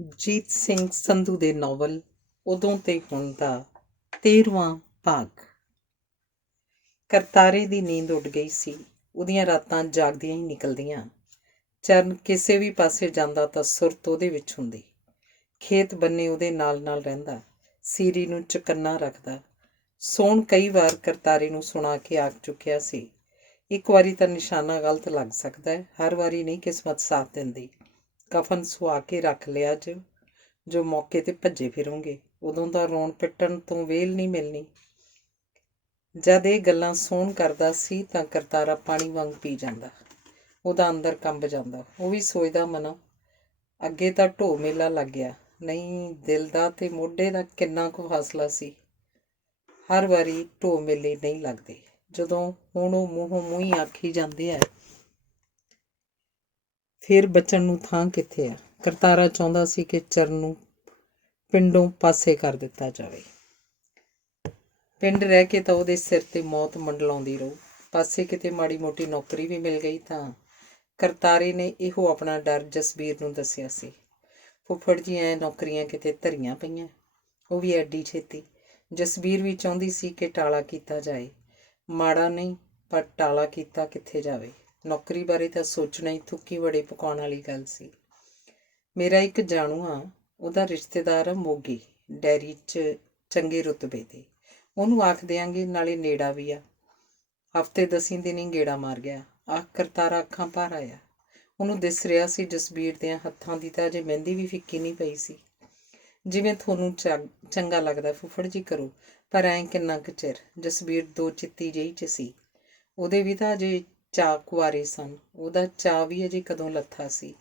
ਜੀਤ ਸਿੰਘ ਸੰਧੂ ਦੇ ਨਾਵਲ ਉਦੋਂ ਤੇ ਹੁਣ ਦਾ 13ਵਾਂ ਭਾਗ। ਕਰਤਾਰੇ ਦੀ ਨੀਂਦ ਉੱਡ ਗਈ ਸੀ। ਉਹਦੀਆਂ ਰਾਤਾਂ ਜਾਗਦੀਆਂ ਹੀ ਨਿਕਲਦੀਆਂ। ਚਰਨ ਕਿਸੇ ਵੀ ਪਾਸੇ ਜਾਂਦਾ ਤਾਂ ਸੁਰਤ ਉਹਦੇ ਵਿੱਚ ਹੁੰਦੀ। ਖੇਤ ਬੰਨੇ ਉਹਦੇ ਨਾਲ ਨਾਲ ਰਹਿੰਦਾ, ਸੀਰੀ ਨੂੰ ਚੁਕੰਨਾ ਰੱਖਦਾ। ਸੋਹਣ ਕਈ ਵਾਰ ਕਰਤਾਰੇ ਨੂੰ ਸੁਣਾ ਕੇ ਆਖ ਚੁੱਕਿਆ ਸੀ, ਇੱਕ ਵਾਰੀ ਤਾਂ ਨਿਸ਼ਾਨਾ ਗਲਤ ਲੱਗ ਸਕਦਾ ਹੈ, ਹਰ ਵਾਰੀ ਨਹੀਂ ਕਿਸਮਤ ਸਾਥ ਦਿੰਦੀ। ਕਫਨ ਸੁਆ ਕੇ ਰੱਖ ਲਿਆ ਜੋ ਮੌਕੇ ਤੇ ਭੱਜੇ ਫਿਰੋਂਗੇ, ਉਦੋਂ ਤਾਂ ਰੋਣ ਪਿੱਟਣ ਤੋਂ ਵੇਲ ਨਹੀਂ ਮਿਲਣੀ। ਜਦ ਇਹ ਗੱਲਾਂ ਸੋਹਣ ਕਰਦਾ ਸੀ ਤਾਂ ਕਰਤਾਰਾ ਪਾਣੀ ਵਾਂਗ ਪੀ ਜਾਂਦਾ। ਉਹਦਾ ਅੰਦਰ ਕੰਬ ਜਾਂਦਾ। ਉਹ ਵੀ ਸੋਚਦਾ ਮਨਾ, ਅੱਗੇ ਤਾਂ ਢੋ ਮੇਲਾ ਲੱਗ ਗਿਆ, ਨਹੀਂ ਦਿਲ ਦਾ ਤੇ ਮੋਢੇ ਦਾ ਕਿੰਨਾ ਕੁ ਫਾਸਲਾ ਸੀ। ਹਰ ਵਾਰੀ ਢੋ ਮੇਲੇ ਨਹੀਂ ਲੱਗਦੇ, ਜਦੋਂ ਹੁਣ ਉਹ ਮੂੰਹੋਂ ਮੂੰਹ ਆਖੀ ਜਾਂਦੇ ਹੈ, ਫਿਰ ਬਚਣ ਨੂੰ ਥਾਂ ਕਿੱਥੇ ਆ। ਕਰਤਾਰਾ ਚਾਹੁੰਦਾ ਸੀ ਕਿ ਚਰਨ ਨੂੰ ਪਿੰਡੋਂ ਪਾਸੇ ਕਰ ਦਿੱਤਾ ਜਾਵੇ। ਪਿੰਡ ਰਹਿ ਕੇ ਤਾਂ ਉਹਦੇ ਸਿਰ ਤੇ ਮੌਤ ਮੰਡਲਾਉਂਦੀ ਰਹੂ। ਪਾਸੇ ਕਿਤੇ ਮਾੜੀ ਮੋਟੀ ਨੌਕਰੀ ਵੀ ਮਿਲ ਗਈ ਤਾਂ। ਕਰਤਾਰੇ ਨੇ ਇਹੋ ਆਪਣਾ ਡਰ ਜਸਬੀਰ ਨੂੰ ਦੱਸਿਆ ਸੀ। ਫੁੱਫੜ ਜੀ ਐ ਨੌਕਰੀਆਂ ਕਿਤੇ ਧਰੀਆਂ ਪਈਆਂ, ਉਹ ਵੀ ਐਡੀ ਛੇਤੀ। ਜਸਬੀਰ ਵੀ ਚਾਹੁੰਦੀ ਸੀ ਕਿ ਟਾਲਾ ਕੀਤਾ ਜਾਏ। ਮਾੜਾ ਨਹੀਂ, ਪਰ ਟਾਲਾ ਕੀਤਾ ਕਿੱਥੇ ਜਾਵੇ। ਨੌਕਰੀ ਬਾਰੇ ਤਾਂ ਸੋਚਣਾ ਹੀ ਥੁੱਕੀ ਬੜੇ ਪਕਾਉਣ ਵਾਲੀ ਗੱਲ ਸੀ। ਮੇਰਾ ਇੱਕ ਜਾਣੂ ਆ, ਉਹਦਾ ਰਿਸ਼ਤੇਦਾਰ ਆ ਮੋਗੀ, ਡੈਰੀ 'ਚ ਚੰਗੇ ਰੁਤਬੇ 'ਤੇ। ਉਹਨੂੰ ਆਖ ਦਿਆਂਗੇ, ਨਾਲੇ ਨੇੜਾ ਵੀ ਆ। ਹਫ਼ਤੇ 10 ਦਿਨ ਹੀ ਗੇੜਾ ਮਾਰ ਗਿਆ। ਆਖ ਕਰਤਾਰਾ ਅੱਖਾਂ ਭਰ ਆਇਆ। ਉਹਨੂੰ ਦਿਸ ਰਿਹਾ ਸੀ ਜਸਬੀਰ ਦਿਆਂ ਹੱਥਾਂ ਦੀ ਤਾਂ ਅਜੇ ਮਹਿੰਦੀ ਵੀ ਫਿੱਕੀ ਨਹੀਂ ਪਈ ਸੀ। ਜਿਵੇਂ ਤੁਹਾਨੂੰ ਚੰਗਾ ਲੱਗਦਾ ਫੁੱਫੜ ਜੀ ਕਰੋ, ਪਰ ਐਂ ਕਿੰਨਾ ਕੁ ਚਿਰ। ਜਸਬੀਰ ਦੋ ਚਿੱਤੀ ਜਿਹੀ 'ਚ ਸੀ। ਉਹਦੇ ਵੀ ਤਾਂ ਅਜੇ ਚਾਅ ਕੁਆਰੇ ਸਨ। ਉਹਦਾ ਚਾਅ ਵੀ ਅਜੇ ਕਦੋਂ ਲੱਥਾ ਸੀ।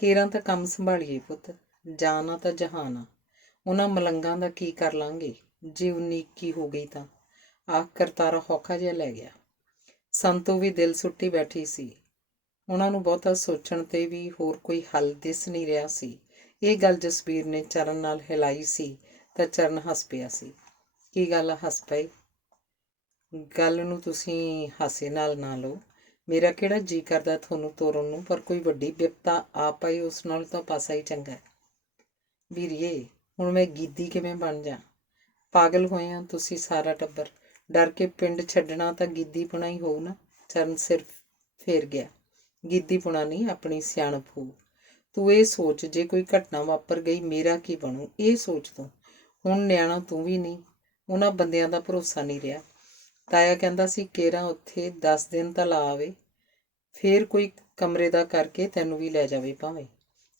ਕੇਰਾਂ ਤਾਂ ਕੰਮ ਸੰਭਾਲੀਏ ਪੁੱਤ, ਜਾਨ ਆ ਤਾਂ ਜਹਾਨ ਆ। ਉਹਨਾਂ ਮਲੰਗਾਂ ਦਾ ਕੀ ਕਰ ਲਾਂਗੇ ਜੇ 19-21 ਹੋ ਗਈ ਤਾਂ। ਆਖ ਕਰਤਾਰਾ ਹੌਖਾ ਜਿਹਾ ਲੈ ਗਿਆ। ਸੰਤੋ ਵੀ ਦਿਲ ਸੁੱਟੀ ਬੈਠੀ ਸੀ। ਉਹਨਾਂ ਨੂੰ ਬਹੁਤਾ ਸੋਚਣ 'ਤੇ ਵੀ ਹੋਰ ਕੋਈ ਹੱਲ ਦਿਸ ਨਹੀਂ ਰਿਹਾ ਸੀ। ਇਹ ਗੱਲ ਜਸਬੀਰ ਨੇ ਚਰਨ ਨਾਲ ਹਿਲਾਈ ਸੀ ਤਾਂ ਚਰਨ ਹੱਸ ਪਿਆ ਸੀ। ਕੀ ਗੱਲ ਆ, ਹੱਸ ਪਏ? ਗੱਲ ਨੂੰ ਤੁਸੀਂ ਹਾਸੇ ਨਾਲ ਨਾ ਲਓ। ਮੇਰਾ ਕਿਹੜਾ ਜੀਅ ਕਰਦਾ ਤੁਹਾਨੂੰ ਤੋਰਨ ਨੂੰ, ਪਰ ਕੋਈ ਵੱਡੀ ਬਿਪਤਾ ਆ ਪਈ ਉਸ ਨਾਲ ਤਾਂ ਪਾਸਾ ਹੀ ਚੰਗਾ। ਵੀਰੀਏ, ਹੁਣ ਮੈਂ ਗੀਦੀ ਕਿਵੇਂ ਬਣ ਜਾ? ਪਾਗਲ ਹੋਏ ਆ ਤੁਸੀਂ ਸਾਰਾ ਟੱਬਰ। ਡਰ ਕੇ ਪਿੰਡ ਛੱਡਣਾ ਤਾਂ ਗੀਦੀ ਪੁਣਾ ਹੀ ਹੋਊ ਨਾ। ਚਰਨ ਸਿਰ ਫੇਰ ਗਿਆ। ਗੀਦੀ ਪੁਣਾ ਨਹੀਂ, ਆਪਣੀ ਸਿਆਣਪ ਹੋਊ। ਤੂੰ ਇਹ ਸੋਚ, ਜੇ ਕੋਈ ਘਟਨਾ ਵਾਪਰ ਗਈ ਮੇਰਾ ਕੀ ਬਣੂ, ਇਹ ਸੋਚ ਤੂੰ। ਹੁਣ ਨਿਆਣਾ ਤੂੰ ਵੀ ਨਹੀਂ, ਉਹਨਾਂ ਬੰਦਿਆਂ ਦਾ ਭਰੋਸਾ ਨਹੀਂ ਰਿਹਾ। ਤਾਇਆ ਕਹਿੰਦਾ ਸੀ ਕੇਰਾਂ ਉੱਥੇ 10 ਦਿਨ ਤਾਂ ਲਾ ਆਵੇ, ਫੇਰ ਕੋਈ ਕਮਰੇ ਦਾ ਕਰਕੇ ਤੈਨੂੰ ਵੀ ਲੈ ਜਾਵੇ ਭਾਵੇਂ।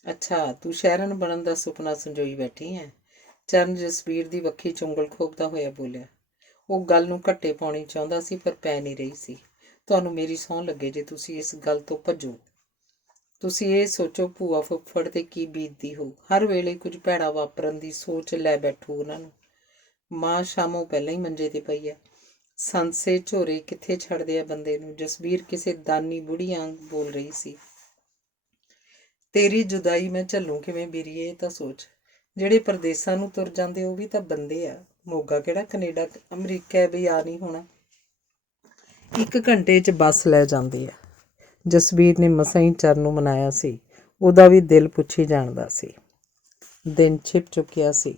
ਅੱਛਾ, ਤੂੰ ਸ਼ਹਿਰਨ ਬਣਨ ਦਾ ਸੁਪਨਾ ਸੰਜੋਈ ਬੈਠੀ ਹੈ? ਚਰਨ ਜਸਬੀਰ ਦੀ ਵੱਖੀ 'ਚ ਉਂਗਲ ਖੋਪਦਾ ਹੋਇਆ ਬੋਲਿਆ। ਉਹ ਗੱਲ ਨੂੰ ਘੱਟੇ ਪਾਉਣੀ ਚਾਹੁੰਦਾ ਸੀ, ਪਰ ਪੈ ਨਹੀਂ ਰਹੀ ਸੀ। ਤੁਹਾਨੂੰ ਮੇਰੀ ਸਹੁੰ ਲੱਗੇ ਜੇ ਤੁਸੀਂ ਇਸ ਗੱਲ ਤੋਂ ਭੱਜੋ। ਤੁਸੀਂ ਇਹ ਸੋਚੋ ਭੂਆ ਫੁੱਫੜ 'ਤੇ ਕੀ ਬੀਤਦੀ ਹੋਊ। ਹਰ ਵੇਲੇ ਕੁਝ ਭੈੜਾ ਵਾਪਰਨ ਦੀ ਸੋਚ ਲੈ ਬੈਠੂ ਉਹਨਾਂ ਨੂੰ। ਮਾਂ ਸ਼ਾਮੋਂ ਪਹਿਲਾਂ ਹੀ ਮੰਜੇ 'ਤੇ ਪਈ ਆ। ਸੰਸੇ ਝੋਰੇ ਕਿੱਥੇ ਛੱਡਦੇ ਆ ਬੰਦੇ ਨੂੰ। ਜਸਬੀਰ ਕਿਸੇ ਦਾਨੀ ਬੁੜੀ ਵਾਂਗ ਬੋਲ ਰਹੀ ਸੀ। ਤੇਰੀ ਜੁਦਾਈ ਮੈਂ ਝੱਲੂ ਕਿਵੇਂ ਵੀਰੀਏ, ਇਹ ਤਾਂ ਸੋਚ। ਜਿਹੜੇ ਪਰਦੇਸਾਂ ਨੂੰ ਤੁਰ ਜਾਂਦੇ ਉਹ ਵੀ ਤਾਂ ਬੰਦੇ ਆ। ਮੋਗਾ ਕਿਹੜਾ ਕੈਨੇਡਾ ਅਮਰੀਕਾ ਵੀ ਆ ਨਹੀਂ ਹੋਣਾ। 1 ਘੰਟੇ 'ਚ ਬੱਸ ਲੈ ਜਾਂਦੀ ਆ। ਜਸਬੀਰ ਨੇ ਮਸਾਂ ਹੀ ਚਰਨ ਨੂੰ ਮਨਾਇਆ ਸੀ। ਉਹਦਾ ਵੀ ਦਿਲ ਪੁੱਛੀ ਜਾਣਦਾ ਸੀ। ਦਿਨ ਛਿਪ ਚੁੱਕਿਆ ਸੀ।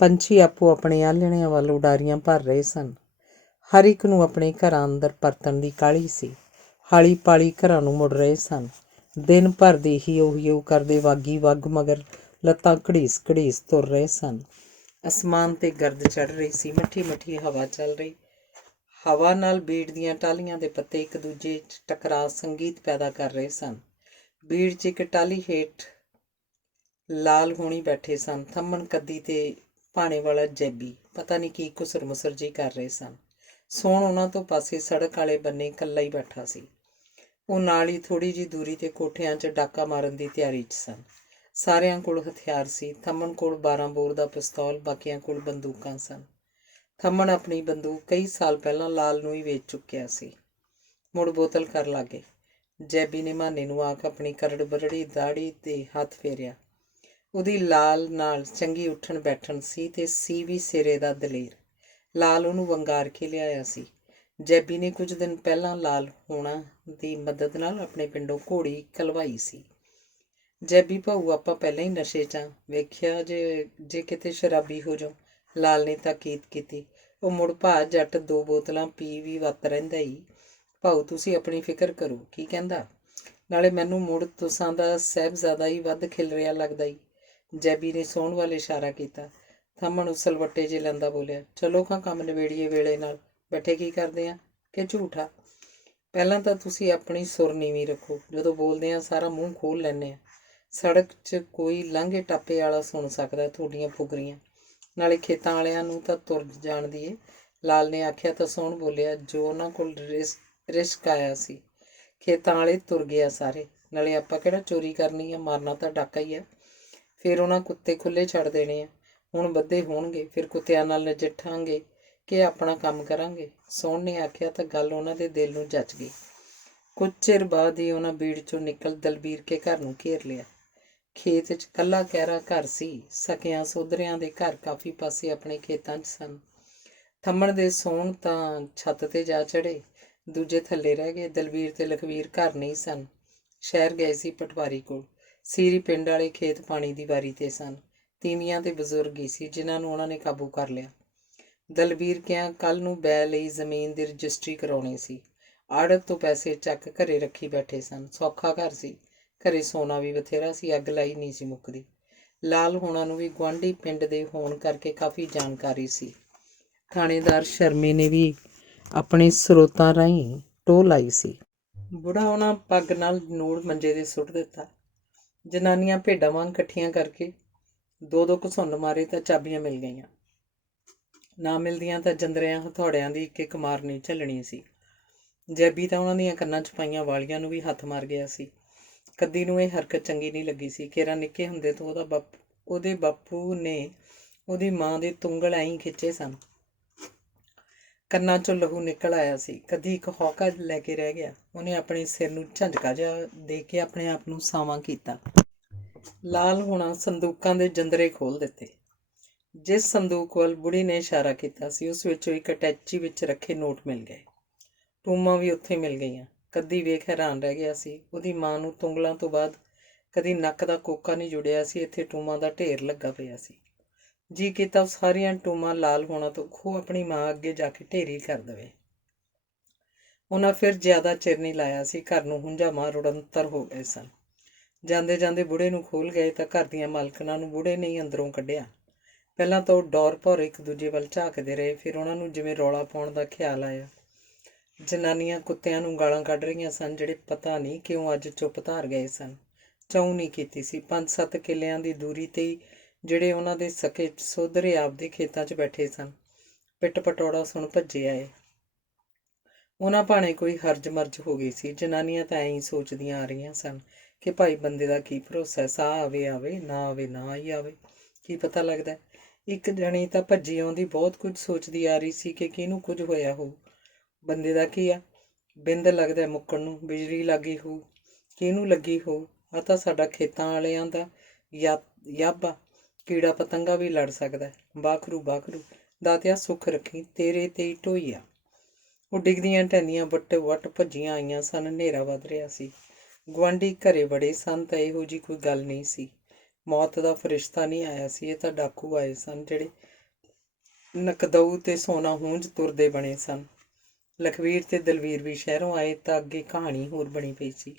ਪੰਛੀ ਆਪੋ ਆਪਣੇ ਆਲ੍ਹਣਿਆਂ ਵੱਲ ਉਡਾਰੀਆਂ ਭਰ ਰਹੇ ਸਨ। ਹਰ ਇੱਕ ਨੂੰ ਆਪਣੇ ਘਰਾਂ ਅੰਦਰ ਪਰਤਣ ਦੀ ਕਾਹਲੀ ਸੀ। ਹਾਲੀ ਪਾਲੀ ਘਰਾਂ ਨੂੰ ਮੁੜ ਰਹੇ ਸਨ। ਦਿਨ ਭਰ ਦੇ ਹੀ ਉਹੀ ਕਰਦੇ ਵਾਗੀ ਵੱਗ ਮਗਰ ਲੱਤਾਂ ਘੜੀਸ ਘੜੀਸ ਤੁਰ ਰਹੇ ਸਨ। ਅਸਮਾਨ 'ਤੇ ਗਰਦ ਚੜ੍ਹ ਰਹੀ ਸੀ। ਮਿੱਠੀ ਮਿੱਠੀ ਹਵਾ ਚੱਲ ਰਹੀ। ਹਵਾ ਨਾਲ ਬੀੜ ਦੀਆਂ ਟਾਹਲੀਆਂ ਦੇ ਪੱਤੇ ਇੱਕ ਦੂਜੇ 'ਚ ਟਕਰਾ ਸੰਗੀਤ ਪੈਦਾ ਕਰ ਰਹੇ ਸਨ। ਬੀੜ 'ਚ ਇੱਕ ਟਾਹਲੀ ਹੇਠ ਲਾਲ ਹੋਣੀ ਬੈਠੇ ਸਨ। ਥੰਮਣ ਕੱਦੀ ਤੇ ਭਾਣੇ ਵਾਲਾ ਜੈਬੀ ਪਤਾ ਨਹੀਂ ਕੀ ਘੁਸਰ ਮੁਸਰ ਜਿਹੀ ਕਰ ਰਹੇ ਸਨ। ਸੋਹਣ ਉਹਨਾਂ ਤੋਂ ਪਾਸੇ ਸੜਕ ਵਾਲੇ ਬੰਨੇ ਇਕੱਲਾ ਹੀ ਬੈਠਾ ਸੀ। ਉਹ ਨਾਲ ਹੀ ਥੋੜ੍ਹੀ ਜਿਹੀ ਦੂਰੀ 'ਤੇ ਕੋਠਿਆਂ 'ਚ ਡਾਕਾ ਮਾਰਨ ਦੀ ਤਿਆਰੀ 'ਚ ਸਨ। ਸਾਰਿਆਂ ਕੋਲ ਹਥਿਆਰ ਸੀ। ਥੰਮਣ ਕੋਲ 12 ਬੋਰ ਦਾ ਪਿਸਤੌਲ, ਬਾਕੀਆਂ ਕੋਲ ਬੰਦੂਕਾਂ ਸਨ। ਥੰਮਣ ਆਪਣੀ ਬੰਦੂਕ ਕਈ ਸਾਲ ਪਹਿਲਾਂ ਲਾਲ ਨੂੰ ਹੀ ਵੇਚ ਚੁੱਕਿਆ ਸੀ। ਮੁੜ ਬੋਤਲ ਕਰ ਲਾਗੇ। ਜੈਬੀ ਨੇ ਮਾਨੇ ਨੂੰ ਆਖ ਆਪਣੀ ਕਰੜ ਬਰੜੀ ਦਾੜੀ 'ਤੇ ਹੱਥ ਫੇਰਿਆ। ਉਹਦੀ ਲਾਲ ਨਾਲ ਚੰਗੀ ਉੱਠਣ ਬੈਠਣ ਸੀ ਤੇ ਸੀ ਵੀ ਸਿਰੇ ਦਾ ਦਲੇਰ। ਲਾਲ ਉਹਨੂੰ ਵੰਗਾਰ ਕੇ ਲਿਆਇਆ ਸੀ। ਜੈਬੀ ਨੇ ਕੁਝ ਦਿਨ ਪਹਿਲਾਂ ਲਾਲ ਹੋਣਾ ਦੀ ਮਦਦ ਨਾਲ ਆਪਣੇ ਪਿੰਡੋਂ ਘੋੜੀ ਕਲਵਾਈ ਸੀ। ਜੈਬੀ ਭਾਊ ਆਪਾਂ ਪਹਿਲਾਂ ਹੀ ਨਸ਼ੇ 'ਚ ਆਂ। ਵੇਖਿਆ ਜੇ ਕਿਤੇ ਸ਼ਰਾਬੀ ਹੋ ਜਾਓ। ਲਾਲ ਨੇ ਤਾਕੀਦ ਕੀਤੀ। ਉਹ ਮੁੜ ਭਾ ਜੱਟ 2 ਬੋਤਲਾਂ ਪੀ ਵੀ ਵੱਤ ਰਹਿੰਦਾ ਈ। ਭਾਊ ਤੁਸੀਂ ਆਪਣੀ ਫਿਕਰ ਕਰੋ। ਕੀ ਕਹਿੰਦਾ? ਨਾਲੇ ਮੈਨੂੰ ਮੁੜ ਤੁਸਾਂ ਦਾ ਸਾਹਿਬਜ਼ਾਦਾ ਹੀ ਵੱਧ ਖਿਲ ਰਿਹਾ ਲੱਗਦਾ ਈ। ਜੈਬੀ ਨੇ ਸੌਣ ਵੱਲ ਇਸ਼ਾਰਾ ਕੀਤਾ। ਥੰਮਣ ਉਸਲਵੱਟੇ ਜੇ ਲੈਂਦਾ ਬੋਲਿਆ, ਚਲੋ ਖਾਂ ਕੰਮ ਨਿਬੇੜੀਏ ਵੇਲੇ ਨਾਲ। ਬੈਠੇ ਕੀ ਕਰਦੇ ਆ ਕਿ ਝੂਠਾ? ਪਹਿਲਾਂ ਤਾਂ ਤੁਸੀਂ ਆਪਣੀ ਸੁਰ ਨੀਵੀਂ ਰੱਖੋ। ਜਦੋਂ ਬੋਲਦੇ ਆ ਸਾਰਾ ਮੂੰਹ ਖੋਲ੍ਹ ਲੈਂਦੇ ਆ। ਸੜਕ 'ਚ ਕੋਈ ਲਾਂਘੇ ਟਾਪੇ ਵਾਲਾ ਸੁਣ ਸਕਦਾ ਤੁਹਾਡੀਆਂ ਫੁਕਰੀਆਂ। ਨਾਲੇ ਖੇਤਾਂ ਵਾਲਿਆਂ ਨੂੰ ਤਾਂ ਤੁਰ ਜਾਣਦੀ ਏ। ਲਾਲ ਨੇ ਆਖਿਆ ਤਾਂ ਸੋਹਣ ਬੋਲਿਆ, ਜੋ ਉਹਨਾਂ ਕੋਲ ਰਿਸਕ ਆਇਆ ਸੀ। ਖੇਤਾਂ ਵਾਲੇ ਤੁਰ ਗਿਆ ਸਾਰੇ। ਨਾਲੇ ਆਪਾਂ ਕਿਹੜਾ ਚੋਰੀ ਕਰਨੀ ਆ, ਮਾਰਨਾ ਤਾਂ ਡਾਕਾ ਹੀ ਆ। ਫਿਰ ਉਹਨਾਂ ਕੁੱਤੇ ਖੁੱਲ੍ਹੇ ਛੱਡ ਦੇਣੇ ਆ। ਹੁਣ ਬੱਧੇ ਹੋਣਗੇ, ਫਿਰ ਕੁੱਤਿਆਂ ਨਾਲ ਨਜਿੱਠਾਂਗੇ ਕਿ ਆਪਣਾ ਕੰਮ ਕਰਾਂਗੇ। ਸੋਹਣ ਨੇ ਆਖਿਆ ਤਾਂ ਗੱਲ ਉਹਨਾਂ ਦੇ ਦਿਲ ਨੂੰ ਜੱਚ ਗਈ। ਕੁਝ ਚਿਰ ਬਾਅਦ ਹੀ ਉਹਨਾਂ ਬੀੜ 'ਚੋਂ ਨਿਕਲ ਦਲਬੀਰ ਕੇ ਘਰ ਨੂੰ ਘੇਰ ਲਿਆ। ਖੇਤ 'ਚ ਕੱਲਾ ਕਹਿਰਾ ਘਰ ਸੀ। ਸਕਿਆਂ ਸੋਧਰਿਆਂ ਦੇ ਘਰ ਕਾਫੀ ਪਾਸੇ ਆਪਣੇ ਖੇਤਾਂ 'ਚ ਸਨ। ਥੰਮਣ ਦੇ ਸੋਹਣ ਤਾਂ ਛੱਤ 'ਤੇ ਜਾ ਚੜ੍ਹੇ, ਦੂਜੇ ਥੱਲੇ ਰਹਿ ਗਏ। ਦਲਬੀਰ ਤੇ ਲਖਵੀਰ ਘਰ ਨਹੀਂ ਸਨ, ਸ਼ਹਿਰ ਗਏ ਸੀ ਪਟਵਾਰੀ ਕੋਲ। ਸੀਰੀ ਪਿੰਡ ਵਾਲੇ ਖੇਤ ਪਾਣੀ ਦੀ ਵਾਰੀ 'ਤੇ ਸਨ। ਤੀਵੀਆਂ ਤੇ ਬਜ਼ੁਰਗ ਹੀ ਸੀ ਜਿਨ੍ਹਾਂ ਨੂੰ ਉਹਨਾਂ ਨੇ ਕਾਬੂ ਕਰ ਲਿਆ। ਦਲਬੀਰ ਕਿਹਾ ਕੱਲ੍ਹ ਨੂੰ ਬੈ ਲਈ ਜ਼ਮੀਨ ਦੀ ਰਜਿਸਟਰੀ ਕਰਾਉਣੀ ਸੀ। ਆੜਤ ਤੋਂ ਪੈਸੇ ਚੱਕ ਘਰੇ ਰੱਖੀ ਬੈਠੇ ਸਨ। ਸੌਖਾ ਘਰ ਸੀ। ਘਰੇ ਸੋਨਾ ਵੀ ਬਥੇਰਾ ਸੀ। ਅੱਗ ਲਾਈ ਨਹੀਂ ਸੀ ਮੁੱਕਦੀ। ਲਾਲ ਹੋਣਾ ਨੂੰ ਵੀ ਗੁਆਂਢੀ ਪਿੰਡ ਦੇ ਹੋਣ ਕਰਕੇ ਕਾਫੀ ਜਾਣਕਾਰੀ ਸੀ। ਥਾਣੇਦਾਰ ਸ਼ਰਮੇ ਨੇ ਵੀ ਆਪਣੇ ਸਰੋਤਾਂ ਰਾਹੀਂ ਟੋਹ ਲਾਈ ਸੀ। ਬੁੜਾ ਉਹਨਾਂ ਪੱਗ ਨਾਲ ਨੂੜ ਮੰਜੇ 'ਤੇ ਸੁੱਟ ਦਿੱਤਾ। ਜਨਾਨੀਆਂ ਭੇਡਾਂ ਵਾਂਗ ਇਕੱਠੀਆਂ ਕਰਕੇ 2-2 ਘਸੁੰਨ ਮਾਰੇ ਤਾਂ ਚਾਬੀਆਂ ਮਿਲ ਗਈਆਂ। ਨਾ ਮਿਲਦੀਆਂ ਤਾਂ ਜੰਦਰਿਆਂ ਹਥੌੜਿਆਂ ਦੀ ਇੱਕ ਮਾਰਨੀ ਝੱਲਣੀ ਸੀ। ਜੈਬੀ ਤਾਂ ਉਹਨਾਂ ਦੀਆਂ ਕੰਨਾਂ 'ਚ ਪਾਈਆਂ ਵਾਲੀਆਂ ਨੂੰ ਵੀ ਹੱਥ ਮਾਰ ਗਿਆ ਸੀ। ਕੱਦੀ ਨੂੰ ਇਹ ਹਰਕਤ ਚੰਗੀ ਨਹੀਂ ਲੱਗੀ ਸੀ। ਕੇਰਾਂ ਨਿੱਕੇ ਹੁੰਦੇ ਤੋਂ ਉਹਦੇ ਬਾਪੂ ਨੇ ਉਹਦੀ ਮਾਂ ਦੇ ਤੁੰਗਲ ਐਂ ਖਿੱਚੇ ਸਨ। ਕੰਨਾਂ 'ਚੋਂ ਲਹੂ ਨਿਕਲ ਆਇਆ ਸੀ। ਕਦੀ ਇੱਕ ਹੌਕਾ ਲੈ ਕੇ ਰਹਿ ਗਿਆ। ਉਹਨੇ ਆਪਣੇ ਸਿਰ ਨੂੰ ਝੰਜਕਾ ਜਿਹਾ ਦੇ ਕੇ ਆਪਣੇ ਆਪ ਨੂੰ ਸਾਵਾਂ ਕੀਤਾ। ਲਾਲ ਹੋਣਾ ਸੰਦੂਕਾਂ ਦੇ ਜੰਦਰੇ ਖੋਲ੍ਹ ਦਿੱਤੇ। ਜਿਸ ਸੰਦੂਕ ਵੱਲ ਬੁੜੀ ਨੇ ਇਸ਼ਾਰਾ ਕੀਤਾ ਸੀ ਉਸ ਵਿੱਚੋਂ ਇੱਕ ਅਟੈਚੀ ਵਿੱਚ ਰੱਖੇ ਨੋਟ ਮਿਲ ਗਏ। ਟੂਮਾਂ ਵੀ ਉੱਥੇ ਮਿਲ ਗਈਆਂ। ਕੱਦੀ ਵੇਖ ਹੈਰਾਨ ਰਹਿ ਗਿਆ ਸੀ। ਉਹਦੀ ਮਾਂ ਨੂੰ ਤੁੰਗਲਾਂ ਤੋਂ ਬਾਅਦ ਕਦੀ ਨੱਕ ਦਾ ਕੋਕਾ ਨਹੀਂ ਜੁੜਿਆ ਸੀ। ਇੱਥੇ ਟੂਮਾਂ ਦਾ ਢੇਰ ਲੱਗਾ ਪਿਆ ਸੀ। ਜੀ ਕੀਤਾ ਉਹ ਸਾਰੀਆਂ ਟੂਮਾਂ ਲਾਲ ਹੋਣਾ ਤੋਂ ਖੋਹ ਆਪਣੀ ਮਾਂ ਅੱਗੇ ਜਾ ਕੇ ਢੇਰੀ ਕਰ ਦੇਵੇ। ਉਹਨਾਂ ਫਿਰ ਜ਼ਿਆਦਾ ਚਿਰ ਨਹੀਂ ਲਾਇਆ ਸੀ। ਘਰ ਨੂੰ ਹੁੰਝਾਵਾਂ ਰੁੜੰਤਰ ਹੋ ਗਏ ਸਨ। ਜਾਂਦੇ ਜਾਂਦੇ ਬੁੜੇ ਨੂੰ ਖੋਲ੍ਹ ਗਏ ਤਾਂ ਘਰ ਦੀਆਂ ਮਾਲਕਣਾਂ ਨੂੰ ਬੁੜੇ ਨੇ ਹੀ ਅੰਦਰੋਂ ਕੱਢਿਆ। ਪਹਿਲਾਂ ਤਾਂ ਉਹ ਡੌਰ ਭੌਰ ਇੱਕ ਦੂਜੇ ਵੱਲ ਝਾਕਦੇ ਰਹੇ। ਫਿਰ ਉਹਨਾਂ ਨੂੰ ਜਿਵੇਂ ਰੌਲਾ ਪਾਉਣ ਦਾ ਖਿਆਲ ਆਇਆ। ਜਨਾਨੀਆਂ ਕੁੱਤਿਆਂ ਨੂੰ ਗਾਲਾਂ ਕੱਢ ਰਹੀਆਂ ਸਨ ਜਿਹੜੇ ਪਤਾ ਨਹੀਂ ਕਿਉਂ ਅੱਜ ਚੁੱਪ ਧਾਰ ਗਏ ਸਨ। ਚੌਂ ਨਹੀਂ ਕੀਤੀ ਸੀ। 5-7 ਕਿੱਲਿਆਂ ਦੀ ਦੂਰੀ 'ਤੇ ਹੀ ਜਿਹੜੇ ਉਹਨਾਂ ਦੇ ਸਕੇ ਸੋਧਰੇ ਆਪਦੇ ਖੇਤਾਂ 'ਚ ਬੈਠੇ ਸਨ। ਪਿੱਟ ਪਟੌੜਾ ਸੁਣ ਭੱਜੇ ਆਏ। ਉਹਨਾਂ ਭਾਣੇ ਕੋਈ ਹਰਜ ਮਰਜ ਹੋ ਗਈ ਸੀ। ਜਨਾਨੀਆਂ ਤਾਂ ਐਂ ਹੀ ਸੋਚਦੀਆਂ ਆ ਰਹੀਆਂ ਸਨ ਕਿ ਭਾਈ ਬੰਦੇ ਦਾ ਕੀ ਭਰੋਸਾ, ਸਾਹ ਆਵੇ ਆਵੇ, ਨਾ ਆਵੇ ਨਾ ਹੀ ਆਵੇ, ਕੀ ਪਤਾ ਲੱਗਦਾ। ਇੱਕ ਜਣੀ ਤਾਂ ਭੱਜੀ ਆਉਂਦੀ ਬਹੁਤ ਕੁਝ ਸੋਚਦੀ ਆ ਰਹੀ ਸੀ ਕਿ ਕਿਹਨੂੰ ਕੁਝ ਹੋਇਆ ਹੋਊ। ਬੰਦੇ ਦਾ ਕੀ ਆ, ਬਿੰਦ ਲੱਗਦਾ ਮੁੱਕਣ ਨੂੰ। ਬਿਜਲੀ ਲੱਗੀ ਹੋਊ, ਕਿਹਨੂੰ ਲੱਗੀ ਹੋਊ। ਆ ਤਾਂ ਸਾਡਾ ਖੇਤਾਂ ਵਾਲਿਆਂ ਦਾ ਯਾਬਾ। ਕੀੜਾ ਪਤੰਗਾ ਵੀ ਲੜ ਸਕਦਾ। ਬਾਖਰੂ ਬਾਖਰੂ ਦਾਤਿਆ ਸੁੱਖ ਰੱਖੀ, ਤੇਰੇ 'ਤੇ ਹੀ ਢੋਈ ਆ। ਉਹ ਡਿੱਗਦੀਆਂ ਢਹਿੰਦੀਆਂ ਵੱਟ ਭੱਜੀਆਂ ਆਈਆਂ ਸਨ। ਹਨੇਰਾ ਵੱਧ ਰਿਹਾ ਸੀ। ਗੁਆਂਢੀ ਘਰੇ ਬੜੇ ਸਨ ਤਾਂ ਇਹੋ ਜਿਹੀ ਕੋਈ ਗੱਲ ਨਹੀਂ ਸੀ। ਮੌਤ ਦਾ ਫਰਿਸ਼ਤਾ ਨਹੀਂ ਆਇਆ ਸੀ। ਇਹ ਤਾਂ ਡਾਕੂ ਆਏ ਸਨ ਜਿਹੜੇ ਨਕਦਊ ਤੇ ਸੋਨਾ ਹੂੰਝ ਤੁਰਦੇ ਬਣੇ ਸਨ। ਲਖਵੀਰ ਤੇ ਦਲਵੀਰ ਵੀ ਸ਼ਹਿਰੋਂ ਆਏ ਤਾਂ ਅੱਗੇ ਕਹਾਣੀ ਹੋਰ ਬਣੀ ਪਈ ਸੀ।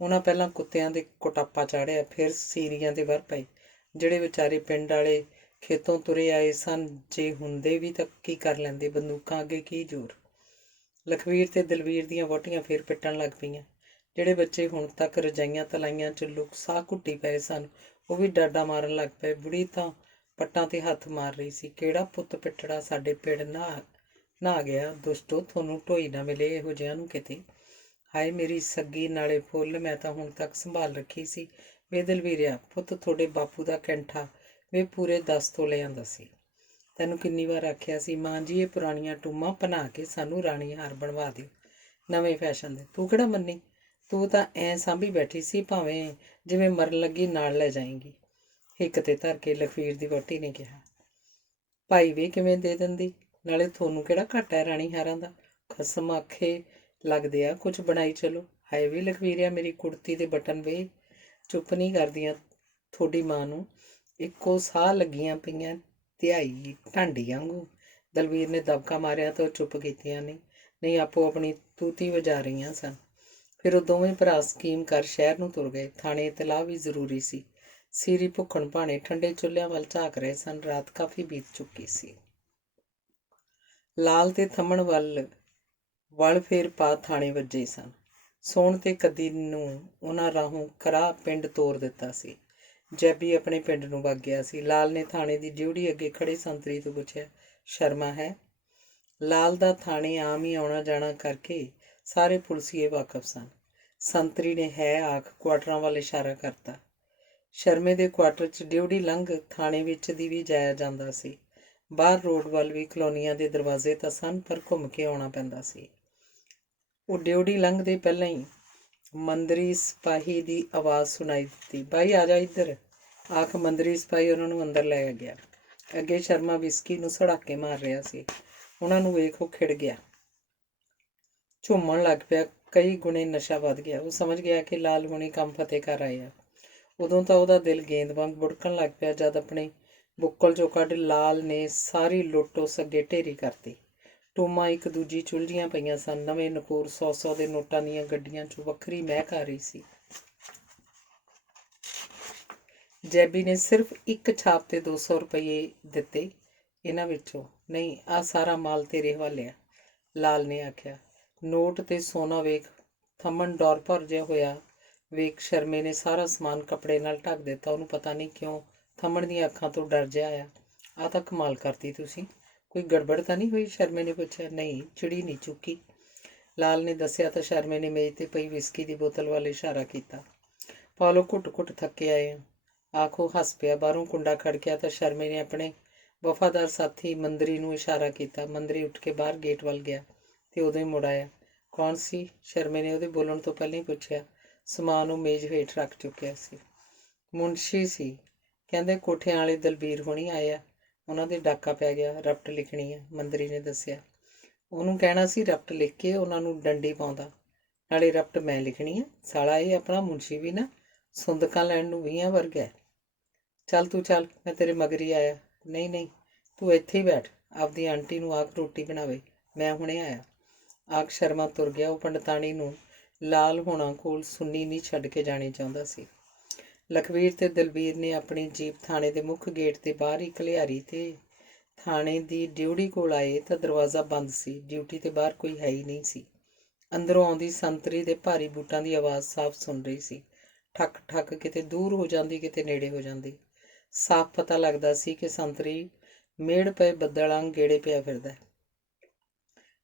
ਉਹਨਾਂ ਪਹਿਲਾਂ ਕੁੱਤਿਆਂ ਦੇ ਕੁਟਾਪਾ ਚਾੜਿਆ, ਫਿਰ ਸੀਰੀਆਂ ਦੇ ਵਰ ਪਏ। ਜਿਹੜੇ ਵਿਚਾਰੇ ਪਿੰਡ ਵਾਲੇ ਖੇਤੋਂ ਤੁਰੇ ਆਏ ਸਨ, ਜੇ ਹੁੰਦੇ ਵੀ ਤਾਂ ਕੀ ਕਰ ਲੈਂਦੇ, ਬੰਦੂਕਾਂ ਅੱਗੇ ਕੀ ਜ਼ੋਰ। ਲਖਵੀਰ ਤੇ ਦਲਵੀਰ ਦੀਆਂ ਵਹੁਟੀਆਂ ਫਿਰ ਪਿੱਟਣ ਲੱਗ ਪਈਆਂ। ਜਿਹੜੇ ਬੱਚੇ ਹੁਣ ਤੱਕ ਰਜਾਈਆਂ ਤਲਾਈਆਂ 'ਚ ਲੁਕ ਸਾਹ ਘੁੱਟੀ ਪਏ ਸਨ ਉਹ ਵੀ ਡਾਡਾ ਮਾਰਨ ਲੱਗ ਪਏ। ਬੁੜੀ ਤਾਂ ਪੱਟਾਂ 'ਤੇ ਹੱਥ ਮਾਰ ਰਹੀ ਸੀ। ਕਿਹੜਾ ਪੁੱਤ ਪਿੱਟੜਾ ਸਾਡੇ ਪਿੰਡ ਨਹਾ ਗਿਆ। ਦੁਸ਼ਟੋ, ਤੁਹਾਨੂੰ ਢੋਈ ਨਾ ਮਿਲੇ ਇਹੋ ਜਿਹਿਆਂ ਨੂੰ ਕਿਤੇ। ਹਾਏ ਮੇਰੀ ਸੱਗੀ ਨਾਲੇ ਫੁੱਲ, ਮੈਂ ਤਾਂ ਹੁਣ ਤੱਕ ਸੰਭਾਲ ਰੱਖੀ ਸੀ। ਵੇ ਦਲਵੀਰਿਆ ਪੁੱਤ, ਤੁਹਾਡੇ ਬਾਪੂ ਦਾ ਕੈਂਠਾ ਵੇ ਪੂਰੇ 10 ਤੋਲੇ ਆਂਦਾ ਸੀ। ਤੈਨੂੰ ਕਿੰਨੀ ਵਾਰ ਆਖਿਆ ਸੀ ਮਾਂ ਜੀ ਇਹ ਪੁਰਾਣੀਆਂ ਟੂਮਾਂ ਬਣਾ ਕੇ ਸਾਨੂੰ ਰਾਣੀ ਹਾਰ ਬਣਵਾ ਦਿਓ ਨਵੇਂ ਫੈਸ਼ਨ ਦੇ। ਤੂੰ ਕਿਹੜਾ ਮੰਨੀ। ਤੂੰ ਤਾਂ ਐਂ ਸਾਂਭੀ ਬੈਠੀ ਸੀ, ਭਾਵੇਂ ਜਿਵੇਂ ਮਰਨ ਲੱਗੀ ਨਾਲ ਲੈ ਜਾਏਂਗੀ। ਹਿੱਕ 'ਤੇ ਧਰ ਕੇ ਲਖਵੀਰ ਦੀ ਵਹੁਟੀ ਨੇ ਕਿਹਾ। ਭਾਈ ਵੀ ਕਿਵੇਂ ਦੇ ਦਿੰਦੀ, ਨਾਲੇ ਤੁਹਾਨੂੰ ਕਿਹੜਾ ਘੱਟ ਹੈ ਰਾਣੀ ਹਾਰਾਂ ਦਾ। ਖਸਮ ਆਖੇ ਲੱਗਦੇ ਆ ਕੁਝ ਬਣਾਈ ਚਲੋ। ਹਾਏ ਵੀ ਲਖਵੀਰਿਆ ਮੇਰੀ ਕੁੜਤੀ ਦੇ ਬਟਨ ਵੇ। ਚੁੱਪ ਨਹੀਂ ਕਰਦੀਆਂ ਤੁਹਾਡੀ ਮਾਂ ਨੂੰ ਇੱਕੋ ਸਾਹ ਲੱਗੀਆਂ ਪਈਆਂ ਧਿਆਈ ਢਾਂਡੀ ਵਾਂਗੂ। ਦਲਬੀਰ ਨੇ ਦਬਕਾ ਮਾਰਿਆ ਤਾਂ ਉਹ ਚੁੱਪ ਕੀਤੀਆਂ ਨਹੀਂ ਆਪੋ ਆਪਣੀ ਤੂਤੀ ਵਜਾ ਰਹੀਆਂ ਸਨ। ਫਿਰ ਉਹ ਦੋਵੇਂ ਭਰਾ ਸਕੀਮ ਕਰ ਸ਼ਹਿਰ ਨੂੰ ਤੁਰ ਗਏ। ਥਾਣੇ ਇਤਲਾਹ ਵੀ ਜ਼ਰੂਰੀ ਸੀ। ਸੀਰੀ ਭੁੱਖਣ ਭਾਣੇ ਠੰਡੇ ਚੁੱਲ੍ਹਿਆਂ ਵੱਲ ਝਾਕ ਰਹੇ ਸਨ। ਰਾਤ ਕਾਫੀ ਬੀਤ ਚੁੱਕੀ ਸੀ। ਲਾਲ ਤੇ ਥੰਮਣ ਵਲ ਫੇਰ ਪਾ ਥਾਣੇ ਵੱਜੇ ਸਨ। ਸੋਹਣ ਤੇ ਕੱਦੀ ਨੂੰ ਉਹਨਾਂ ਰਾਹੋਂ ਕਰਾ ਪਿੰਡ ਤੋਰ ਦਿੱਤਾ ਸੀ। ਜੈਬੀ ਆਪਣੇ ਪਿੰਡ ਨੂੰ ਵਗ ਗਿਆ ਸੀ। ਲਾਲ ਨੇ ਥਾਣੇ ਦੀ ਡਿਊਟੀ ਅੱਗੇ ਖੜੇ ਸੰਤਰੀ ਤੋਂ ਪੁੱਛਿਆ, ਸ਼ਰਮਾ ਹੈ? ਲਾਲ ਦਾ ਥਾਣੇ ਆਮ ਹੀ ਆਉਣਾ ਜਾਣਾ ਕਰਕੇ ਸਾਰੇ ਪੁਲਸੀਏ ਵਾਕਫ ਸਨ। ਸੰਤਰੀ ਨੇ ਹੈ ਆਖ ਕੁਆਟਰਾਂ ਵੱਲ ਇਸ਼ਾਰਾ ਕਰਤਾ। ਸ਼ਰਮੇ ਦੇ ਕੁਆਟਰ 'ਚ ਡਿਊਟੀ ਲੰਘ ਥਾਣੇ ਵਿੱਚ ਦੀ ਵੀ ਜਾਇਆ ਜਾਂਦਾ ਸੀ। ਬਾਹਰ ਰੋਡ ਵੱਲ ਵੀ ਕਲੋਨੀਆਂ ਦੇ ਦਰਵਾਜ਼ੇ ਤਾਂ ਸਨ, ਪਰ ਘੁੰਮ ਕੇ ਆਉਣਾ ਪੈਂਦਾ ਸੀ। ਉਹ ਡਿਊਟੀ ਲੰਘਦੇ ਪਹਿਲਾਂ ਹੀ ਮੰਦਰੀ ਸਿਪਾਹੀ ਦੀ ਆਵਾਜ਼ ਸੁਣਾਈ ਦਿੱਤੀ, ਬਾਈ ਆ ਜਾ ਇੱਧਰ। ਆਖ ਮੰਦਰੀ ਸਿਪਾਹੀ ਉਹਨਾਂ ਨੂੰ ਅੰਦਰ ਲੈ ਗਿਆ। ਅੱਗੇ ਸ਼ਰਮਾ ਵਿਸਕੀ ਨੂੰ ਸੜਾਕੇ ਮਾਰ ਰਿਹਾ ਸੀ। ਉਹਨਾਂ ਨੂੰ ਵੇਖ ਉਹ ਖਿੜ ਗਿਆ, ਝੂਮਣ ਲੱਗ ਪਿਆ। ਕਈ ਗੁਣੇ ਨਸ਼ਾ ਵੱਧ ਗਿਆ। ਉਹ ਸਮਝ ਗਿਆ ਕਿ ਲਾਲ ਹੁਣੀ ਕੰਮ ਫਤਿਹ ਕਰ ਆਏ ਆ। ਉਦੋਂ ਤਾਂ ਉਹਦਾ ਦਿਲ ਗੇਂਦ ਵਾਂਗ ਬੁੜਕਣ ਲੱਗ ਪਿਆ। ਜਦ ਆਪਣੇ ਬੁੱਕਲ 'ਚੋਂ ਕੱਢ ਲਾਲ ਨੇ ਸਾਰੀ ਲੁੱਟ ਉਸ ਅੱਗੇ ਢੇਰੀ ਕਰਤੀ। ਟੂਮਾਂ ਇੱਕ ਦੂਜੀ ਚੁਲਝੀਆਂ ਪਈਆਂ ਸਨ। ਨਵੇਂ ਨਕੂਰ 100 ਦੇ ਨੋਟਾਂ ਦੀਆਂ ਗੱਡੀਆਂ 'ਚੋਂ ਵੱਖਰੀ ਮਹਿਕ ਆ ਰਹੀ ਸੀ। ਜੈਬੀ ਨੇ ਸਿਰਫ ਇੱਕ ਛਾਪ ਤੇ 200 ਰੁਪਏ ਦਿੱਤੇ। ਇਹਨਾਂ ਵਿੱਚੋਂ ਨਹੀਂ, ਆਹ ਸਾਰਾ ਮਾਲ ਤੇਰੇ ਹਵਾਲੇ ਆ, ਲਾਲ ਨੇ ਆਖਿਆ। ਨੋਟ ਤੇ ਸੋਨਾ ਵੇਖ। ਥੰਮਣ ਡੌਰ ਭਰ ਜਿਹਾ ਹੋਇਆ ਵੇਖ ਸ਼ਰਮੇ ਨੇ ਸਾਰਾ ਸਮਾਨ ਕੱਪੜੇ ਨਾਲ ਢੱਕ ਦਿੱਤਾ। ਉਹਨੂੰ ਪਤਾ ਨਹੀਂ ਕਿਉਂ ਥੰਮਣ ਦੀਆਂ ਅੱਖਾਂ ਤੋਂ ਡਰ ਜਿਹਾ ਆਇਆ। ਆਹ ਤਾਂ ਕਮਾਲ ਕਰਤੀ ਤੁਸੀਂ, ਕੋਈ ਗੜਬੜ ਤਾਂ ਨਹੀਂ ਹੋਈ? ਸ਼ਰਮੇ ਨੇ ਪੁੱਛਿਆ। ਨਹੀਂ, ਚਿੜੀ ਨਹੀਂ ਚੁੱਕੀ, ਲਾਲ ਨੇ ਦੱਸਿਆ ਤਾਂ ਸ਼ਰਮੇ ਨੇ ਮੇਜ਼ 'ਤੇ ਪਈ ਵਿਸਕੀ ਦੀ ਬੋਤਲ ਵੱਲ ਇਸ਼ਾਰਾ ਕੀਤਾ। ਪਾਲੋ ਘੁੱਟ-ਘੁੱਟ ਥੱਕੇ ਆਏ ਆ, ਆਖੋ ਹੱਸ ਪਿਆ। ਬਾਹਰੋਂ ਕੁੰਡਾ ਖੜਕਿਆ ਤਾਂ ਸ਼ਰਮੇ ਨੇ ਆਪਣੇ ਵਫਾਦਾਰ ਸਾਥੀ ਮੰਦਰੀ ਨੂੰ ਇਸ਼ਾਰਾ ਕੀਤਾ। ਮੰਦਰੀ ਉੱਠ ਕੇ ਬਾਹਰ ਗੇਟ ਵੱਲ ਗਿਆ ਤੇ ਉਦੋਂ ਹੀ ਮੁੜ ਆਇਆ। ਕੌਣ ਸੀ? ਸ਼ਰਮੇ ਨੇ ਉਹਦੇ ਬੋਲਣ ਤੋਂ ਪਹਿਲਾਂ ਹੀ ਪੁੱਛਿਆ। ਸਮਾਨ ਉਹ ਮੇਜ਼ ਹੇਠ ਰੱਖ ਚੁੱਕਿਆ ਸੀ। ਮੁਨਸ਼ੀ ਸੀ, ਕਹਿੰਦੇ ਕੋਠਿਆਂ ਵਾਲੇ ਦਲਬੀਰ ਹੁਣੀ ਆਏ ਆ, ਉਹਨਾਂ ਦੇ ਡਾਕਾ ਪੈ ਗਿਆ, ਰਪਟ ਲਿਖਣੀ ਆ, ਮੰਦਰੀ ਨੇ ਦੱਸਿਆ। ਉਹਨੂੰ ਕਹਿਣਾ ਸੀ ਰਪਟ ਲਿਖ ਕੇ ਉਹਨਾਂ ਨੂੰ ਡੰਡੀ ਪਾਉਂਦਾ, ਨਾਲੇ ਰਪਟ ਮੈਂ ਲਿਖਣੀ ਆ। ਸਾਲਾ ਇਹ ਆਪਣਾ ਮੁਨਸ਼ੀ ਵੀ ਨਾ ਸੁੰਦਕਾਂ ਲੈਣ ਨੂੰ 20 ਵਰਗਾ। ਚੱਲ ਤੂੰ ਚੱਲ, ਮੈਂ ਤੇਰੇ ਮਗਰ ਹੀ ਆਇਆ। ਨਹੀਂ, ਤੂੰ ਇੱਥੇ ਹੀ ਬੈਠ, ਆਪਦੀ ਆਂਟੀ ਨੂੰ ਆਖ ਰੋਟੀ ਬਣਾਵੇ, ਮੈਂ ਹੁਣੇ ਆਇਆ। ਆਖ ਸ਼ਰਮਾ ਤੁਰ ਗਿਆ। ਉਹ ਪੰਡਤਾਣੀ ਨੂੰ ਲਾਲ ਹੋਣਾ ਕੋਲ ਸੁੰਨੀ ਨਹੀਂ ਛੱਡ ਕੇ ਜਾਣੀ ਚਾਹੁੰਦਾ ਸੀ। ਲਖਵੀਰ ਤੇ ਦਲਬੀਰ ਨੇ ਆਪਣੀ ਜੀਪ ਥਾਣੇ ਦੇ ਮੁੱਖ ਗੇਟ ਦੇ ਬਾਹਰ ਹੀ ਘਲਿਆਰੀ ਤੇ ਥਾਣੇ ਦੀ ਡਿਊਟੀ ਕੋਲ ਆਏ ਤਾਂ ਦਰਵਾਜ਼ਾ ਬੰਦ ਸੀ। ਡਿਊਟੀ ਤੇ ਬਾਹਰ ਕੋਈ ਹੈ ਹੀ ਨਹੀਂ ਸੀ। ਅੰਦਰੋਂ ਆਉਂਦੀ ਸੰਤਰੀ ਦੇ ਭਾਰੀ ਬੂਟਾਂ ਦੀ ਆਵਾਜ਼ ਸਾਫ਼ ਸੁਣ ਰਹੀ ਸੀ। ਠੱਕ ਠੱਕ, ਕਿਤੇ ਦੂਰ ਹੋ ਜਾਂਦੀ, ਕਿਤੇ ਨੇੜੇ ਹੋ ਜਾਂਦੀ। ਸਾਫ਼ ਪਤਾ ਲੱਗਦਾ ਸੀ ਕਿ ਸੰਤਰੀ ਮੇੜ ਪਏ ਬੱਦਲ ਵਾਂਗ ਗੇੜੇ ਪਿਆ ਫਿਰਦਾ।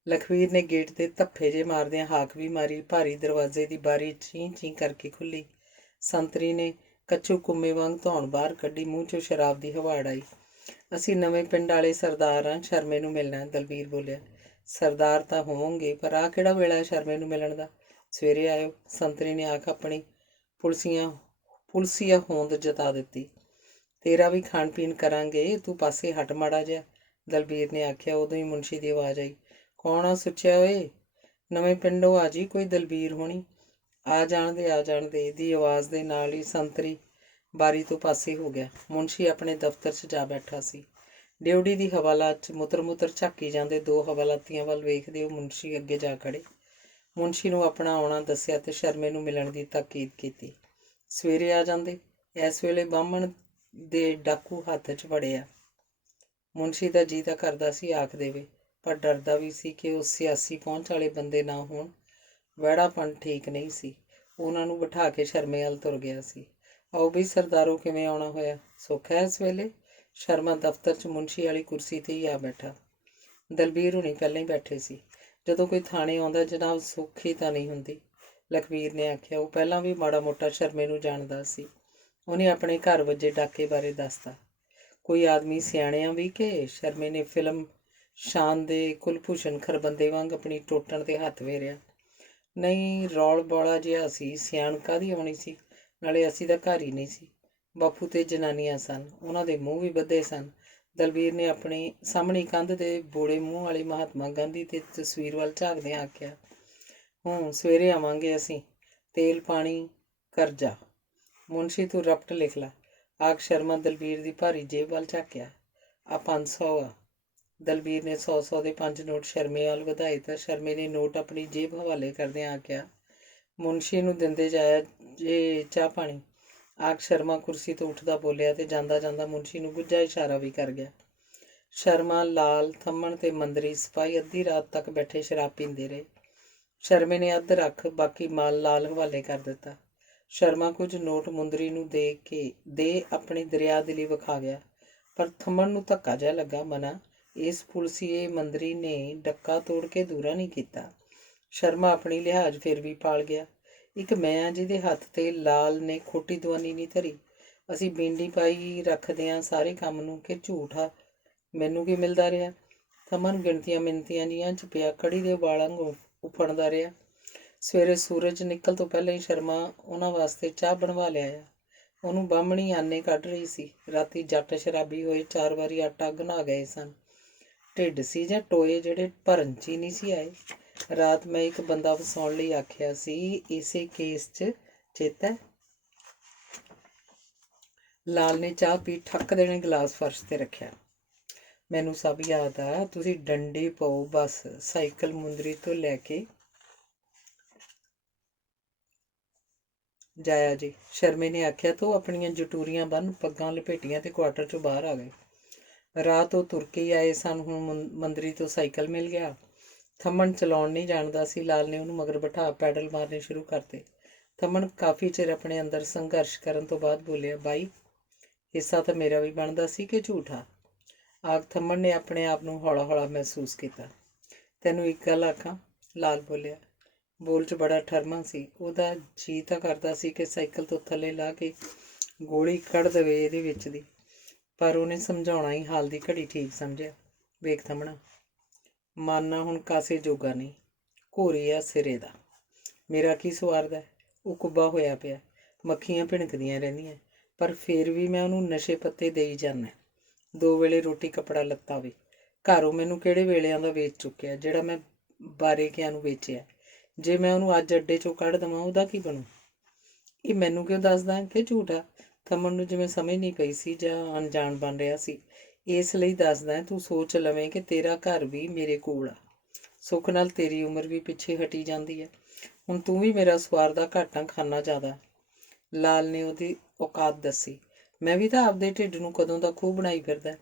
ਲਖਵੀਰ ਨੇ ਗੇਟ 'ਤੇ ਧੱਫੇ ਜੇ ਮਾਰਦਿਆਂ ਹਾਕ ਵੀ ਮਾਰੀ। ਭਾਰੀ ਦਰਵਾਜ਼ੇ ਦੀ ਬਾਰੀ ਚੀਂ ਕਰਕੇ ਖੁੱਲ੍ਹੀ। ਸੰਤਰੀ ਨੇ ਕੱਚੂ ਕੁੰਮੇ ਵਾਂਗ ਧੌਣ ਬਾਹਰ ਕੱਢੀ। ਮੂੰਹ 'ਚੋਂ ਸ਼ਰਾਬ ਦੀ ਹਵਾੜ ਆਈ। ਅਸੀਂ ਨਵੇਂ ਪਿੰਡ ਵਾਲੇ ਸਰਦਾਰ ਹਾਂ, ਸ਼ਰਮੇ ਨੂੰ ਮਿਲਣਾ, ਦਲਬੀਰ ਬੋਲਿਆ। ਸਰਦਾਰ ਤਾਂ ਹੋਵੋਗੇ, ਪਰ ਆਹ ਕਿਹੜਾ ਵੇਲਾ ਹੈ ਸ਼ਰਮੇ ਨੂੰ ਮਿਲਣ ਦਾ? ਸਵੇਰੇ ਆਇਓ, ਸੰਤਰੀ ਨੇ ਆਖ ਆਪਣੀ ਪੁਲਸੀਆ ਹੋਂਦ ਜਤਾ ਦਿੱਤੀ। ਤੇਰਾ ਵੀ ਖਾਣ ਪੀਣ ਕਰਾਂਗੇ, ਤੂੰ ਪਾਸੇ ਹਟ ਮਾੜਾ ਜਿਹਾ, ਦਲਬੀਰ ਨੇ ਆਖਿਆ। ਉਦੋਂ ਹੀ ਮੁਨਸ਼ੀ ਦੀ ਆਵਾਜ਼ ਆਈ, ਕੌਣ ਆ ਸੁੱਚਿਆ ਓਏ? ਨਵੇਂ ਪਿੰਡੋਂ ਆ ਜੀ ਕੋਈ ਦਲਬੀਰ ਹੋਣੀ। ਆ ਜਾਣ ਦੇ ਦੀ ਆਵਾਜ਼ ਦੇ ਨਾਲ ਹੀ ਸੰਤਰੀ ਬਾਰੀ ਤੋਂ ਪਾਸੇ ਹੋ ਗਿਆ। ਮੁਨਸ਼ੀ ਆਪਣੇ ਦਫ਼ਤਰ 'ਚ ਜਾ ਬੈਠਾ ਸੀ। ਡਿਊਟੀ ਦੀ ਹਵਾਲਾਤ 'ਚ ਮੁੱਤਰ ਝਾਕੀ ਜਾਂਦੇ ਦੋ ਹਵਾਲਾਤੀਆਂ ਵੱਲ ਵੇਖਦੇ ਉਹ ਮੁਨਸ਼ੀ ਅੱਗੇ ਜਾ ਖੜੇ। ਮੁਨਸ਼ੀ ਨੂੰ ਆਪਣਾ ਆਉਣਾ ਦੱਸਿਆ ਤੇ ਸ਼ਰਮੇ ਨੂੰ ਮਿਲਣ ਦੀ ਤਾਕੀਦ ਕੀਤੀ। ਸਵੇਰੇ ਆ ਜਾਂਦੇ, ਇਸ ਵੇਲੇ ਬਾਹਮਣ ਦੇ ਡਾਕੂ ਹੱਥ 'ਚ ਵੜਿਆ। ਮੁਨਸ਼ੀ ਦਾ ਜੀ ਤਾਂ ਕਰਦਾ ਸੀ ਆਖ ਦੇਵੇ, ਪਰ ਡਰਦਾ ਵੀ ਸੀ ਕਿ ਉਹ ਸਿਆਸੀ ਪਹੁੰਚ ਵਾਲੇ ਬੰਦੇ ਨਾ ਹੋਣ। ਵਹਿੜਾਪਣ ਠੀਕ ਨਹੀਂ ਸੀ। ਉਹਨਾਂ ਨੂੰ ਬਿਠਾ ਕੇ ਸ਼ਰਮੇ ਵੱਲ ਤੁਰ ਗਿਆ ਸੀ। ਆਓ ਵੀ ਸਰਦਾਰੋ, ਕਿਵੇਂ ਆਉਣਾ ਹੋਇਆ? ਸੁੱਖ ਹੈ ਇਸ ਵੇਲੇ? ਸ਼ਰਮਾ ਦਫ਼ਤਰ 'ਚ ਮੁਨਸ਼ੀ ਵਾਲੀ ਕੁਰਸੀ 'ਤੇ ਹੀ ਆ ਬੈਠਾ। ਦਲਬੀਰ ਹੁਣੀ ਪਹਿਲਾਂ ਹੀ ਬੈਠੇ ਸੀ। ਜਦੋਂ ਕੋਈ ਥਾਣੇ ਆਉਂਦਾ ਜਨਾਬ ਸੁੱਖੀ ਤਾਂ ਨਹੀਂ ਹੁੰਦੀ, ਲਖਵੀਰ ਨੇ ਆਖਿਆ। ਉਹ ਪਹਿਲਾਂ ਵੀ ਮਾੜਾ ਮੋਟਾ ਸ਼ਰਮੇ ਨੂੰ ਜਾਣਦਾ ਸੀ। ਉਹਨੇ ਆਪਣੇ ਘਰ ਵੱਜੇ ਡਾਕੇ ਬਾਰੇ ਦੱਸਤਾ। ਕੋਈ ਆਦਮੀ ਸਿਆਣਿਆਂ ਵੀ ਕਿ? ਸ਼ਰਮੇ ਨੇ ਫਿਲਮ ਸ਼ਾਨ ਦੇ ਕੁਲਭੂਸ਼ਣ ਖਰਬੰਦੇ ਵਾਂਗ ਆਪਣੀ ਟੋਟਣ 'ਤੇ ਹੱਥ ਫੇਰਿਆ। ਨਹੀਂ, ਰੌਲ ਬੌਲਾ ਜਿਹਾ ਸੀ, ਸਿਆਣ ਕਾਹਦੀ ਆਉਣੀ ਸੀ? ਨਾਲੇ ਅਸੀਂ ਤਾਂ ਘਰ ਹੀ ਨਹੀਂ ਸੀ। ਬਾਪੂ ਤੇ ਜਨਾਨੀਆਂ ਸਨ, ਉਹਨਾਂ ਦੇ ਮੂੰਹ ਵੀ ਬੱਧੇ ਸਨ। ਦਲਬੀਰ ਨੇ ਆਪਣੀ ਸਾਹਮਣੀ ਕੰਧ ਦੇ ਬੋੜੇ ਮੂੰਹ ਵਾਲੀ ਮਹਾਤਮਾ ਗਾਂਧੀ ਤੇ ਤਸਵੀਰ ਵੱਲ ਝਾਕਦਿਆਂ ਆਖਿਆ। ਸਵੇਰੇ ਆਵਾਂਗੇ ਅਸੀਂ, ਤੇਲ ਪਾਣੀ ਕਰਜਾ। ਮੁਨਸ਼ੀ ਤੂੰ ਰਪਟ ਲਿਖ ਲਾ। ਆਖ ਸ਼ਰਮਾ ਦਲਬੀਰ ਦੀ ਭਾਰੀ ਜੇਬ ਵੱਲ ਝਾਕਿਆ। ਆ 500 ਆ। ਦਲਬੀਰ ਨੇ 100 ਦੇ 5 ਨੋਟ ਸ਼ਰਮੇ ਵੱਲ ਵਧਾਏ ਤਾਂ ਸ਼ਰਮੇ ਨੇ ਨੋਟ ਆਪਣੀ ਜੇਬ ਹਵਾਲੇ ਕਰਦਿਆਂ ਆਖਿਆ, ਮੁਨਸ਼ੀ ਨੂੰ ਦਿੰਦੇ ਜਾਇਆ ਜੇ ਚਾਹ ਪਾਣੀ। ਆਖ ਸ਼ਰਮਾ ਕੁਰਸੀ ਤੋਂ ਉੱਠਦਾ ਬੋਲਿਆ ਤੇ ਜਾਂਦਾ ਜਾਂਦਾ ਮੁਨਸ਼ੀ ਨੂੰ ਗੁੱਝਾ ਇਸ਼ਾਰਾ ਵੀ ਕਰ ਗਿਆ। ਸ਼ਰਮਾ, ਲਾਲ, ਥੰਮਣ ਤੇ ਮੰਦਰੀ ਸਿਪਾਹੀ ਅੱਧੀ ਰਾਤ ਤੱਕ ਬੈਠੇ ਸ਼ਰਾਬ ਪੀਂਦੇ ਰਹੇ। ਸ਼ਰਮੇ ਨੇ ਅੱਧ ਰੱਖ ਬਾਕੀ ਮਾਲ ਲਾਲ ਹਵਾਲੇ ਕਰ ਦਿੱਤਾ। ਸ਼ਰਮਾ ਕੁਝ ਨੋਟ ਮੁੰਦਰੀ ਨੂੰ ਦੇ ਆਪਣੀ ਦਰਿਆ ਦਿਲੀ ਵਿਖਾ ਗਿਆ, ਪਰ ਥੰਮਣ ਨੂੰ ਧੱਕਾ ਜਿਹਾ ਲੱਗਾ। ਮਨਾ, ਇਸ ਪੁਲਸੀਏ ਮੰਦਰੀ ਨੇ ਡੱਕਾ ਤੋੜ ਕੇ ਦੂਰਾ ਨਹੀਂ ਕੀਤਾ। ਸ਼ਰਮਾ ਆਪਣੀ ਲਿਹਾਜ਼ ਫਿਰ ਵੀ ਪਾਲ ਗਿਆ। ਇੱਕ ਮੈਂ ਜਿਹਦੇ ਹੱਥ ਤੇ ਲਾਲ ਨੇ ਖੋਟੀ ਦਵਾਨੀ ਨਹੀਂ ਧਰੀ। ਅਸੀਂ ਬੀਂਡੀ ਪਾਈ ਰੱਖਦੇ ਹਾਂ ਸਾਰੇ ਕੰਮ ਨੂੰ ਕਿ ਝੂਠਾ ਮੈਨੂੰ ਕੀ ਮਿਲਦਾ ਰਿਹਾ। ਥੰਮਣ ਗਿਣਤੀਆਂ ਮਿੰਤੀਆਂ ਜੀਆਂ ਚ ਪਿਆ, ਕੜੀ ਦੇ ਵਾਲਾਂ ਉਫਣਦਾ ਰਿਹਾ। ਸਵੇਰੇ ਸੂਰਜ ਨਿਕਲ ਤੋਂ ਪਹਿਲਾਂ ਹੀ ਸ਼ਰਮਾ ਉਹਨਾਂ ਵਾਸਤੇ ਚਾਹ ਬਣਵਾ ਲਿਆਇਆ। ਉਹਨੂੰ ਬਾਹਮਣੀ ਆਨੇ ਕੱਢ ਰਹੀ ਸੀ। ਰਾਤੀ ਜੱਟ ਸ਼ਰਾਬੀ ਹੋਏ 4 ਵਾਰੀ ਆਟਾ ਗੁਨਾ ਗਏ ਸਨ। ਢਿੱਡ ਸੀ ਜਾਂ ਟੋਏ ਜਿਹੜੇ ਭਰਨ 'ਚ ਹੀ ਨਹੀਂ ਸੀ ਆਏ। ਰਾਤ ਮੈਂ ਇੱਕ ਬੰਦਾ ਵਸਾਉਣ ਲਈ ਆਖਿਆ ਸੀ, ਇਸੇ ਕੇਸ 'ਚ ਚੇਤਾ। ਲਾਲ ਨੇ ਚਾਹ ਪੀ ਠੱਕ ਦੇਣੇ ਗਲਾਸ ਫਰਸ਼ 'ਤੇ ਰੱਖਿਆ। ਮੈਨੂੰ ਸਭ ਯਾਦ ਆ, ਤੁਸੀਂ ਡੰਡੀ ਪਾਓ ਬਸ। ਸਾਈਕਲ ਮੁੰਦਰੀ ਤੋਂ ਲੈ ਕੇ ਜਾਇਆ ਜੀ, ਸ਼ਰਮੇ ਨੇ ਆਖਿਆ ਤਾਂ ਉਹ ਆਪਣੀਆਂ ਜਟੂਰੀਆਂ ਬੰਨ੍ਹ ਪੱਗਾਂ ਲਪੇਟੀਆਂ ਤੇ ਕੁਆਟਰ 'ਚੋਂ ਬਾਹਰ ਆ ਗਏ। ਰਾਤ ਉਹ ਤੁਰ ਕੇ ਹੀ ਆਏ ਸਨ, ਹੁਣ ਮੰਦਰੀ ਤੋਂ ਸਾਈਕਲ ਮਿਲ ਗਿਆ। ਥੰਮਣ ਚਲਾਉਣ ਨਹੀਂ ਜਾਣਦਾ ਸੀ। ਲਾਲ ਨੇ ਉਹਨੂੰ ਮਗਰ ਬਿਠਾ ਪੈਡਲ ਮਾਰਨੇ ਸ਼ੁਰੂ ਕਰਤੇ। ਥੰਮਣ ਕਾਫੀ ਚਿਰ ਆਪਣੇ ਅੰਦਰ ਸੰਘਰਸ਼ ਕਰਨ ਤੋਂ ਬਾਅਦ ਬੋਲਿਆ, ਬਾਈ ਹਿੱਸਾ ਤਾਂ ਮੇਰਾ ਵੀ ਬਣਦਾ ਸੀ ਕਿ ਝੂਠਾ। ਆਖ ਥੰਮਣ ਨੇ ਆਪਣੇ ਆਪ ਨੂੰ ਹੌਲਾ ਹੌਲਾ ਮਹਿਸੂਸ ਕੀਤਾ। ਤੈਨੂੰ ਇੱਕ ਗੱਲ ਆਖਾਂ, ਲਾਲ ਬੋਲਿਆ। ਬੋਲ 'ਚ ਬੜਾ ਠਰਮਾ ਸੀ। ਉਹਦਾ ਜੀ ਤਾਂ ਕਰਦਾ ਸੀ ਕਿ ਸਾਈਕਲ ਤੋਂ ਥੱਲੇ ਲਾ ਕੇ ਗੋਲੀ ਕੱਢ ਦੇਵੇ ਇਹਦੇ ਵਿੱਚ ਦੀ, ਪਰ ਉਹਨੇ ਸਮਝਾਉਣਾ ਹੀ ਹਾਲ ਦੀ ਘੜੀ ਠੀਕ ਸਮਝਿਆ। ਵੇਖ ਥੰਮਣਾ, ਮਾਨਾ ਹੁਣ ਕਾਸੇ ਜੋਗਾ ਨਹੀਂ, ਘੋਰੀ ਆ ਸਿਰੇ ਦਾ। ਮੇਰਾ ਕੀ ਸਵਾਰਦਾ? ਉਹ ਕੁੱਬਾ ਹੋਇਆ ਪਿਆ, ਮੱਖੀਆਂ ਭਿਣਕਦੀਆਂ ਰਹਿੰਦੀਆਂ, ਪਰ ਫਿਰ ਵੀ ਮੈਂ ਉਹਨੂੰ ਨਸ਼ੇ ਪੱਤੇ ਦੇਈ ਜਾਂਦਾ। 2 ਵੇਲੇ ਰੋਟੀ ਕੱਪੜਾ ਲੱਤਾ ਵੇ। ਘਰੋਂ ਮੈਨੂੰ ਕਿਹੜੇ ਵੇਲਿਆਂ ਦਾ ਵੇਚ ਚੁੱਕਿਆ, ਜਿਹੜਾ ਮੈਂ ਬਾਰੇਕਿਆਂ ਨੂੰ ਵੇਚਿਆ। ਜੇ ਮੈਂ ਉਹਨੂੰ ਅੱਜ ਅੱਡੇ 'ਚੋਂ ਕੱਢ ਦੇਵਾਂ ਉਹਦਾ ਕੀ ਬਣੂ? ਇਹ ਮੈਨੂੰ ਕਿਉਂ ਦੱਸਦਾ ਕਿ ਝੂਠਾ? ਥੰਮਣ ਨੂੰ ਜਿਵੇਂ ਸਮਝ ਨਹੀਂ ਪਈ ਸੀ ਜਾਂ ਅਣਜਾਣ ਬਣ ਰਿਹਾ ਸੀ। ਇਸ ਲਈ ਦੱਸਦਾ, ਤੂੰ ਸੋਚ ਲਵੇਂ ਕਿ ਤੇਰਾ ਘਰ ਵੀ ਮੇਰੇ ਕੋਲ ਆ। ਸੁੱਖ ਨਾਲ ਤੇਰੀ ਉਮਰ ਵੀ ਪਿੱਛੇ ਹਟੀ ਜਾਂਦੀ ਹੈ। ਹੁਣ ਤੂੰ ਵੀ ਮੇਰਾ ਸਵਾਰ ਦਾ ਘਾਟਾਂ ਖਾਨਾ ਜ਼ਿਆਦਾ। ਲਾਲ ਨੇ ਉਹਦੀ ਔਕਾਤ ਦੱਸੀ। ਮੈਂ ਵੀ ਤਾਂ ਆਪਦੇ ਢਿੱਡ ਨੂੰ ਕਦੋਂ ਦਾ ਖੂਹ ਬਣਾਈ ਫਿਰਦਾ।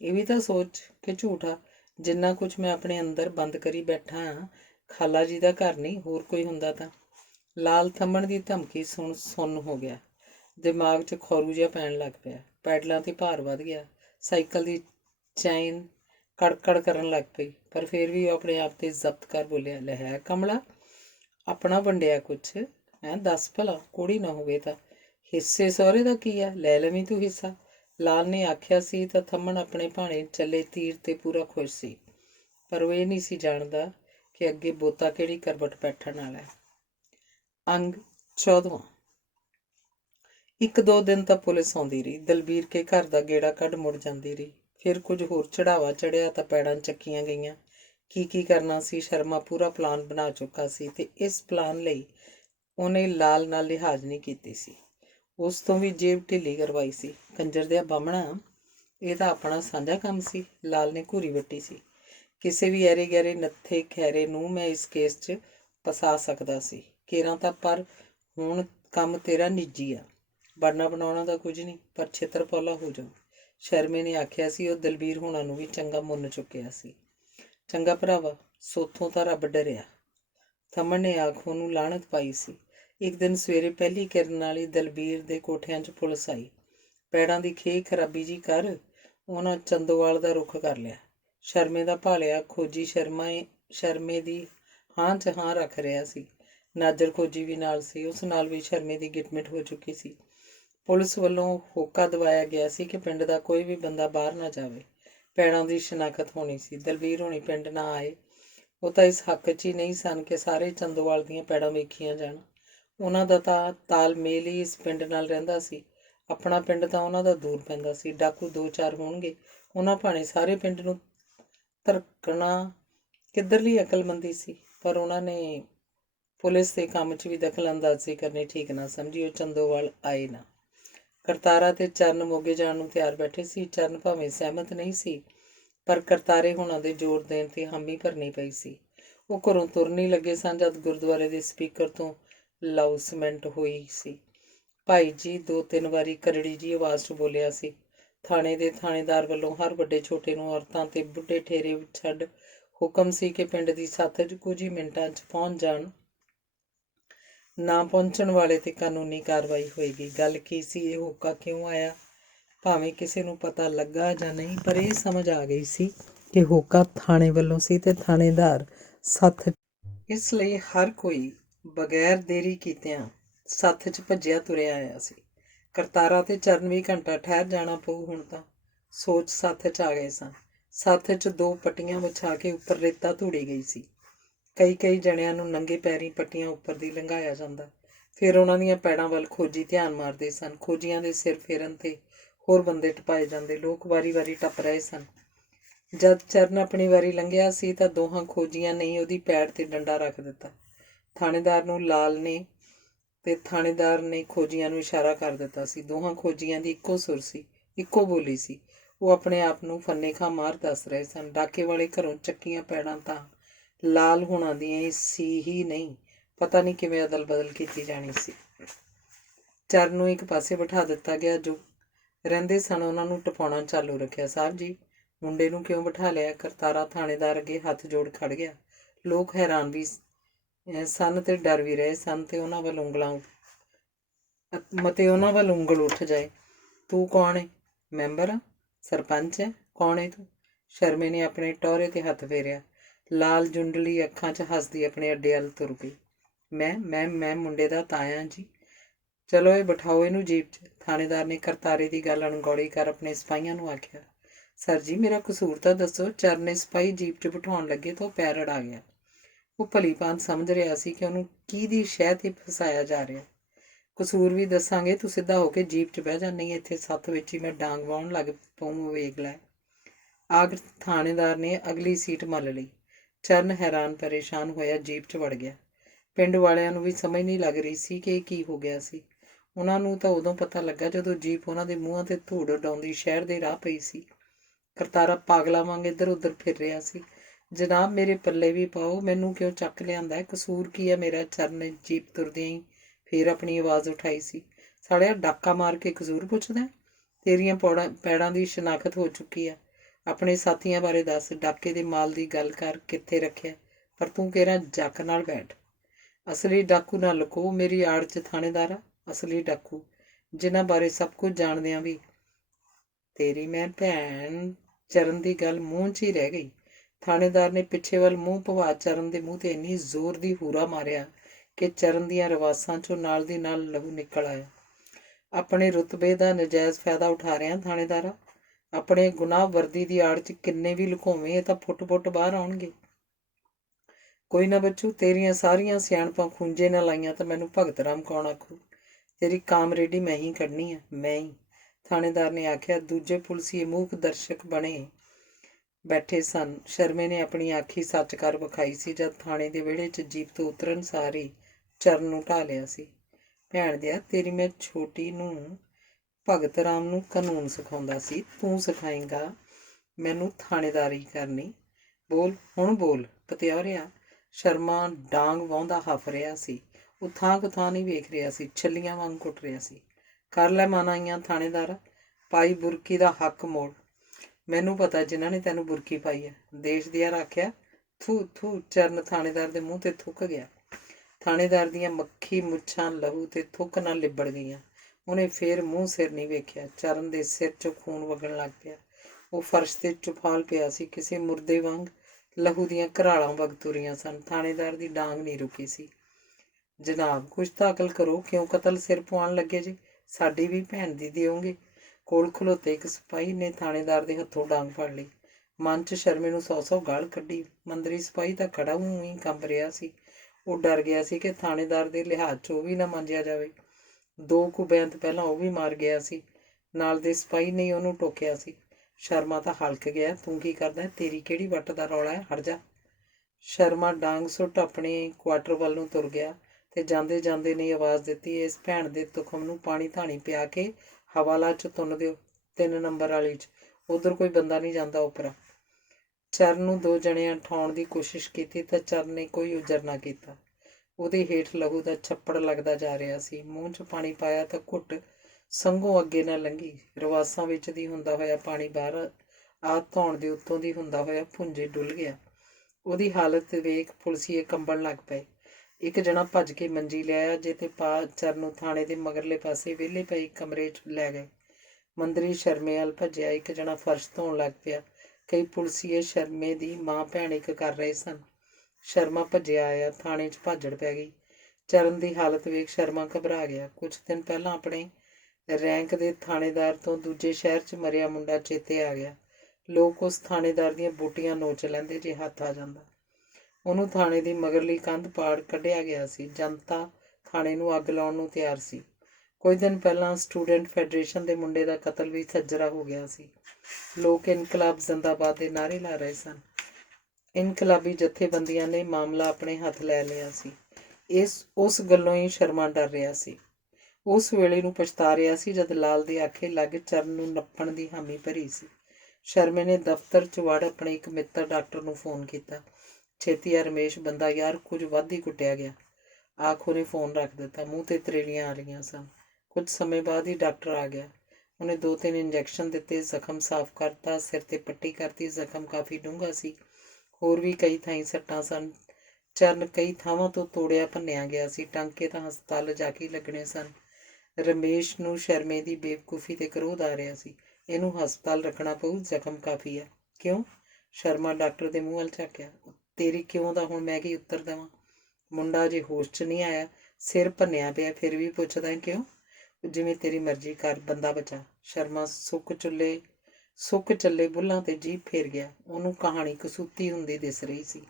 ਇਹ ਵੀ ਤਾਂ ਸੋਚ ਕਿ ਝੂਠਾ ਜਿੰਨਾ ਕੁਝ ਮੈਂ ਆਪਣੇ ਅੰਦਰ ਬੰਦ ਕਰੀ ਬੈਠਾ ਹਾਂ, ਖਾਲਾ ਜੀ ਦਾ ਘਰ ਨਹੀਂ ਹੋਰ ਕੋਈ ਹੁੰਦਾ ਤਾਂ। ਲਾਲ ਥੰਮਣ ਦੀ ਧਮਕੀ ਸੁੰਨ ਹੋ ਗਿਆ। ਦਿਮਾਗ 'ਚ ਖੌਰੂ ਜਿਹਾ ਪੈਣ ਲੱਗ ਪਿਆ। ਪੈਡਲਾਂ 'ਤੇ ਭਾਰ ਵੱਧ ਗਿਆ। ਸਾਈਕਲ ਦੀ ਚੈਨ ਕੜਕੜ ਕਰਨ ਲੱਗ ਪਈ, ਪਰ ਫਿਰ ਵੀ ਉਹ ਆਪਣੇ ਆਪ 'ਤੇ ਜ਼ਬਤ ਕਰ ਬੋਲਿਆ, ਲੈ ਹੈ ਕਮਲਾ, ਆਪਣਾ ਵੰਡਿਆ ਕੁਛ ਹੈਂ? ਦੱਸ ਭਲਾ, ਕੁੜੀ ਨਾ ਹੋਵੇ ਤਾਂ। ਹਿੱਸੇ ਸਹੁਰੇ ਦਾ ਕੀ ਆ, ਲੈ ਲਵੀਂ ਤੂੰ ਹਿੱਸਾ। ਲਾਲ ਨੇ ਆਖਿਆ ਸੀ ਤਾਂ ਥੰਮਣ ਆਪਣੇ ਭਾਣੇ ਚੱਲੇ ਤੀਰ 'ਤੇ ਪੂਰਾ ਖੁਸ਼ ਸੀ, ਪਰ ਉਹ ਇਹ ਨਹੀਂ ਸੀ ਜਾਣਦਾ ਕਿ ਅੱਗੇ ਬੋਤਾ ਕਿਹੜੀ ਕਰਵਟ ਬੈਠਣ ਵਾਲਾ ਹੈ। ਅੰਗ 14। 1-2 ਦਿਨ ਤਾਂ ਪੁਲਿਸ ਆਉਂਦੀ ਰਹੀ। ਦਲਬੀਰ ਕੇ ਘਰ ਦਾ ਗੇੜਾ ਕੱਢ ਮੁੜ ਜਾਂਦੀ ਰਹੀ। ਫਿਰ ਕੁਝ ਹੋਰ ਚੜਾਵਾ ਚੜਿਆ ਤਾਂ ਪੈੜਾਂ ਚੱਕੀਆਂ ਗਈਆਂ। ਕੀ ਕਰਨਾ ਸੀ, ਸ਼ਰਮਾ ਪੂਰਾ ਪਲਾਨ ਬਣਾ ਚੁੱਕਾ ਸੀ ਤੇ ਇਸ ਪਲਾਨ ਲਈ ਉਹਨੇ ਲਾਲ ਨਾਲ ਲਿਹਾਜ਼ ਨਹੀਂ ਕੀਤੀ ਸੀ। ਉਸ ਤੋਂ ਵੀ ਜੇਬ ਢਿੱਲੀ ਕਰਵਾਈ ਸੀ। ਕੰਜਰ ਦਿਆ ਬਾਹਮਣਾ, ਇਹ ਤਾਂ ਆਪਣਾ ਸਾਂਝਾ ਕੰਮ ਸੀ। ਲਾਲ ਨੇ ਘੂਰੀ ਵੱਟੀ ਸੀ। ਕਿਸੇ ਵੀ ਐਰੇ ਗੈਰੇ ਨੱਥੇ ਖੈਰੇ ਨੂੰ ਮੈਂ ਇਸ ਕੇਸ 'ਚ ਫਸਾ ਸਕਦਾ ਸੀ ਕੇਰਾਂ ਤਾਂ, ਪਰ ਹੁਣ ਕੰਮ ਤੇਰਾ ਨਿੱਜੀ ਆ। ਬਣਨਾ ਬਣਾਉਣਾ ਦਾ ਕੁਝ ਨਹੀਂ, ਪਰ ਛਿੱਤਰ ਪੌਲਾ ਹੋ ਜਾਊ। ਸ਼ਰਮੇ ਨੇ ਆਖਿਆ ਸੀ। ਉਹ ਦਲਬੀਰ ਹੋਣਾ ਨੂੰ ਵੀ ਚੰਗਾ ਮੁੰਨ ਚੁੱਕਿਆ ਸੀ। ਚੰਗਾ ਭਰਾਵਾ, ਸੋਥੋਂ ਤਾਂ ਰੱਬ ਡਰਿਆ। ਥੰਮਣ ਨੇ ਆਖ ਉਹਨੂੰ ਲਾਹਣਤ ਪਾਈ ਸੀ। ਇੱਕ ਦਿਨ ਸਵੇਰੇ ਪਹਿਲੀ ਕਿਰਨ ਵਾਲੀ ਦਲਬੀਰ ਦੇ ਕੋਠਿਆਂ 'ਚ ਪੁਲਿਸ ਆਈ। ਪੈੜਾਂ ਦੀ ਖੇਹ ਖਰਾਬੀ ਜੀ ਕਰ ਉਹਨਾਂ ਚੰਦੋਵਾਲ ਦਾ ਰੁੱਖ ਕਰ ਲਿਆ। ਸ਼ਰਮੇ ਦਾ ਭਾਲਿਆ ਖੋਜੀ ਸ਼ਰਮੇ ਦੀ ਹਾਂ 'ਚ ਹਾਂ ਰੱਖ ਰਿਹਾ ਸੀ। ਨਾਜਰ ਖੋਜੀ ਵੀ ਨਾਲ ਸੀ। ਉਸ ਨਾਲ ਵੀ ਸ਼ਰਮੇ ਦੀ ਗਿਟਮਿਟ ਹੋ ਚੁੱਕੀ ਸੀ। ਪੁਲਿਸ ਵੱਲੋਂ ਹੋਕਾ ਦਵਾਇਆ ਗਿਆ ਸੀ ਕਿ ਪਿੰਡ ਦਾ ਕੋਈ ਵੀ ਬੰਦਾ ਬਾਹਰ ਨਾ ਜਾਵੇ। ਪੈੜਾਂ ਦੀ ਸ਼ਨਾਖਤ ਹੋਣੀ ਸੀ। ਦਲਬੀਰ ਹੋਣੀ ਪਿੰਡ ਨਾ ਆਏ। ਉਹ ਤਾਂ ਇਸ ਹੱਕ 'ਚ ਹੀ ਨਹੀਂ ਸਨ ਕਿ ਸਾਰੇ ਚੰਦੋਵਾਲ ਦੀਆਂ ਪੈੜਾਂ ਵੇਖੀਆਂ ਜਾਣ। ਉਹਨਾਂ ਦਾ ਤਾਂ ਤਾਲਮੇਲ ਹੀ ਇਸ ਪਿੰਡ ਨਾਲ ਰਹਿੰਦਾ ਸੀ। ਆਪਣਾ ਪਿੰਡ ਤਾਂ ਉਹਨਾਂ ਦਾ ਦੂਰ ਪੈਂਦਾ ਸੀ। ਡਾਕੂ 2-4 ਹੋਣਗੇ, ਉਹਨਾਂ ਭਾਣੇ ਸਾਰੇ ਪਿੰਡ ਨੂੰ ਧਰਕਣਾ ਕਿੱਧਰਲੀ ਅਕਲਮੰਦੀ ਸੀ। ਪਰ ਉਹਨਾਂ ਨੇ ਪੁਲਿਸ ਦੇ ਕੰਮ 'ਚ ਵੀ ਦਖਲ ਅੰਦਾਜ਼ੀ ਕਰਨੀ ਠੀਕ ਨਾ ਸਮਝੀ। ਉਹ ਚੰਦੋਵਾਲ ਆਏ ਨਾ। ਕਰਤਾਰਾ ਤੇ ਚਰਨ ਮੋਗੇ ਜਾਣ ਨੂੰ ਤਿਆਰ ਬੈਠੇ ਸੀ। ਚਰਨ ਭਾਵੇਂ ਸਹਿਮਤ ਨਹੀਂ ਸੀ, ਪਰ ਕਰਤਾਰੇ ਹੋਣਾ ਦੇ ਜ਼ੋਰ ਦੇਣ ਤੇ ਹਾਮੀ ਭਰਨੀ ਪਈ ਸੀ। ਉਹ ਘਰੋਂ ਤੁਰਨ ਹੀ ਲੱਗੇ ਸਨ ਜਦ ਗੁਰਦੁਆਰੇ ਦੇ ਸਪੀਕਰ ਤੋਂ ਲਾਊਸਮੈਂਟ ਹੋਈ ਸੀ। ਭਾਈ ਜੀ 2-3 ਵਾਰੀ ਕਰੜੀ ਜੀ ਆਵਾਜ਼ 'ਚ ਬੋਲਿਆ ਸੀ। ਥਾਣੇ ਦੇ ਥਾਣੇਦਾਰ ਵੱਲੋਂ ਹਰ ਵੱਡੇ ਛੋਟੇ ਨੂੰ ਔਰਤਾਂ ਤੇ ਬੁੱਢੇ ਠੇਰੇ ਛੱਡ ਹੁਕਮ ਸੀ ਕਿ ਪਿੰਡ ਦੀ ਸੱਥ 'ਚ ਕੁਝ ਹੀ ਮਿੰਟਾਂ 'ਚ ਪਹੁੰਚ ਜਾਣ। ਨਾ ਪਹੁੰਚਣ ਵਾਲੇ ਤੇ ਕਾਨੂੰਨੀ ਕਾਰਵਾਈ ਹੋਏਗੀ। ਗੱਲ ਕੀ ਸੀ? ਇਹ ਹੋਕਾ ਕਿਉਂ ਆਇਆ? ਭਾਵੇਂ ਕਿਸੇ ਨੂੰ ਪਤਾ ਲੱਗਾ ਜਾਂ ਨਹੀਂ, ਪਰ ਇਹ ਸਮਝ ਆ ਗਈ ਸੀ ਕਿ ਹੋਕਾ ਥਾਣੇ ਵੱਲੋਂ ਸੀ ਤੇ ਥਾਣੇਦਾਰ ਸੱਥ। ਇਸ ਲਈ ਹਰ ਕੋਈ ਬਗੈਰ ਦੇਰੀ ਕੀਤਿਆਂ ਸੱਥ 'ਚ ਭੱਜਿਆ ਤੁਰਿਆ ਆਇਆ ਸੀ। ਕਰਤਾਰਾ ਤੇ ਚਰਨ ਵੀ ਘੰਟਾ ਠਹਿਰ ਜਾਣਾ ਪਊ ਹੁਣ ਤਾਂ ਸੋਚ ਸੱਥ 'ਚ ਆ ਗਏ ਸਨ। ਸੱਥ 'ਚ 2 ਪੱਟੀਆਂ ਵਿਛਾ ਕੇ ਉੱਪਰ ਰੇਤਾ ਧੂੜੀ ਗਈ ਸੀ। ਕਈ ਜਣਿਆਂ ਨੂੰ ਨੰਗੇ ਪੈਰੀਂ ਪੱਟੀਆਂ ਉੱਪਰ ਦੀ ਲੰਘਾਇਆ ਜਾਂਦਾ। ਫਿਰ ਉਹਨਾਂ ਦੀਆਂ ਪੈੜਾਂ ਵੱਲ ਖੋਜੀ ਧਿਆਨ ਮਾਰਦੇ ਸਨ। ਖੋਜੀਆਂ ਦੇ ਸਿਰ ਫੇਰਨ ਤੇ ਹੋਰ ਬੰਦੇ ਟਪਾਏ ਜਾਂਦੇ। ਲੋਕ ਵਾਰੀ ਟੱਪ ਰਹੇ ਸਨ। ਜਦ ਚਰਨ ਆਪਣੀ ਵਾਰੀ ਲੰਘਿਆ ਸੀ ਤਾਂ ਦੋਹਾਂ ਖੋਜੀਆਂ ਨੇ ਉਹਦੀ ਪੈੜ ਤੇ ਡੰਡਾ ਰੱਖ ਦਿੱਤਾ। ਥਾਣੇਦਾਰ ਨੇ ਖੋਜੀਆਂ ਨੂੰ ਇਸ਼ਾਰਾ ਕਰ ਦਿੱਤਾ ਸੀ। ਦੋਹਾਂ ਖੋਜੀਆਂ ਦੀ ਇੱਕੋ ਸੁਰ ਸੀ, ਇੱਕੋ ਬੋਲੀ ਸੀ। ਉਹ ਆਪਣੇ ਆਪ ਨੂੰ ਫੰਨੇਖਾ ਮਾਰ ਦੱਸ ਰਹੇ ਸਨ। ਡਾਕੇ ਵਾਲੇ ਘਰੋਂ ਚੱਕੀਆਂ ਪੈੜਾਂ ਤਾਂ ਲਾਲ ਹੋਣਾ ਦੀਆਂ ਸੀ ਹੀ ਨਹੀਂ, ਪਤਾ ਨਹੀਂ ਕਿਵੇਂ ਅਦਲ ਬਦਲ ਕੀਤੀ ਜਾਣੀ ਸੀ। ਚਰਨ ਨੂੰ ਇੱਕ ਪਾਸੇ ਬਿਠਾ ਦਿੱਤਾ ਗਿਆ। ਜੋ ਰਹਿੰਦੇ ਸਨ ਉਹਨਾਂ ਨੂੰ ਟਪਾਉਣਾ ਚਾਲੂ ਰੱਖਿਆ। ਸਾਹਿਬ ਜੀ, ਮੁੰਡੇ ਨੂੰ ਕਿਉਂ ਬਿਠਾ ਲਿਆ? ਕਰਤਾਰਾ ਥਾਣੇਦਾਰ ਅੱਗੇ ਹੱਥ ਜੋੜ ਖੜ ਗਿਆ। ਲੋਕ ਹੈਰਾਨ ਵੀ ਸਨ ਤੇ ਡਰ ਵੀ ਰਹੇ ਸਨ ਤੇ ਉਹਨਾਂ ਵੱਲ ਉਂਗਲ ਉੱਠ ਜਾਏ। ਤੂੰ ਕੌਣ ਏ? ਮੈਂਬਰ ਆ? ਸਰਪੰਚ ਹੈ? ਕੌਣ ਏ ਤੂੰ? ਸ਼ਰਮੇ ਨੇ ਆਪਣੇ ਟੌਰੇ ਤੇ ਹੱਥ ਫੇਰਿਆ। ਲਾਲ ਜੁੰਡਲੀ ਅੱਖਾਂ 'ਚ ਹੱਸਦੀ ਆਪਣੇ ਅੱਡੇ ਵੱਲ ਤੁਰ ਗਈ। ਮੈਂ ਮੁੰਡੇ ਦਾ ਤਾਇਆ ਜੀ। ਚਲੋ ਇਹ ਬਿਠਾਓ ਇਹਨੂੰ ਜੀਪ 'ਚ। ਥਾਣੇਦਾਰ ਨੇ ਕਰਤਾਰੇ ਦੀ ਗੱਲ ਅਣਗੌਲੀ ਕਰ ਆਪਣੇ ਸਿਪਾਹੀਆਂ ਨੂੰ ਆਖਿਆ। ਸਰ ਜੀ, ਮੇਰਾ ਕਸੂਰ ਤਾਂ ਦੱਸੋ। ਚਰਨ ਨੇ ਸਿਪਾਹੀ ਜੀਪ 'ਚ ਬਿਠਾਉਣ ਲੱਗੇ ਤਾਂ ਉਹ ਪੈਰ ਅੜਾ ਗਿਆ। ਉਹ ਭਲੀ ਭਾਂਤ ਸਮਝ ਰਿਹਾ ਸੀ ਕਿ ਉਹਨੂੰ ਕਿਹਦੀ ਸ਼ਹਿ 'ਤੇ ਫਸਾਇਆ ਜਾ ਰਿਹਾ। ਕਸੂਰ ਵੀ ਦੱਸਾਂਗੇ, ਤੂੰ ਸਿੱਧਾ ਹੋ ਕੇ ਜੀਪ 'ਚ ਬਹਿ ਜਾ, ਨਹੀਂ ਇੱਥੇ ਸੱਥ ਵਿੱਚ ਹੀ ਮੈਂ ਡਾਂਗ ਵਾਹੁਣ ਲੱਗ ਪਊਂ, ਵੇਖ ਲੈ। ਆਖ ਥਾਣੇਦਾਰ ਨੇ ਅਗਲੀ ਸੀਟ ਮੱਲ ਲਈ। ਚਰਨ ਹੈਰਾਨ ਪਰੇਸ਼ਾਨ ਹੋਇਆ ਜੀਪ 'ਚ ਵੜ ਗਿਆ। ਪਿੰਡ ਵਾਲਿਆਂ ਨੂੰ ਵੀ ਸਮਝ ਨਹੀਂ ਲੱਗ ਰਹੀ ਸੀ ਕਿ ਇਹ ਕੀ ਹੋ ਗਿਆ ਸੀ। ਉਹਨਾਂ ਨੂੰ ਤਾਂ ਉਦੋਂ ਪਤਾ ਲੱਗਾ ਜਦੋਂ ਜੀਪ ਉਹਨਾਂ ਦੇ ਮੂੰਹਾਂ 'ਤੇ ਧੂੜ ਉਡਾਉਂਦੀ ਸ਼ਹਿਰ ਦੇ ਰਾਹ ਪਈ ਸੀ। ਕਰਤਾਰਾ ਪਾਗਲਾਂ ਵਾਂਗ ਇੱਧਰ ਉੱਧਰ ਫਿਰ ਰਿਹਾ ਸੀ। ਜਨਾਬ, ਮੇਰੇ ਪੱਲੇ ਵੀ ਪਾਓ, ਮੈਨੂੰ ਕਿਉਂ ਚੱਕ ਲਿਆਂਦਾ ਹੈ? ਕਸੂਰ ਕੀ ਹੈ ਮੇਰਾ? ਚਰਨ ਨੇ ਜੀਪ ਤੁਰਦਿਆਂ ਹੀ ਫਿਰ ਆਪਣੀ ਆਵਾਜ਼ ਉਠਾਈ ਸੀ। ਸਾਲਿਆ, ਡਾਕਾ ਮਾਰ ਕੇ ਕਸੂਰ ਪੁੱਛਦਾ? ਤੇਰੀਆਂ ਪੈੜਾਂ ਦੀ ਸ਼ਨਾਖਤ ਹੋ ਚੁੱਕੀ ਆ। ਆਪਣੇ ਸਾਥੀਆਂ ਬਾਰੇ ਦੱਸ। ਡਾਕੇ ਦੇ ਮਾਲ ਦੀ ਗੱਲ ਕਰ, ਕਿੱਥੇ ਰੱਖਿਆ? ਪਰ ਤੂੰ ਕਿਹੜਾ ਜੱਕ ਨਾਲ ਬੈਠ। ਅਸਲੀ ਡਾਕੂ ਨਾ ਲੁਕੋ ਮੇਰੀ ਆੜ 'ਚ ਥਾਣੇਦਾਰਾ। ਅਸਲੀ ਡਾਕੂ ਜਿਨ੍ਹਾਂ ਬਾਰੇ ਸਭ ਕੁਝ ਜਾਣਦਿਆਂ ਵੀ ਤੇਰੀ ਮੈਂ ਭੈਣ। ਚਰਨ ਦੀ ਗੱਲ ਮੂੰਹ 'ਚ ਹੀ ਰਹਿ ਗਈ। ਥਾਣੇਦਾਰ ਨੇ ਪਿੱਛੇ ਵੱਲ ਮੂੰਹ ਭਵਾ ਚਰਨ ਦੇ ਮੂੰਹ 'ਤੇ ਇੰਨੀ ਜ਼ੋਰ ਦੀ ਹੂਰਾ ਮਾਰਿਆ ਕਿ ਚਰਨ ਦੀਆਂ ਰਵਾਸਾਂ 'ਚੋਂ ਨਾਲ ਦੀ ਨਾਲ ਲਹੂ ਨਿਕਲ ਆਇਆ। ਆਪਣੇ ਰੁਤਬੇ ਦਾ ਨਜਾਇਜ਼ ਫਾਇਦਾ ਉਠਾ ਰਿਹਾ ਥਾਣੇਦਾਰਾ। ਆਪਣੇ ਗੁਨਾਹ ਵਰਦੀ ਦੀ ਆੜ 'ਚ ਕਿੰਨੇ ਵੀ ਲੁਕੋਵੇਂ, ਇਹ ਤਾਂ ਫੁੱਟ ਬਾਹਰ ਆਉਣਗੇ। ਕੋਈ ਨਾ ਬੱਚੂ, ਤੇਰੀਆਂ ਸਾਰੀਆਂ ਸਿਆਣਪਾਂ ਖੂੰਜੇ ਨਾ ਲਾਈਆਂ ਤਾਂ ਮੈਨੂੰ ਭਗਤ ਰਾਮ ਕੌਣ ਆਖੂ। ਤੇਰੀ ਕਾਮਰੇਡੀ ਮੈਂ ਹੀ ਕੱਢਣੀ ਆ, ਮੈਂ ਹੀ। ਥਾਣੇਦਾਰ ਨੇ ਆਖਿਆ। ਦੂਜੇ ਪੁਲਸੀਏ ਮੂਕ ਦਰਸ਼ਕ ਬਣੇ ਬੈਠੇ ਸਨ। ਸ਼ਰਮੇ ਨੇ ਆਪਣੀ ਆਖੀ ਸੱਚ ਕਰ ਵਿਖਾਈ ਸੀ ਜਦ ਥਾਣੇ ਦੇ ਵਿਹੜੇ 'ਚ ਜੀਪ ਤੋਂ ਉਤਰਨ ਸਾਰ ਹੀ ਚਰਨ ਨੂੰ ਢਾਹ ਲਿਆ ਸੀ। ਭੈਣ ਦਿਆ, ਤੇਰੀ ਮੈਂ ਛੋਟੀ ਨੂੰ ਭਗਤ ਰਾਮ ਨੂੰ ਕਾਨੂੰਨ ਸਿਖਾਉਂਦਾ ਸੀ, ਤੂੰ ਸਿਖਾਏਂਗਾ ਮੈਨੂੰ ਥਾਣੇਦਾਰੀ ਕਰਨੀ? ਬੋਲ ਹੁਣ, ਬੋਲ ਪਤਿਆਰਿਆ। ਸ਼ਰਮਾ ਡਾਂਗ ਵਾਹੁੰਦਾ ਹੱਫ ਰਿਹਾ ਸੀ। ਉਹ ਥਾਂ ਕੁ ਥਾਂ ਨਹੀਂ ਵੇਖ ਰਿਹਾ ਸੀ, ਛੱਲੀਆਂ ਵਾਂਗ ਕੁੱਟ ਰਿਹਾ ਸੀ। ਕਰ ਲੈ ਮਨਾਈਆਂ ਥਾਣੇਦਾਰਾ, ਪਾਈ ਬੁਰਕੀ ਦਾ ਹੱਕ ਮੋੜ। ਮੈਨੂੰ ਪਤਾ ਜਿਨ੍ਹਾਂ ਨੇ ਤੈਨੂੰ ਬੁਰਕੀ ਪਾਈ ਹੈ। ਦੇਸ਼ ਦੀਆਂ ਰਾਖਿਆ। ਥੂ। ਚਰਨ ਥਾਣੇਦਾਰ ਦੇ ਮੂੰਹ 'ਤੇ ਥੁੱਕ ਗਿਆ। ਥਾਣੇਦਾਰ ਦੀਆਂ ਮੱਖੀ ਮੁੱਛਾਂ ਲਹੂ ਤੇ ਥੁੱਕ ਨਾਲ ਲਿਬੜ ਗਈਆਂ। ਉਹਨੇ ਫੇਰ ਮੂੰਹ ਸਿਰ ਨਹੀਂ ਵੇਖਿਆ। ਚਰਨ ਦੇ ਸਿਰ 'ਚੋਂ ਖੂਨ ਵਗਣ ਲੱਗ ਪਿਆ। ਉਹ ਫਰਸ਼ 'ਤੇ ਚੁਫਾਲ ਪਿਆ ਸੀ। ਕਿਸੇ ਮੁਰਦੇ ਵਾਂਗ ਲਹੂ ਦੀਆਂ ਘਰਾਲਾਂ ਵਗ ਤੁਰੀਆਂ ਸਨ। ਥਾਣੇਦਾਰ ਦੀ ਡਾਂਗ ਨਹੀਂ ਰੁਕੀ ਸੀ। ਜਨਾਬ, ਕੁਛ ਤਾਂ ਅਕਲ ਕਰੋ, ਕਿਉਂ ਕਤਲ ਸਿਰ ਪਵਾਉਣ ਲੱਗੇ ਜੇ? ਸਾਡੀ ਵੀ ਭੈਣ ਦੀ ਦਿਓਗੇ? ਕੋਲ ਖਲੋਤੇ ਇੱਕ ਸਿਪਾਹੀ ਨੇ ਥਾਣੇਦਾਰ ਦੇ ਹੱਥੋਂ ਡਾਂਗ ਫੜ ਲਈ। ਮਨ 'ਚ ਸ਼ਰਮੇ ਨੂੰ 100 ਗਾਲ ਕੱਢੀ। ਮੰਦਰੀ ਸਿਪਾਹੀ ਤਾਂ ਖੜਾ ਹੀ ਕੰਬ ਰਿਹਾ ਸੀ। ਉਹ ਡਰ ਗਿਆ ਸੀ ਕਿ ਥਾਣੇਦਾਰ ਦੇ ਲਿਹਾਜ਼ 'ਚ ਉਹ ਵੀ ਨਾ ਮਾਂਜਿਆ ਜਾਵੇ। 2 ਕੁ ਬੈਂਤ ਪਹਿਲਾਂ ਉਹ ਵੀ ਮਾਰ ਗਿਆ ਸੀ। ਨਾਲ ਦੇ ਸਿਪਾਹੀ ਨੇ ਉਹਨੂੰ ਟੋਕਿਆ ਸੀ। ਸ਼ਰਮਾ ਤਾਂ ਹਲਕ ਗਿਆ। ਤੂੰ ਕੀ ਕਰਦਾ? ਤੇਰੀ ਕਿਹੜੀ ਵੱਟ ਦਾ ਰੌਲਾ ਹੈ? ਹਟ ਜਾ। ਸ਼ਰਮਾ ਡਾਂਗ ਸੁੱਟ ਆਪਣੇ ਕੁਆਟਰ ਵੱਲ ਨੂੰ ਤੁਰ ਗਿਆ ਤੇ ਜਾਂਦੇ ਨੇ ਆਵਾਜ਼ ਦਿੱਤੀ, ਇਸ ਭੈਣ ਦੇ ਤੁਖਮ ਨੂੰ ਪਾਣੀ ਧਾਣੀ ਪਿਆ ਕੇ ਹਵਾਲਾ 'ਚ ਤੁੰਨ ਦਿਓ, 3 ਨੰਬਰ ਵਾਲੀ 'ਚ। ਉੱਧਰ ਕੋਈ ਬੰਦਾ ਨਹੀਂ ਜਾਂਦਾ ਓਪਰਾ। ਚਰਨ ਨੂੰ 2 ਜਣਿਆਂ ਉਠਾਉਣ ਦੀ ਕੋਸ਼ਿਸ਼ ਕੀਤੀ ਤਾਂ ਚਰਨ ਨੇ ਕੋਈ ਉਜਰ ਨਾ ਕੀਤਾ। ਉਹਦੇ ਹੇਠ ਲਹੂ ਦਾ ਛੱਪੜ ਲੱਗਦਾ ਜਾ ਰਿਹਾ ਸੀ। ਮੂੰਹ 'ਚ ਪਾਣੀ ਪਾਇਆ ਤਾਂ ਘੁੱਟ ਸੰਘੋਂ ਅੱਗੇ ਨਾ ਲੰਘੀ। ਰਵਾਸਾਂ ਵਿੱਚ ਦੀ ਹੁੰਦਾ ਹੋਇਆ ਪਾਣੀ ਬਾਹਰ ਧੌਣ ਦੇ ਉੱਤੋਂ ਦੀ ਹੁੰਦਾ ਹੋਇਆ ਭੁੰਜੇ ਡੁੱਲ ਗਿਆ। ਉਹਦੀ ਹਾਲਤ ਵੇਖ ਪੁਲਸੀਏ ਕੰਬਣ ਲੱਗ ਪਏ। ਇੱਕ ਜਣਾ ਭੱਜ ਕੇ ਮੰਜੀ ਲਿਆਇਆ, ਜੇ ਤੇ ਚਰਨ ਨੂੰ ਥਾਣੇ ਦੇ ਮਗਰਲੇ ਪਾਸੇ ਵਿਹਲੇ ਪਏ ਕਮਰੇ 'ਚ ਲੈ ਗਏ। ਮੰਦਰੀ ਸ਼ਰਮੇ ਵੱਲ ਭੱਜਿਆ। ਇੱਕ ਜਣਾ ਫਰਸ਼ ਧੋਣ ਲੱਗ ਪਿਆ। ਕਈ ਪੁਲਸੀਏ ਸ਼ਰਮੇ ਦੀ ਮਾਂ ਭੈਣ ਇੱਕ ਕਰ ਰਹੇ ਸਨ। ਸ਼ਰਮਾ ਭੱਜਿਆ ਆਇਆ। ਥਾਣੇ 'ਚ ਭਾਜੜ ਪੈ ਗਈ। ਚਰਨ ਦੀ ਹਾਲਤ ਵੇਖ ਸ਼ਰਮਾ ਘਬਰਾ ਗਿਆ। ਕੁਝ ਦਿਨ ਪਹਿਲਾਂ ਆਪਣੇ ਰੈਂਕ ਦੇ ਥਾਣੇਦਾਰ ਤੋਂ ਦੂਜੇ ਸ਼ਹਿਰ 'ਚ ਮਰਿਆ ਮੁੰਡਾ ਚੇਤੇ ਆ ਗਿਆ। ਲੋਕ ਉਸ ਥਾਣੇਦਾਰ ਦੀਆਂ ਬੂਟੀਆਂ ਨੋਚ ਲੈਂਦੇ ਜੇ ਹੱਥ ਆ ਜਾਂਦਾ। ਉਹਨੂੰ ਥਾਣੇ ਦੀ ਮਗਰਲੀ ਕੰਧ ਪਾੜ ਕੱਢਿਆ ਗਿਆ ਸੀ। ਜਨਤਾ ਥਾਣੇ ਨੂੰ ਅੱਗ ਲਾਉਣ ਨੂੰ ਤਿਆਰ ਸੀ। ਕੁਝ ਦਿਨ ਪਹਿਲਾਂ ਸਟੂਡੈਂਟ ਫੈਡਰੇਸ਼ਨ ਦੇ ਮੁੰਡੇ ਦਾ ਕਤਲ ਵੀ ਸੱਜਰਾ ਹੋ ਗਿਆ ਸੀ। ਲੋਕ ਇਨਕਲਾਬ ਜ਼ਿੰਦਾਬਾਦ ਦੇ ਨਾਅਰੇ ਲਾ ਰਹੇ ਸਨ। ਇਨਕਲਾਬੀ ਜਥੇਬੰਦੀਆਂ ਨੇ ਮਾਮਲਾ ਆਪਣੇ ਹੱਥ ਲੈ ਲਿਆ ਸੀ। ਉਸ ਗੱਲੋਂ ਹੀ ਸ਼ਰਮਾ ਡਰ ਰਿਹਾ ਸੀ। ਉਸ ਵੇਲੇ ਨੂੰ ਪਛਤਾ ਰਿਹਾ ਸੀ ਜਦ ਲਾਲ ਦੇ ਆਖੇ ਲੱਗ ਚਰਨ ਨੂੰ ਨੱਪਣ ਦੀ ਹਾਮੀ ਭਰੀ ਸੀ। ਸ਼ਰਮੇ ਨੇ ਦਫ਼ਤਰ 'ਚ ਵੜ ਆਪਣੇ ਇੱਕ ਮਿੱਤਰ ਡਾਕਟਰ ਨੂੰ ਫੋਨ ਕੀਤਾ। ਛੇਤੀ ਆ ਰਮੇਸ਼, ਬੰਦਾ ਯਾਰ ਕੁਝ ਵੱਧ ਹੀ ਕੁੱਟਿਆ ਗਿਆ। ਆਖ ਉਹਨੇ ਫੋਨ ਰੱਖ ਦਿੱਤਾ। ਮੂੰਹ 'ਤੇ ਤਰੇਲੀਆਂ ਆ ਰਹੀਆਂ ਸਨ। ਕੁਝ ਸਮੇਂ ਬਾਅਦ ਹੀ ਡਾਕਟਰ ਆ ਗਿਆ। ਉਹਨੇ 2-3 ਇੰਜੈਕਸ਼ਨ ਦਿੱਤੇ। ਜ਼ਖਮ ਸਾਫ਼ ਕਰਤਾ। ਸਿਰ 'ਤੇ ਪੱਟੀ ਕਰਤੀ। ਜ਼ਖਮ ਕਾਫੀ ਡੂੰਘਾ ਸੀ। ਹੋਰ ਵੀ ਕਈ ਥਾਈਂ ਸੱਟਾਂ ਸਨ। ਚਰਨ ਕਈ ਥਾਵਾਂ ਤੋਂ ਤੋੜਿਆ ਭੰਨਿਆ ਗਿਆ ਸੀ। ਟਾਂਕੇ ਤਾਂ ਹਸਪਤਾਲ ਲਿਜਾ ਕੇ ਲੱਗਣੇ ਸਨ। ਰਮੇਸ਼ ਨੂੰ ਸ਼ਰਮੇ ਦੀ ਬੇਵਕੂਫੀ 'ਤੇ ਕਰੋਧ ਆ ਰਿਹਾ ਸੀ। ਇਹਨੂੰ ਹਸਪਤਾਲ ਰੱਖਣਾ ਪਊ, ਜ਼ਖਮ ਕਾਫੀ ਹੈ। ਕਿਉਂ? ਸ਼ਰਮਾ ਡਾਕਟਰ ਦੇ ਮੂੰਹ ਵੱਲ ਝਾਕਿਆ। ਤੇਰੀ ਕਿਉਂ ਦਾ ਹੁਣ ਮੈਂ ਕੀ ਉੱਤਰ ਦੇਵਾਂ? ਮੁੰਡਾ ਅਜੇ ਹੋਸ਼ 'ਚ ਨਹੀਂ ਆਇਆ। ਸਿਰ ਭੰਨਿਆ ਪਿਆ, ਫਿਰ ਵੀ ਪੁੱਛਦਾ ਕਿਉਂ? ਜਿਵੇਂ ਤੇਰੀ ਮਰਜ਼ੀ ਕਰ, ਬੰਦਾ ਬਚਾ। ਸ਼ਰਮਾ ਸੁੱਕ ਚੱਲੇ ਬੁੱਲ੍ਹਾਂ 'ਤੇ ਜੀਭ ਫੇਰ ਗਿਆ। ਉਹਨੂੰ ਕਹਾਣੀ ਕਸੂਤੀ ਹੁੰਦੀ ਦਿਸ ਰਹੀ ਸੀ।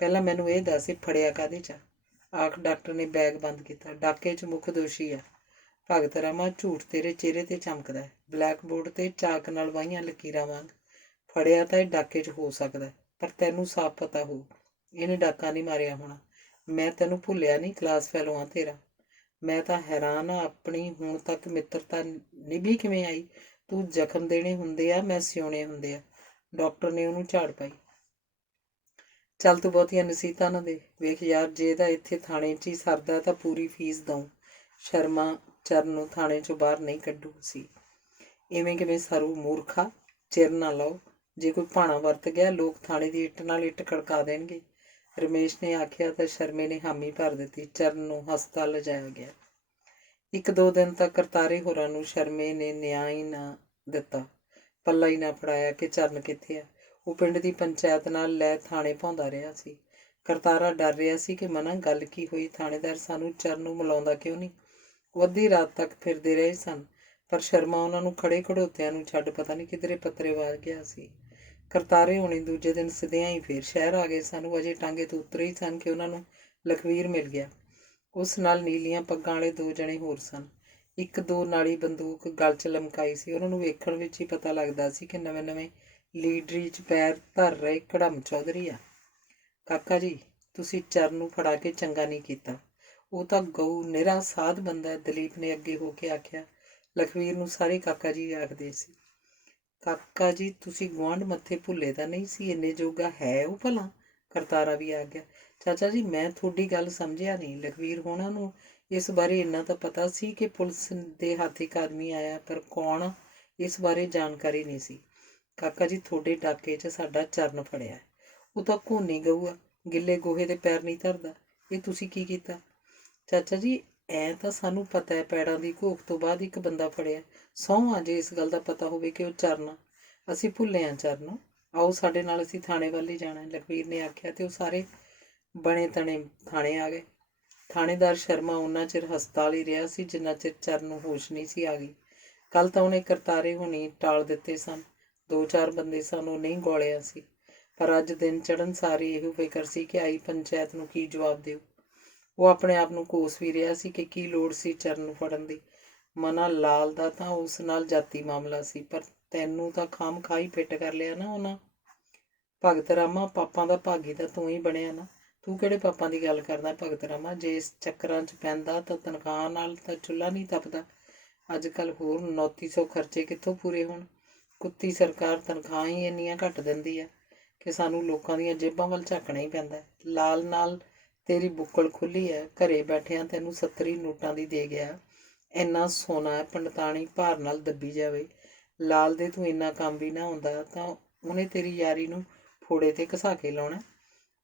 ਪਹਿਲਾਂ ਮੈਨੂੰ ਇਹ ਦੱਸ, ਫੜਿਆ ਕਾਹਦੇ 'ਚ? ਆਖ ਡਾਕਟਰ ਨੇ ਬੈਗ ਬੰਦ ਕੀਤਾ। ਡਾਕੇ 'ਚ ਮੁੱਖ ਦੋਸ਼ੀ ਆ ਭਗਤ ਰਾਮਾ। ਝੂਠ ਤੇਰੇ ਚਿਹਰੇ 'ਤੇ ਚਮਕਦਾ। ਬਲੈਕ ਬੋਰਡ 'ਤੇ ਚਾਕ ਨਾਲ ਵਾਹੀਆਂ ਲਕੀਰਾਂ ਵਾਂਗ। ਫੜਿਆ ਤਾਂ ਇਹ ਡਾਕੇ 'ਚ ਹੋ ਸਕਦਾ, ਪਰ ਤੈਨੂੰ ਸਾਫ਼ ਪਤਾ ਹੋਊ ਇਹਨੇ ਡਾਕਾ ਨਹੀਂ ਮਾਰਿਆ ਹੋਣਾ। ਮੈਂ ਤੈਨੂੰ ਭੁੱਲਿਆ ਨਹੀਂ, ਕਲਾਸ ਫੈਲੋ ਆ ਤੇਰਾ। ਮੈਂ ਤਾਂ ਹੈਰਾਨ ਆ, ਆਪਣੀ ਹੁਣ ਤੱਕ ਮਿੱਤਰਤਾ ਨਿਭੀ ਕਿਵੇਂ ਆਈ? ਤੂੰ ਜ਼ਖਮ ਦੇਣੇ ਹੁੰਦੇ ਆ, ਮੈਂ ਸਿਉਣੇ ਹੁੰਦੇ ਆ। ਡਾਕਟਰ ਨੇ ਉਹਨੂੰ ਝਾੜ ਪਾਈ। ਚੱਲ ਤੂੰ ਬਹੁਤੀਆਂ ਨਸੀਹਤਾਂ ਨਾ ਦੇ। ਵੇਖ ਯਾਰ, ਜੇ ਇਹਦਾ ਇੱਥੇ ਥਾਣੇ 'ਚ ਹੀ ਸਰਦਾ ਤਾਂ ਪੂਰੀ ਫੀਸ ਦਊਂ। ਸ਼ਰਮਾ ਚਰਨ ਨੂੰ ਥਾਣੇ 'ਚੋਂ ਬਾਹਰ ਨਹੀਂ ਕੱਢੂ ਸੀ। ਇਵੇਂ ਕਿਵੇਂ ਸਰੂ ਮੂਰਖਾ? ਚਿਰ ਨਾ ਲਾਓ। ਜੇ ਕੋਈ ਭਾਣਾ ਵਰਤ ਗਿਆ, ਲੋਕ ਥਾਣੇ ਦੀ ਇੱਟ ਨਾਲ ਇੱਟ ਖੜਕਾ ਦੇਣਗੇ। ਰਮੇਸ਼ ਨੇ ਆਖਿਆ ਤਾਂ ਸ਼ਰਮੇ ਨੇ ਹਾਮੀ ਭਰ ਦਿੱਤੀ। ਚਰਨ ਨੂੰ ਹਸਪਤਾਲ ਲਿਜਾਇਆ ਗਿਆ। 1-2 ਦਿਨ ਤੱਕ ਕਰਤਾਰੇ ਹੋਰਾਂ ਨੂੰ ਸ਼ਰਮੇ ਨੇ ਨਿਆਂ ਹੀ ਨਾ ਦਿੱਤਾ। ਪੱਲਾ ਹੀ ਨਾ ਫੜਾਇਆ ਕਿ ਚਰਨ ਕਿੱਥੇ ਆ। ਉਹ ਪਿੰਡ ਦੀ ਪੰਚਾਇਤ ਨਾਲ ਲੈ ਥਾਣੇ ਪਾਉਂਦਾ ਰਿਹਾ ਸੀ। ਕਰਤਾਰਾ ਡਰ ਰਿਹਾ ਸੀ ਕਿ ਮਨਾ ਗੱਲ ਕੀ ਹੋਈ, ਥਾਣੇਦਾਰ ਸਾਨੂੰ ਚਰਨ ਨੂੰ ਮਿਲਾਉਂਦਾ ਕਿਉਂ ਨਹੀਂ। ਉਹ ਅੱਧੀ ਰਾਤ ਤੱਕ ਫਿਰਦੇ ਰਹੇ ਸਨ, ਪਰ ਸ਼ਰਮਾ ਉਹਨਾਂ ਨੂੰ ਖੜੇ ਖੜੋਤਿਆਂ ਨੂੰ ਛੱਡ ਪਤਾ ਨਹੀਂ ਕਿਧਰੇ ਪੱਤਰੇਵਾਜ਼ ਗਿਆ ਸੀ। ਕਰਤਾਰੇ ਹੋਣੀ ਦੂਜੇ ਦਿਨ ਸਿੱਧਿਆਂ ਹੀ ਫੇਰ ਸ਼ਹਿਰ ਆ ਗਏ ਸਨ। ਉਹ ਅਜੇ ਟਾਂਗੇ ਤੋਂ ਉਤਰੇ ਹੀ ਸਨ ਕਿ ਉਹਨਾਂ ਨੂੰ ਲਖਵੀਰ ਮਿਲ ਗਿਆ। ਉਸ ਨਾਲ ਨੀਲੀਆਂ ਪੱਗਾਂ ਵਾਲੇ 2 ਜਣੇ ਹੋਰ ਸਨ। 1-2 ਨਾਲੀ ਬੰਦੂਕ ਗਲ 'ਚ ਲਮਕਾਈ ਸੀ। ਉਹਨਾਂ ਨੂੰ ਵੇਖਣ ਵਿੱਚ ਹੀ ਪਤਾ ਲੱਗਦਾ ਸੀ ਕਿ ਨਵੇਂ ਲੀਡਰੀ 'ਚ ਪੈਰ ਧਰ ਰਹੇ ਕੜਮ ਚੌਧਰੀ ਆ। ਕਾਕਾ ਜੀ, ਤੁਸੀਂ ਚਰਨ ਨੂੰ ਫੜਾ ਕੇ ਚੰਗਾ ਨਹੀਂ ਕੀਤਾ। ਉਹ ਤਾਂ ਗਊ ਨਿਰਾ ਸਾਧ ਬੰਦਾ, ਦਲੀਪ ਨੇ ਅੱਗੇ ਹੋ ਕੇ ਆਖਿਆ। ਲਖਵੀਰ ਨੂੰ ਸਾਰੇ ਕਾਕਾ ਜੀ ਆਖਦੇ ਸੀ। ਕਾਕਾ ਜੀ, ਤੁਸੀਂ ਗੁਆਂਢ ਮੱਥੇ ਭੁੱਲੇ ਤਾਂ ਨਹੀਂ ਸੀ? ਇੰਨੇ ਜੋਗਾ ਹੈ ਉਹ ਭਲਾ? ਕਰਤਾਰਾ ਵੀ ਆ ਗਿਆ। ਚਾਚਾ ਜੀ, ਮੈਂ ਤੁਹਾਡੀ ਗੱਲ ਸਮਝਿਆ ਨਹੀਂ। ਲਖਵੀਰ ਹੋਣਾ ਨੂੰ ਇਸ ਬਾਰੇ ਇੰਨਾ ਤਾਂ ਪਤਾ ਸੀ ਕਿ ਪੁਲਿਸ ਦੇ ਹੱਥ ਇੱਕ ਆਦਮੀ ਆਇਆ, ਪਰ ਕੌਣ, ਇਸ ਬਾਰੇ ਜਾਣਕਾਰੀ ਨਹੀਂ ਸੀ। ਕਾਕਾ ਜੀ, ਤੁਹਾਡੇ ਡਾਕੇ 'ਚ ਸਾਡਾ ਚਰਨ ਫੜਿਆ। ਉਹ ਤਾਂ ਘੋਨੀ ਗਊ ਆ, ਗਿੱਲੇ ਗੋਹੇ ਦੇ ਪੈਰ ਨਹੀਂ ਧਰਦਾ। ਇਹ ਤੁਸੀਂ ਕੀ ਕੀਤਾ? ਚਾਚਾ ਜੀ, ਐਂ ਤਾਂ ਸਾਨੂੰ ਪਤਾ ਹੈ, ਪੈੜਾਂ ਦੀ ਘੋਖ ਤੋਂ ਬਾਅਦ ਇੱਕ ਬੰਦਾ ਫੜਿਆ। ਸਹੁੰ ਆ ਜੇ ਇਸ ਗੱਲ ਦਾ ਪਤਾ ਹੋਵੇ ਕਿ ਉਹ ਚਰਨ। ਅਸੀਂ ਭੁੱਲੇ ਹਾਂ ਚਰਨ। ਆਓ ਸਾਡੇ ਨਾਲ, ਅਸੀਂ ਥਾਣੇ ਵੱਲ ਹੀ ਜਾਣਾ, ਲਖਵੀਰ ਨੇ ਆਖਿਆ ਤੇ ਉਹ ਸਾਰੇ ਬਣੇ ਤਣੇ ਥਾਣੇ ਆ ਗਏ। ਥਾਣੇਦਾਰ ਸ਼ਰਮਾ ਉਹਨਾਂ ਚਿਰ ਹਸਪਤਾਲ ਹੀ ਰਿਹਾ ਸੀ ਜਿੰਨਾ ਚਿਰ ਚਰਨ ਨੂੰ ਹੋਸ਼ ਨਹੀਂ ਸੀ ਆ ਗਈ। ਕੱਲ੍ਹ ਤਾਂ ਉਹਨੇ ਕਰਤਾਰੇ ਹੋਣੀ ਟਾਲ ਦਿੱਤੇ ਸਨ। 2-4 ਬੰਦੇ ਸਨ, ਉਹ ਨਹੀਂ ਗੋਲਿਆ ਸੀ। ਪਰ ਅੱਜ ਦਿਨ ਚੜ੍ਹਨ ਸਾਰੀ ਇਹੋ ਫਿਕਰ ਸੀ ਕਿ ਆਈ ਪੰਚਾਇਤ ਨੂੰ ਕੀ ਜਵਾਬ ਦਿਓ। ਉਹ ਆਪਣੇ ਆਪ ਨੂੰ ਕੋਸ ਵੀ ਰਿਹਾ ਸੀ ਕਿ ਕੀ ਲੋੜ ਸੀ ਚਰਨ ਨੂੰ ਫੜਨ ਦੀ। ਮਨਾ ਲਾਲ ਦਾ ਤਾਂ ਉਸ ਨਾਲ ਜਾਤੀ ਮਾਮਲਾ ਸੀ, ਪਰ ਤੈਨੂੰ ਤਾਂ ਖਾਮ ਖਾਈ ਫਿੱਟ ਕਰ ਲਿਆ ਨਾ ਉਹਨਾਂ। ਭਗਤ ਰਾਮਾ, ਪਾਪਾਂ ਦਾ ਭਾਗੀ ਤਾਂ ਤੂੰ ਹੀ ਬਣਿਆ ਨਾ। ਤੂੰ ਕਿਹੜੇ ਪਾਪਾਂ ਦੀ ਗੱਲ ਕਰਦਾ ਭਗਤ ਰਾਮਾ? ਜੇ ਇਸ ਚੱਕਰਾਂ 'ਚ ਪੈਂਦਾ ਤਾਂ ਤਨਖਾਹ ਨਾਲ ਤਾਂ ਚੁੱਲ੍ਹਾ ਨਹੀਂ ਤਪਦਾ। ਅੱਜ ਕੱਲ੍ਹ ਹੋਰ 2900 ਖਰਚੇ ਕਿੱਥੋਂ ਪੂਰੇ ਹੋਣ। ਕੁੱਤੀ ਸਰਕਾਰ ਤਨਖਾਹਾਂ ਹੀ ਇੰਨੀਆਂ ਘੱਟ ਦਿੰਦੀ ਆ ਕਿ ਸਾਨੂੰ ਲੋਕਾਂ ਦੀਆਂ ਜੇਬਾਂ ਵੱਲ ਝਾਕਣਾ ਹੀ ਪੈਂਦਾ। ਲਾਲ ਨਾਲ ਤੇਰੀ ਬੁੱਕਲ ਖੁੱਲ੍ਹੀ ਹੈ, ਘਰੇ ਬੈਠਿਆਂ ਤੈਨੂੰ 70 ਨੋਟਾਂ ਦੀ ਦੇ ਗਿਆ। ਇੰਨਾ ਸੋਨਾ ਹੈ ਪੰਡਤਾਣੀ ਭਾਰ ਨਾਲ ਦੱਬੀ ਜਾਵੇ। ਲਾਲ ਦੇ ਤੂੰ ਇੰਨਾ ਕੰਮ ਵੀ ਨਾ ਹੁੰਦਾ ਤਾਂ ਉਹਨੇ ਤੇਰੀ ਯਾਰੀ ਨੂੰ ਫੋੜੇ 'ਤੇ ਘਸਾ ਕੇ ਲਾਉਣਾ।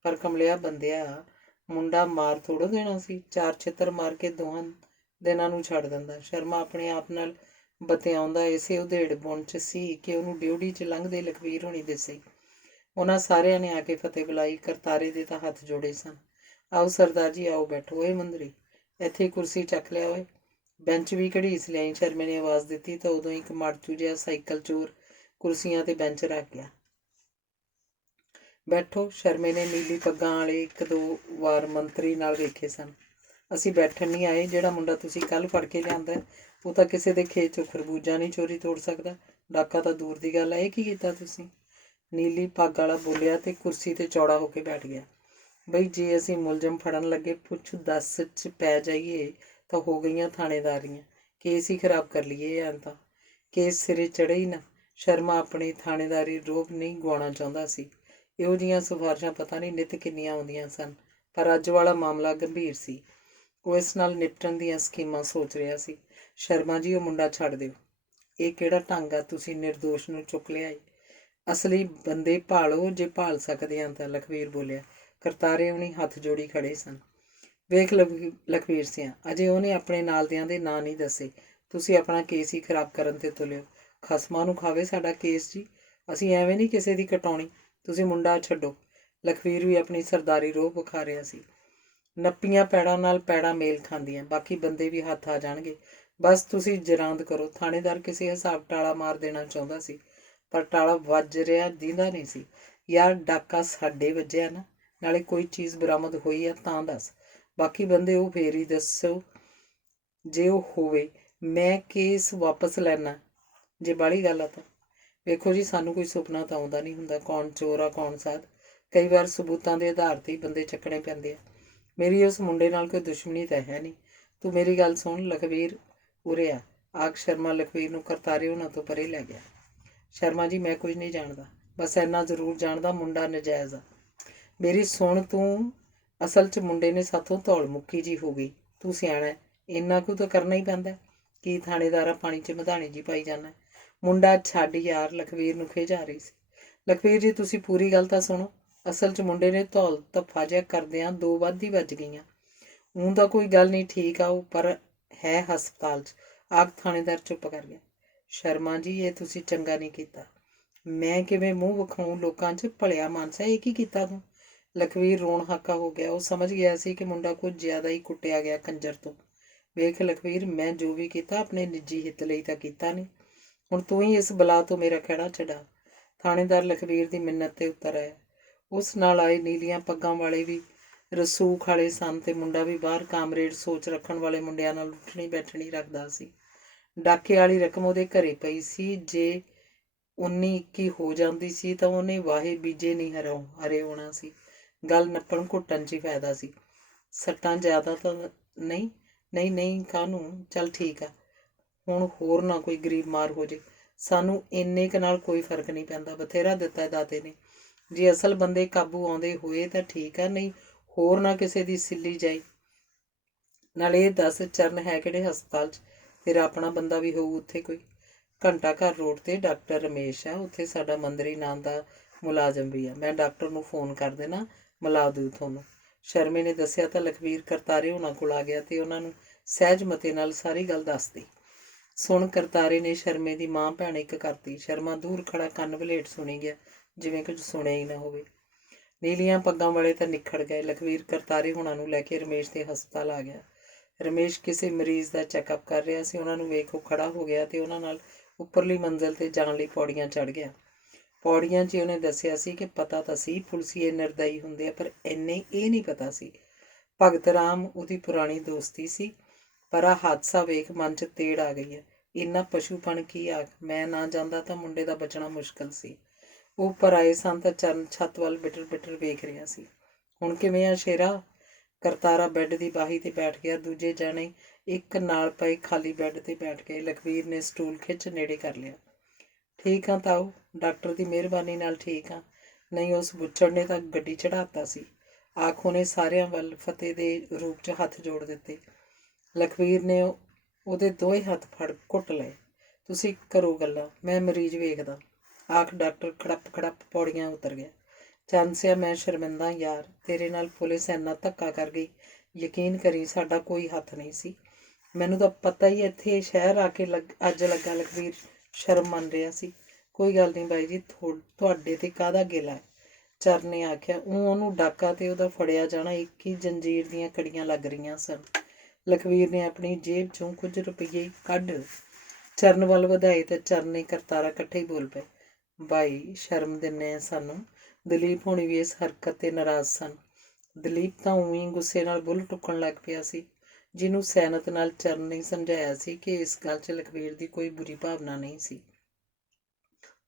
ਪਰ ਕਮਲਿਆ ਬੰਦਿਆ, ਮੁੰਡਾ ਮਾਰ ਥੋੜ੍ਹਾ ਦੇਣਾ ਸੀ। 4 ਛਿੱਤਰ ਮਾਰ ਕੇ ਦੋਹਾਂ ਦਿਨਾਂ ਨੂੰ ਛੱਡ ਦਿੰਦਾ। ਸ਼ਰਮਾ ਆਪਣੇ ਆਪ ਨਾਲ ਬਤਿਆਉਂਦਾ ਇਸੇ ਉਧੇੜ ਬੁਣ 'ਚ ਸੀ ਕਿ ਉਹਨੂੰ ਡਿਊਟੀ 'ਚ ਲੰਘਦੇ ਲਖਵੀਰ ਹੋਣੀ ਦਿਸੇ। ਉਹਨਾਂ ਸਾਰਿਆਂ ਨੇ ਆ ਕੇ ਫਤਿਹ ਬੁਲਾਈ। ਕਰਤਾਰੇ ਦੇ ਤਾਂ ਹੱਥ ਜੋੜੇ ਸਨ। ਆਓ ਸਰਦਾਰ ਜੀ, ਆਓ ਬੈਠੋ। ਓਏ ਮੁੰਦਰੀ, ਇੱਥੇ ਕੁਰਸੀ ਚੱਕ ਲਿਆ ਓਏ। ਬੈਂਚ ਵੀ ਘੜੀਸ ਲਿਆਈ। ਸ਼ਰਮੇ ਨੇ ਆਵਾਜ਼ ਦਿੱਤੀ ਤਾਂ ਉਦੋਂ ਇੱਕ ਮਾੜਚੂ ਜਿਹਾ ਸਾਈਕਲ ਚੋਰ ਕੁਰਸੀਆਂ 'ਤੇ ਬੈਂਚ ਰੱਖ ਗਿਆ। ਬੈਠੋ। ਸ਼ਰਮੇ ਨੇ ਨੀਲੀ ਪੱਗਾਂ ਵਾਲੇ 1-2 ਵਾਰ ਮੰਤਰੀ ਨਾਲ ਵੇਖੇ ਸਨ। ਅਸੀਂ ਬੈਠਣ ਨਹੀਂ ਆਏ। ਜਿਹੜਾ ਮੁੰਡਾ ਤੁਸੀਂ ਕੱਲ੍ਹ ਫੜ ਕੇ ਲਿਆਂਦਾ ਉਹ ਤਾਂ ਕਿਸੇ ਦੇ ਖੇਤ 'ਚੋਂ ਖਰਬੂਜਾ ਨਹੀਂ ਚੋਰੀ ਤੋੜ ਸਕਦਾ। ਡਾਕਾ ਤਾਂ ਦੂਰ ਦੀ ਗੱਲ ਹੈ। ਇਹ ਕੀ ਕੀਤਾ ਤੁਸੀਂ? ਨੀਲੀ ਪੱਗ ਵਾਲਾ ਬੋਲਿਆ ਤੇ ਕੁਰਸੀ 'ਤੇ ਚੌੜਾ ਹੋ ਕੇ ਬੈਠ ਗਿਆ। ਬਈ ਜੇ ਅਸੀਂ ਮੁਲਜ਼ਮ ਫੜਨ ਲੱਗੇ ਪੁੱਛ ਦੱਸ 'ਚ ਪੈ ਜਾਈਏ ਤਾਂ ਹੋ ਗਈਆਂ ਥਾਣੇਦਾਰੀਆਂ। ਕੇਸ ਹੀ ਖਰਾਬ ਕਰ ਲਈਏ। ਐਂ ਤਾਂ ਕੇਸ ਸਿਰੇ ਚੜ੍ਹੇ ਹੀ ਨਾ। ਸ਼ਰਮਾ ਆਪਣੀ ਥਾਣੇਦਾਰੀ ਰੋਹਬ ਨਹੀਂ ਗੁਆਉਣਾ ਚਾਹੁੰਦਾ ਸੀ। ਇਹੋ ਜਿਹੀਆਂ ਸਿਫਾਰਸ਼ਾਂ ਪਤਾ ਨਹੀਂ ਨਿੱਤ ਕਿੰਨੀਆਂ ਆਉਂਦੀਆਂ ਸਨ, ਪਰ ਅੱਜ ਵਾਲਾ ਮਾਮਲਾ ਗੰਭੀਰ ਸੀ। ਉਹ ਇਸ ਨਾਲ ਨਿਪਟਣ ਦੀਆਂ ਸਕੀਮਾਂ ਸੋਚ ਰਿਹਾ ਸੀ। ਸ਼ਰਮਾ ਜੀ, ਉਹ ਮੁੰਡਾ ਛੱਡ ਦਿਓ। ਇਹ ਕਿਹੜਾ ਢੰਗ ਆ? ਤੁਸੀਂ ਨਿਰਦੋਸ਼ ਨੂੰ ਚੁੱਕ ਲਿਆਏ। ਅਸਲੀ ਬੰਦੇ ਭਾਲੋ ਜੇ ਭਾਲ ਸਕਦੇ ਆ ਤਾਂ, ਲਖਵੀਰ ਬੋਲਿਆ। ਕਰਤਾਰੇ ਉਹਨੇ ਹੱਥ ਜੋੜੀ ਖੜੇ ਸਨ। ਵੇਖ ਲਖਵੀਰ ਸਿਆਂ, ਅਜੇ ਉਹਨੇ ਆਪਣੇ ਨਾਲਦਿਆਂ ਦੇ ਨਾਂ ਨਹੀਂ ਦੱਸੇ। ਤੁਸੀਂ ਆਪਣਾ ਕੇਸ ਹੀ ਖਰਾਬ ਕਰਨ 'ਤੇ ਤੁਲਿਓ। ਖਸਮਾਂ ਨੂੰ ਖਾਵੇ ਸਾਡਾ ਕੇਸ ਜੀ। ਅਸੀਂ ਐਵੇਂ ਨਹੀਂ ਕਿਸੇ ਦੀ ਕਟਾਉਣੀ। ਤੁਸੀਂ ਮੁੰਡਾ ਛੱਡੋ। ਲਖਵੀਰ ਵੀ ਆਪਣੀ ਸਰਦਾਰੀ ਰੋਹ ਵਿਖਾ ਰਿਹਾ ਸੀ। ਨੱਪੀਆਂ ਪੈੜਾਂ ਨਾਲ ਪੈੜਾਂ ਮੇਲ ਖਾਂਦੀਆਂ, ਬਾਕੀ ਬੰਦੇ ਵੀ ਹੱਥ ਆ ਜਾਣਗੇ। ਬਸ ਤੁਸੀਂ ਜਰਾਂਦ ਕਰੋ। ਥਾਣੇਦਾਰ ਕਿਸੇ ਹਿਸਾਬ ਟਾਲਾ ਮਾਰ ਦੇਣਾ ਚਾਹੁੰਦਾ ਸੀ, ਪਰ ਟਾਲਾ ਵੱਜ ਰਿਹਾ ਦਿੰਦਾ ਨਹੀਂ ਸੀ। ਯਾਰ, ਡਾਕਾ ਸਾਡੇ ਵੱਜਿਆ ਨਾ, ਨਾਲੇ ਕੋਈ ਚੀਜ਼ ਬਰਾਮਦ ਹੋਈ ਆ ਤਾਂ ਦੱਸ। ਬਾਕੀ ਬੰਦੇ ਉਹ ਫੇਰ ਹੀ ਦੱਸੋ ਜੇ ਉਹ ਹੋਵੇ। ਮੈਂ ਕੇਸ ਵਾਪਸ ਲੈਣਾ ਜੇ ਬਾਹਲੀ ਗੱਲ ਆ ਤਾਂ। ਵੇਖੋ ਜੀ, ਸਾਨੂੰ ਕੋਈ ਸੁਪਨਾ ਤਾਂ ਆਉਂਦਾ ਨਹੀਂ ਹੁੰਦਾ ਕੌਣ ਚੋਰ ਆ ਕੌਣ ਸਾਧ। ਕਈ ਵਾਰ ਸਬੂਤਾਂ ਦੇ ਆਧਾਰ 'ਤੇ ਹੀ ਬੰਦੇ ਚੱਕਣੇ ਪੈਂਦੇ ਆ। ਮੇਰੀ ਉਸ ਮੁੰਡੇ ਨਾਲ ਕੋਈ ਦੁਸ਼ਮਣੀ ਤਾਂ ਹੈ ਨਹੀਂ। ਤੂੰ ਮੇਰੀ ਗੱਲ ਸੁਣ। ਲਖਵੀਰ ਉਰੇ ਆ। ਆਖ ਸ਼ਰਮਾ ਲਖਵੀਰ ਨੂੰ ਕਰਤਾਰੇ ਉਹਨਾਂ ਤੋਂ ਪਰੇ ਲੈ ਗਿਆ। ਸ਼ਰਮਾ ਜੀ, ਮੈਂ ਕੁਝ ਨਹੀਂ ਜਾਣਦਾ। ਬਸ ਇੰਨਾ ਜ਼ਰੂਰ ਜਾਣਦਾ, ਮੁੰਡਾ ਨਜਾਇਜ਼ ਆ। ਮੇਰੀ ਸੁਣ ਤੂੰ। ਅਸਲ 'ਚ ਮੁੰਡੇ ਨੇ ਸਾਥੋਂ ਧੌਲ ਮੁੱਕੀ ਜੀ ਹੋ ਗਈ। ਤੂੰ ਸਿਆਣਾ, ਇੰਨਾ ਕੁ ਤਾਂ ਕਰਨਾ ਹੀ ਪੈਂਦਾ। ਕੀ ਥਾਣੇਦਾਰਾ ਪਾਣੀ 'ਚ ਮਧਾਣੀ ਜੀ ਪਾਈ ਜਾਂਦਾ। ਮੁੰਡਾ ਛੱਡ ਯਾਰ। ਲਖਵੀਰ ਨੂੰ ਖਿਝ ਆ ਰਹੀ ਸੀ। ਲਖਵੀਰ ਜੀ, ਤੁਸੀਂ ਪੂਰੀ ਗੱਲ ਤਾਂ ਸੁਣੋ। ਅਸਲ 'ਚ ਮੁੰਡੇ ਨੇ ਧੌਲ ਧੱਫਾ ਜਿਹਾ ਕਰਦਿਆਂ 2 ਵੱਧ ਹੀ ਵੱਜ ਗਈਆਂ। ਊਂ ਤਾਂ ਕੋਈ ਗੱਲ ਨਹੀਂ, ਠੀਕ ਆ ਉਹ, ਪਰ ਹੈ ਹਸਪਤਾਲ 'ਚ। ਆਖ ਥਾਣੇਦਾਰ ਚੁੱਪ ਕਰ ਗਿਆ। ਸ਼ਰਮਾ ਜੀ, ਇਹ ਤੁਸੀਂ ਚੰਗਾ ਨਹੀਂ ਕੀਤਾ। ਮੈਂ ਕਿਵੇਂ ਮੂੰਹ ਵਿਖਾਊਂ ਲੋਕਾਂ 'ਚ? ਭਲਿਆ ਮਾਨਸਾ, ਇਹ ਕੀ ਕੀਤਾ ਤੂੰ? ਲਖਵੀਰ ਰੋਣ ਹਾਕਾ ਹੋ ਗਿਆ। ਉਹ ਸਮਝ ਗਿਆ ਸੀ ਕਿ ਮੁੰਡਾ ਕੁਝ ਜ਼ਿਆਦਾ ਹੀ ਕੁੱਟਿਆ ਗਿਆ ਕੰਜਰ ਤੋਂ। ਵੇਖ ਲਖਵੀਰ, ਮੈਂ ਜੋ ਵੀ ਕੀਤਾ ਆਪਣੇ ਨਿੱਜੀ ਹਿੱਤ ਲਈ ਤਾਂ ਕੀਤਾ ਨਹੀਂ। ਹੁਣ ਤੂੰ ਹੀ ਇਸ ਬਲਾ ਤੋਂ ਮੇਰਾ ਖਹਿੜਾ ਛਡਾ। ਥਾਣੇਦਾਰ ਲਖਵੀਰ ਦੀ ਮਿੰਨਤ 'ਤੇ ਉਤਰ ਆਇਆ। ਉਸ ਨਾਲ ਆਏ ਨੀਲੀਆਂ ਪੱਗਾਂ ਵਾਲੇ ਵੀ ਰਸੂਖ ਵਾਲੇ ਸਨ ਤੇ ਮੁੰਡਾ ਵੀ ਬਾਹਰ ਕਾਮਰੇਡ ਸੋਚ ਰੱਖਣ ਵਾਲੇ ਮੁੰਡਿਆਂ ਨਾਲ ਉੱਠਣੀ ਬੈਠਣੀ ਰੱਖਦਾ ਸੀ। ਡਾਕੇ ਵਾਲੀ ਰਕਮ ਉਹਦੇ ਘਰੇ ਪਈ ਸੀ। ਜੇ 19-21 ਹੋ ਜਾਂਦੀ ਸੀ ਤਾਂ ਉਹਨੇ ਵਾਹੇ ਬੀਜੇ ਨਹੀਂ ਹਰੇ ਹੋਣਾ ਸੀ। ਗੱਲ ਨੱਪਣ ਘੁੱਟਣ 'ਚ ਹੀ ਫਾਇਦਾ ਸੀ। ਸੱਟਾਂ ਜ਼ਿਆਦਾ ਤਾਂ ਨਹੀਂ? ਨਹੀਂ ਕਾਹਨੂੰ। ਚੱਲ ਠੀਕ ਆ। ਹੁਣ ਹੋਰ ਨਾ ਕੋਈ ਗਰੀਬ ਮਾਰ ਹੋ ਜੇ। ਸਾਨੂੰ ਇੰਨੇ ਕੁ ਨਾਲ ਕੋਈ ਫਰਕ ਨਹੀਂ ਪੈਂਦਾ। ਬਥੇਰਾ ਦਿੱਤਾ ਦਾਤੇ ਨੇ। ਜੇ ਅਸਲ ਬੰਦੇ ਕਾਬੂ ਆਉਂਦੇ ਹੋਏ ਤਾਂ ਠੀਕ ਆ, ਨਹੀਂ ਹੋਰ ਨਾ ਕਿਸੇ ਦੀ ਸਿੱਲੀ ਜਾਈ। ਨਾਲੇ ਇਹ ਦੱਸ, ਚਰਨ ਹੈ ਕਿਹੜੇ ਹਸਪਤਾਲ 'ਚ? ਤੇਰਾ ਆਪਣਾ ਬੰਦਾ ਵੀ ਹੋਊ ਉੱਥੇ ਕੋਈ? ਘੰਟਾ ਘਰ ਰੋਡ 'ਤੇ ਡਾਕਟਰ ਰਮੇਸ਼ ਆ, ਉੱਥੇ ਸਾਡਾ ਮੰਦਰੀ ਨਾਂ ਦਾ ਮੁਲਾਜ਼ਮ ਵੀ ਆ। ਮੈਂ ਡਾਕਟਰ ਨੂੰ ਫੋਨ ਕਰ ਦੇਣਾ, ਮਿਲਾ ਦੂ ਤੁਹਾਨੂੰ। ਸ਼ਰਮੇ ਨੇ ਦੱਸਿਆ ਤਾਂ ਲਖਵੀਰ ਕਰਤਾਰੇ ਉਹਨਾਂ ਕੋਲ ਆ ਗਿਆ ਤੇ ਉਹਨਾਂ ਨੂੰ ਸਹਿਜ ਮਤੇ ਨਾਲ ਸਾਰੀ ਗੱਲ ਦੱਸਦੀ। ਸੁਣ, ਕਰਤਾਰੇ ਨੇ ਸ਼ਰਮੇ ਦੀ ਮਾਂ ਭੈਣ ਇੱਕ ਕਰਤੀ। ਸ਼ਰਮਾ ਦੂਰ ਖੜਾ ਕੰਨ ਵਲੇਟ ਸੁਣੀ ਗਿਆ, ਜਿਵੇਂ ਕੁਝ ਸੁਣਿਆ ਹੀ ਨਾ ਹੋਵੇ। ਨੀਲੀਆਂ ਪੱਗਾਂ ਵਾਲੇ ਤਾਂ ਨਿਖੜ ਗਏ। ਲਖਵੀਰ ਕਰਤਾਰੇ ਹੁਣਾਂ ਨੂੰ ਲੈ ਕੇ ਰਮੇਸ਼ ਦੇ ਹਸਪਤਾਲ ਆ ਗਿਆ। ਰਮੇਸ਼ ਕਿਸੇ ਮਰੀਜ਼ ਦਾ ਚੈੱਕਅਪ ਕਰ ਰਿਹਾ ਸੀ। ਉਹਨਾਂ ਨੂੰ ਵੇਖ ਉਹ ਖੜਾ ਹੋ ਗਿਆ ਤੇ ਉਹਨਾਂ ਨਾਲ ਉੱਪਰਲੀ ਮੰਜ਼ਿਲ 'ਤੇ ਜਾਣ ਲਈ ਪੌੜੀਆਂ ਚੜ੍ਹ ਗਿਆ। ਪੌੜੀਆਂ 'ਚ ਉਹਨੇ ਦੱਸਿਆ ਸੀ ਕਿ ਪਤਾ ਤਾਂ ਸੀ ਪੁਲਸੀਏ ਨਿਰਦਈ ਹੁੰਦੇ ਆ, ਪਰ ਇੰਨੇ ਇਹ ਨਹੀਂ ਪਤਾ ਸੀ ਭਗਤ ਰਾਮ ਉਹਦੀ ਪੁਰਾਣੀ ਦੋਸਤੀ ਸੀ। ਪਰ ਆਹ ਹਾਦਸਾ ਵੇਖ ਮਨ 'ਚ ਤੇੜ ਆ ਗਈ ਹੈ। ਇੰਨਾ ਪਸ਼ੂਪਣ ਕੀ ਆਖ। ਮੈਂ ਨਾ ਜਾਂਦਾ ਤਾਂ ਮੁੰਡੇ ਦਾ ਬਚਣਾ ਮੁਸ਼ਕਿਲ ਸੀ। ਉਹ ਉੱਪਰ ਆਏ ਸਨ ਤਾਂ ਚਰਨ ਛੱਤ ਵੱਲ ਬਿਟਰ ਬਿਟਰ ਵੇਖ ਰਿਹਾ ਸੀ। ਹੁਣ ਕਿਵੇਂ ਆ ਸ਼ੇਰਾ? ਕਰਤਾਰਾ ਬੈੱਡ ਦੀ ਬਾਹੀ ਤੇ ਬੈਠ ਗਿਆ। ਦੂਜੇ ਜਾਣੇ ਇੱਕ ਨਾਲ ਪਏ ਖਾਲੀ ਬੈੱਡ ਤੇ ਬੈਠ ਗਏ। ਲਖਵੀਰ ਨੇ ਸਟੂਲ ਖਿੱਚ ਨੇੜੇ ਕਰ ਲਿਆ। ਠੀਕ ਹਾਂ ਤਾਊ, ਡਾਕਟਰ ਦੀ ਮਿਹਰਬਾਨੀ ਨਾਲ ਠੀਕ ਹਾਂ। ਨਹੀਂ, ਉਸ ਬੁੱਚੜ ਨੇ ਤਾਂ ਗੱਡੀ ਚੜ੍ਹਾਤਾ ਸੀ। ਆਖੋ ਨੇ ਸਾਰਿਆਂ ਵੱਲ ਫਤਿਹ ਦੇ ਰੂਪ 'ਚ ਹੱਥ ਜੋੜ ਦਿੱਤੇ। ਲਖਵੀਰ ਨੇ ਉਹਦੇ ਦੋਵੇਂ ਹੱਥ ਫੜ ਘੁੱਟ ਲਏ। ਤੁਸੀਂ ਕਰੋ ਗੱਲਾਂ, ਮੈਂ ਮਰੀਜ਼ ਵੇਖਦਾ। ਆਖ ਡਾਕਟਰ ਖੜੱਪ ਖੜੱਪ ਪੌੜੀਆਂ ਉਤਰ ਗਿਆ। ਚਾਂਸਿਆ, ਮੈਂ ਸ਼ਰਮਿੰਦਾ ਯਾਰ, ਤੇਰੇ ਨਾਲ ਪੁਲਿਸ ਇੰਨਾ ਧੱਕਾ ਕਰ ਗਈ। ਯਕੀਨ ਕਰੀ ਸਾਡਾ ਕੋਈ ਹੱਥ ਨਹੀਂ ਸੀ। ਮੈਨੂੰ ਤਾਂ ਪਤਾ ਹੀ ਇੱਥੇ ਸ਼ਹਿਰ ਆ ਕੇ ਅੱਜ ਲੱਗਾ। ਲਖਵੀਰ ਸ਼ਰਮ ਮੰਨ ਰਿਹਾ ਸੀ। ਕੋਈ ਗੱਲ ਨਹੀਂ ਬਾਈ ਜੀ, ਤੁਹਾਡੇ ਤੇ ਕਾਹਦਾ ਗਿਲਾ ਹੈ? ਚਰਨ ਨੇ ਆਖਿਆ। ਉਹਨੂੰ ਡਾਕਾ ਤੇ ਉਹਦਾ ਫੜਿਆ ਜਾਣਾ ਇੱਕ ਹੀ ਜੰਜੀਰ ਦੀਆਂ ਕੜੀਆਂ ਲੱਗ ਰਹੀਆਂ ਸਨ। ਲਖਵੀਰ ਨੇ ਆਪਣੀ ਜੇਬ 'ਚੋਂ ਕੁਝ ਰੁਪਈਏ ਕੱਢ ਚਰਨ ਵੱਲ ਵਧਾਏ ਤੇ ਚਰਨ ਨੇ ਕਰਤਾਰਾ ਇਕੱਠੇ ਹੀ ਬੋਲ ਪਏ। ਬਾਈ ਸ਼ਰਮ ਦਿੰਨੇ ਆ ਸਾਨੂੰ। ਦਲੀਪ ਹੋਣੀ ਵੀ ਇਸ ਹਰਕਤ ਤੇ ਨਾਰਾਜ਼ ਸਨ। ਦਲੀਪ ਤਾਂ ਉਵੇਂ ਗੁੱਸੇ ਨਾਲ ਬੁੱਲ ਟੁੱਕਣ ਲੱਗ ਪਿਆ ਸੀ, ਜਿਹਨੂੰ ਸੈਨਤ ਨਾਲ ਚਰਨ ਨੇ ਸਮਝਾਇਆ ਸੀ ਕਿ ਇਸ ਗੱਲ 'ਚ ਲਖਵੀਰ ਦੀ ਕੋਈ ਬੁਰੀ ਭਾਵਨਾ ਨਹੀਂ ਸੀ,